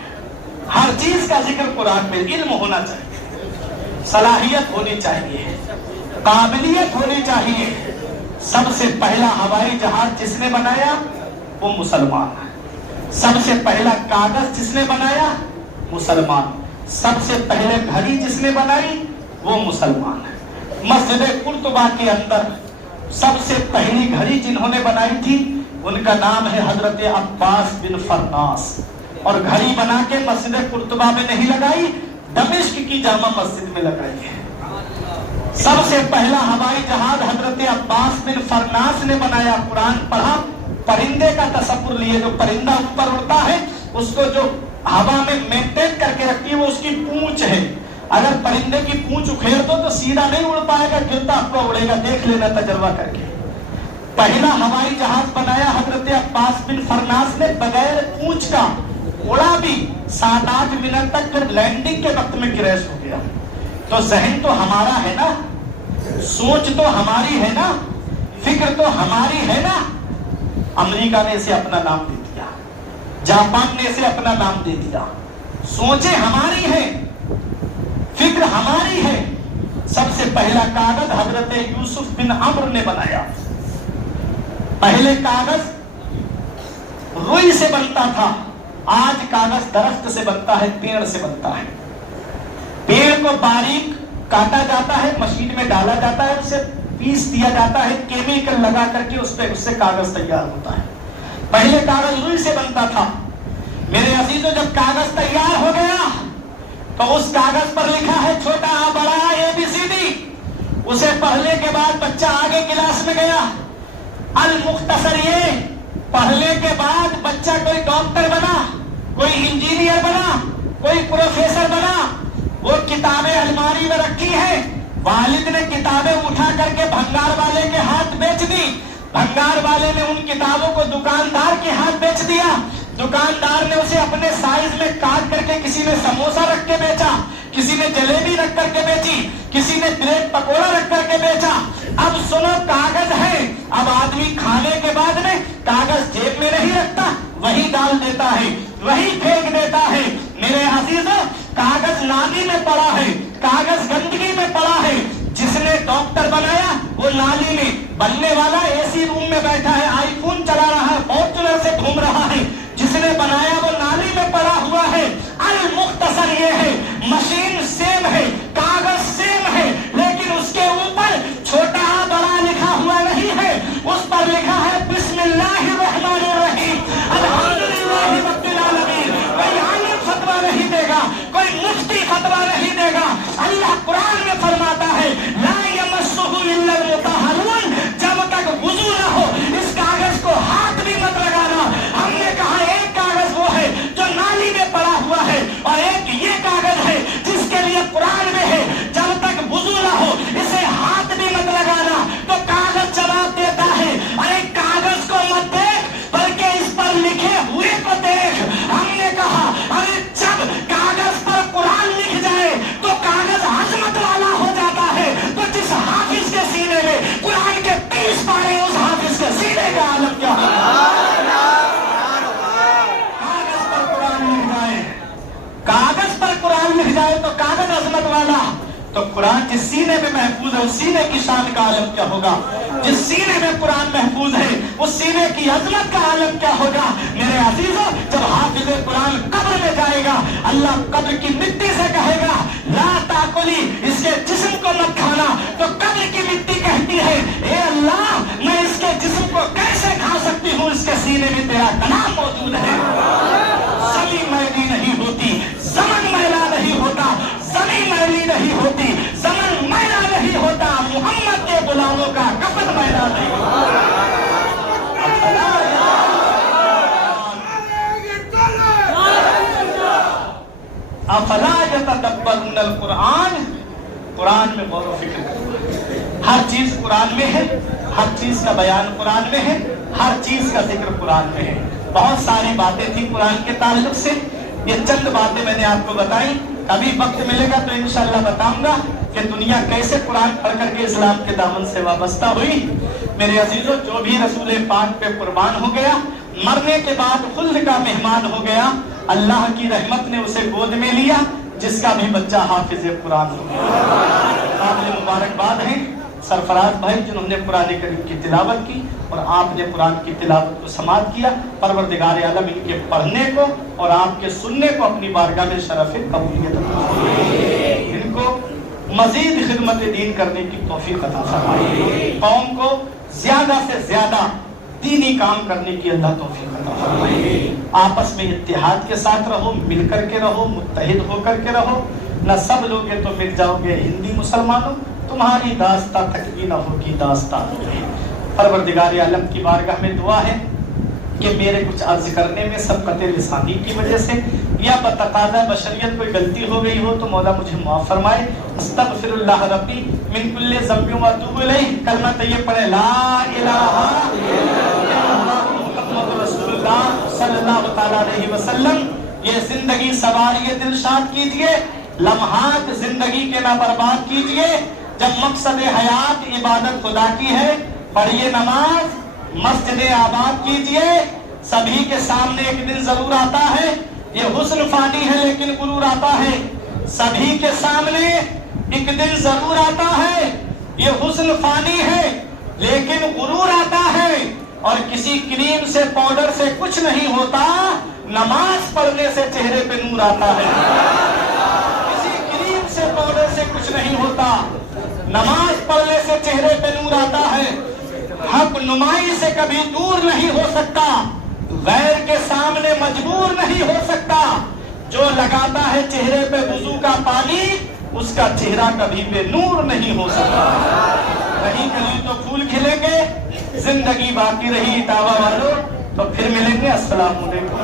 हर चीज का जिक्र कुरान में। इल्म होना चाहिए, सलाहियत होनी चाहिए, काबिलियत होनी चाहिए। सबसे पहला हवाई जहाज जिसने बनाया वो मुसलमान है। सबसे पहला कागज जिसने बनाया मुसलमान। सबसे पहले घड़ी जिसने बनाई वो मुसलमान है। मस्जिद कुर्तुबा के अंदर सबसे पहली घड़ी जिन्होंने बनाई थी उनका नाम है हजरत अब्बास बिन फरनास। और घड़ी बना के मस्जिद कुर्तुबा में नहीं लगाई, दमिश्क की जामा मस्जिद में लगाई है। सबसे पहला हवाई जहाज हजरत अब्बास बिन फरनास ने बनाया। कुरान पढ़ा, परिंदे का तसव्वुर लिए, जो परिंदा ऊपर उड़ता है उसको जो हवा में मेंटेन करके रखती है वो उसकी पूंछ है। अगर परिंदे की पूंछ उखेड़ दो तो सीधा नहीं उड़ पाएगा, गिरता आपको उड़ेगा, देख लेना तजर्बा करके। पहला हवाई जहाज बनाया हजरत अब्बास बिन फरनास ने, बगैर पूंछ का उड़ा भी 7-8 मिनट तक, फिर लैंडिंग के वक्त में क्रैश हो गया। तो जहन तो हमारा है ना, सोच तो हमारी है ना, फिक्र तो हमारी है ना। अमेरिका ने इसे अपना नाम दे दिया, जापान ने इसे अपना नाम दे दिया। सोचे हमारी है, फिक्र हमारी है। सबसे पहला कागज हजरत यूसुफ बिन अम्र ने बनाया। पहले कागज रुई से बनता था, आज कागज दरख्त से बनता है, पेड़ से बनता है। पेड़ को बारीक काटा जाता है, मशीन में डाला जाता है, उसे पीस दिया जाता है, केमिकल लगा करके उससे कागज तैयार होता है। पहले कागज रुई से बनता था। मेरे अजीजों, जब कागज तैयार हो गया तो उस कागज पर लिखा है छोटा आ बड़ा ABCD। उसे पढ़ने के बाद बच्चा आगे क्लास में गया, अल मुख्तसर ये पढ़ने के बाद बच्चा कोई डॉक्टर बना, कोई इंजीनियर बना, कोई प्रोफेसर बना। वो किताबें अलमारी में रखी है, वालिद ने किताबें उठा करके भंगार वाले के हाथ बेच दी। भंगार वाले ने उन किताबों को दुकानदार के हाथ बेच दिया। दुकानदार ने उसे अपने साइज में काट करके, किसी ने समोसा रख के बेचा, किसी ने जलेबी रख करके बेची, किसी ने ब्रेड पकोड़ा रख करके बेचा। अब सुनो, कागज है। अब आदमी खाने के बाद में कागज जेब में नहीं रखता, वही डाल देता है, वही फेंक देता है। मेरे अजीजों, कागज नाली में पड़ा है, कागज गंदगी में पड़ा है। जिसने डॉक्टर बनाया वो नाली में, बनने वाला AC रूम में बैठा है, आईफोन चला रहा है, फॉर्च्यूनर से घूम रहा है। जिसने बनाया वो नाली में पड़ा हुआ है। अल मुख्तसर ये है, मशीन सेम है, कागज सेम है, लेकिन उसके ऊपर छोटा बड़ा लिखा हुआ नहीं है। उस पर लिखा है बिस्मिल्लाहिर्रहमानिर्रहीम, अल्हम्दुलिल्लाहि रब्बिल आलमीन। कोई आलिम फतवा नहीं देगा, कोई मुफ्ती फतवा नहीं देगा। अल्लाह कुरान में फरमाता है ला यमस्सुहु इल्लल मुतहहरून। जब तक वुजू न हो इस कागज को हाथ भी मत लगाना। हमने कहा एक कागज वो है जो नाली में पड़ा हुआ है, और एक ये कागज है जिसके लिए कुरान में है जब तक वुजू न हो इसे हाथ भी मत लगाना। तो कागज जवाब देता है, अरे कागज को मत देख, बल्कि इस पर लिखे हुए को देख। हमने कहा अरे जब कागज जाए तो कागज अजमत वाला, तो कुरान जिस सीने में महफूज है उस सीने की शान का आलम क्या होगा। जिस सीने में कुरान महफूज है उस सीने की अजमत का आलम क्या होगा। मेरे अजीजों, जब हाफिज कुरान कब्र में जाएगा, अल्लाह कब्र की मिट्टी से कहेगा ला ताकुली, इसके जिस्म को मत खाना, तो कब्र की मिट्टी कहती है ए अल्लाह, मैं इसके जिस्म को कैसे खा सकती हूँ, इसके सीने में तेरा कलाम मौजूद है। जमीन मैली नहीं होती, ज़मन मैला नहीं होता, ज़मीन मैली नहीं होती, ज़मन मैला नहीं होता, मोहम्मद के गुलामों का कफन मैला नहीं होता। अफला यतदब्बरुनल कुरान, कुरान में गौर व फिक्र करो। हर चीज कुरान में है, हर चीज का बयान कुरान में है, हर चीज का जिक्र कुरान में है। बहुत सारी बातें थी कुरान के ताल्लुक से, ये चंद बातें मैंने आपको बताई। कभी वक्त मिलेगा तो इंशाअल्लाह बताऊंगा कि दुनिया कैसे कुरान पढ़ करके इस्लाम के दामन से वाबस्ता हुई। मेरे अजीजों, जो भी रसूल पाक पे कुर्बान हो गया, मरने के बाद खुल्द का मेहमान हो गया, अल्लाह की रहमत ने उसे गोद में लिया, जिसका भी बच्चा हाफिज कुरान हो गया। काबिल मुबारकबाद है सरफराज भाई जिन्होंने कुरान करीम की तिलावत की और आपने कुरान की तिलावत को समाअत किया। परवरदिगार आलम इनके पढ़ने को और आपके सुनने को अपनी बारगाह में शरफ कबूलियत अता फरमाए। इनको मजीद खिदमत दीन करने की तौफीक अता फरमाए। कौम को ज्यादा से ज्यादा दीनी काम करने की अल्लाह तौफीक अता फरमाए। आपस में इत्तेहाद के साथ रहो, मिलकर के रहो, मुत्तहिद होकर के रहो। न सब लोग तो मिट जाओगे हिंदी मुसलमानों, तुम्हारी दास्ता तक भी न होगी दास्ता। परवरदिगार आलम की बारगाह में दुआ है कि मेरे कुछ अर्ज करने में सबकत लिसानी की वजह से या बतकाज़ा बशरियत कोई गलती हो गई हो तो मौला मुझे माफ फरमाए। अस्तगफिरुल्लाह रब्बी मिन कुल्ली ज़ंबिन व अतूबु इलैह। कलमा तय्यब पढ़े ला इलाहा इल्लल्लाह मुहम्मदुर रसूलुल्लाह सल्लल्लाहु तआला अलैहि वसल्लम। ये जिंदगी सवारिए दिलशाद कीजिए, लम्हात जिंदगी के ना बर्बाद कीजिए। जब मकसद हयात इबादत खुदा की है, पढ़िए नमाज, मस्जिद आबाद कीजिए। सभी के सामने एक दिन जरूर आता है, ये हुस्न फानी है लेकिन गुरूर आता है। सभी के सामने एक दिन जरूर आता है, ये हुस्न फानी है लेकिन गुरूर आता है। और किसी क्रीम से पाउडर से कुछ नहीं होता, नमाज पढ़ने से चेहरे पे नूर आता है। किसी क्रीम से पाउडर से कुछ नहीं होता, नमाज पढ़ने से चेहरे पे नूर आता है। हक नुमाई से कभी दूर नहीं हो सकता, गैर के सामने मजबूर नहीं हो सकता। जो लगाता है चेहरे पे वुजू का पानी, उसका चेहरा कभी बेनूर नहीं हो सकता। कहीं कहीं तो फूल खिलेंगे, जिंदगी बाकी रही दावा वालों, तो फिर मिलेंगे। अस्सलाम वालेकुम।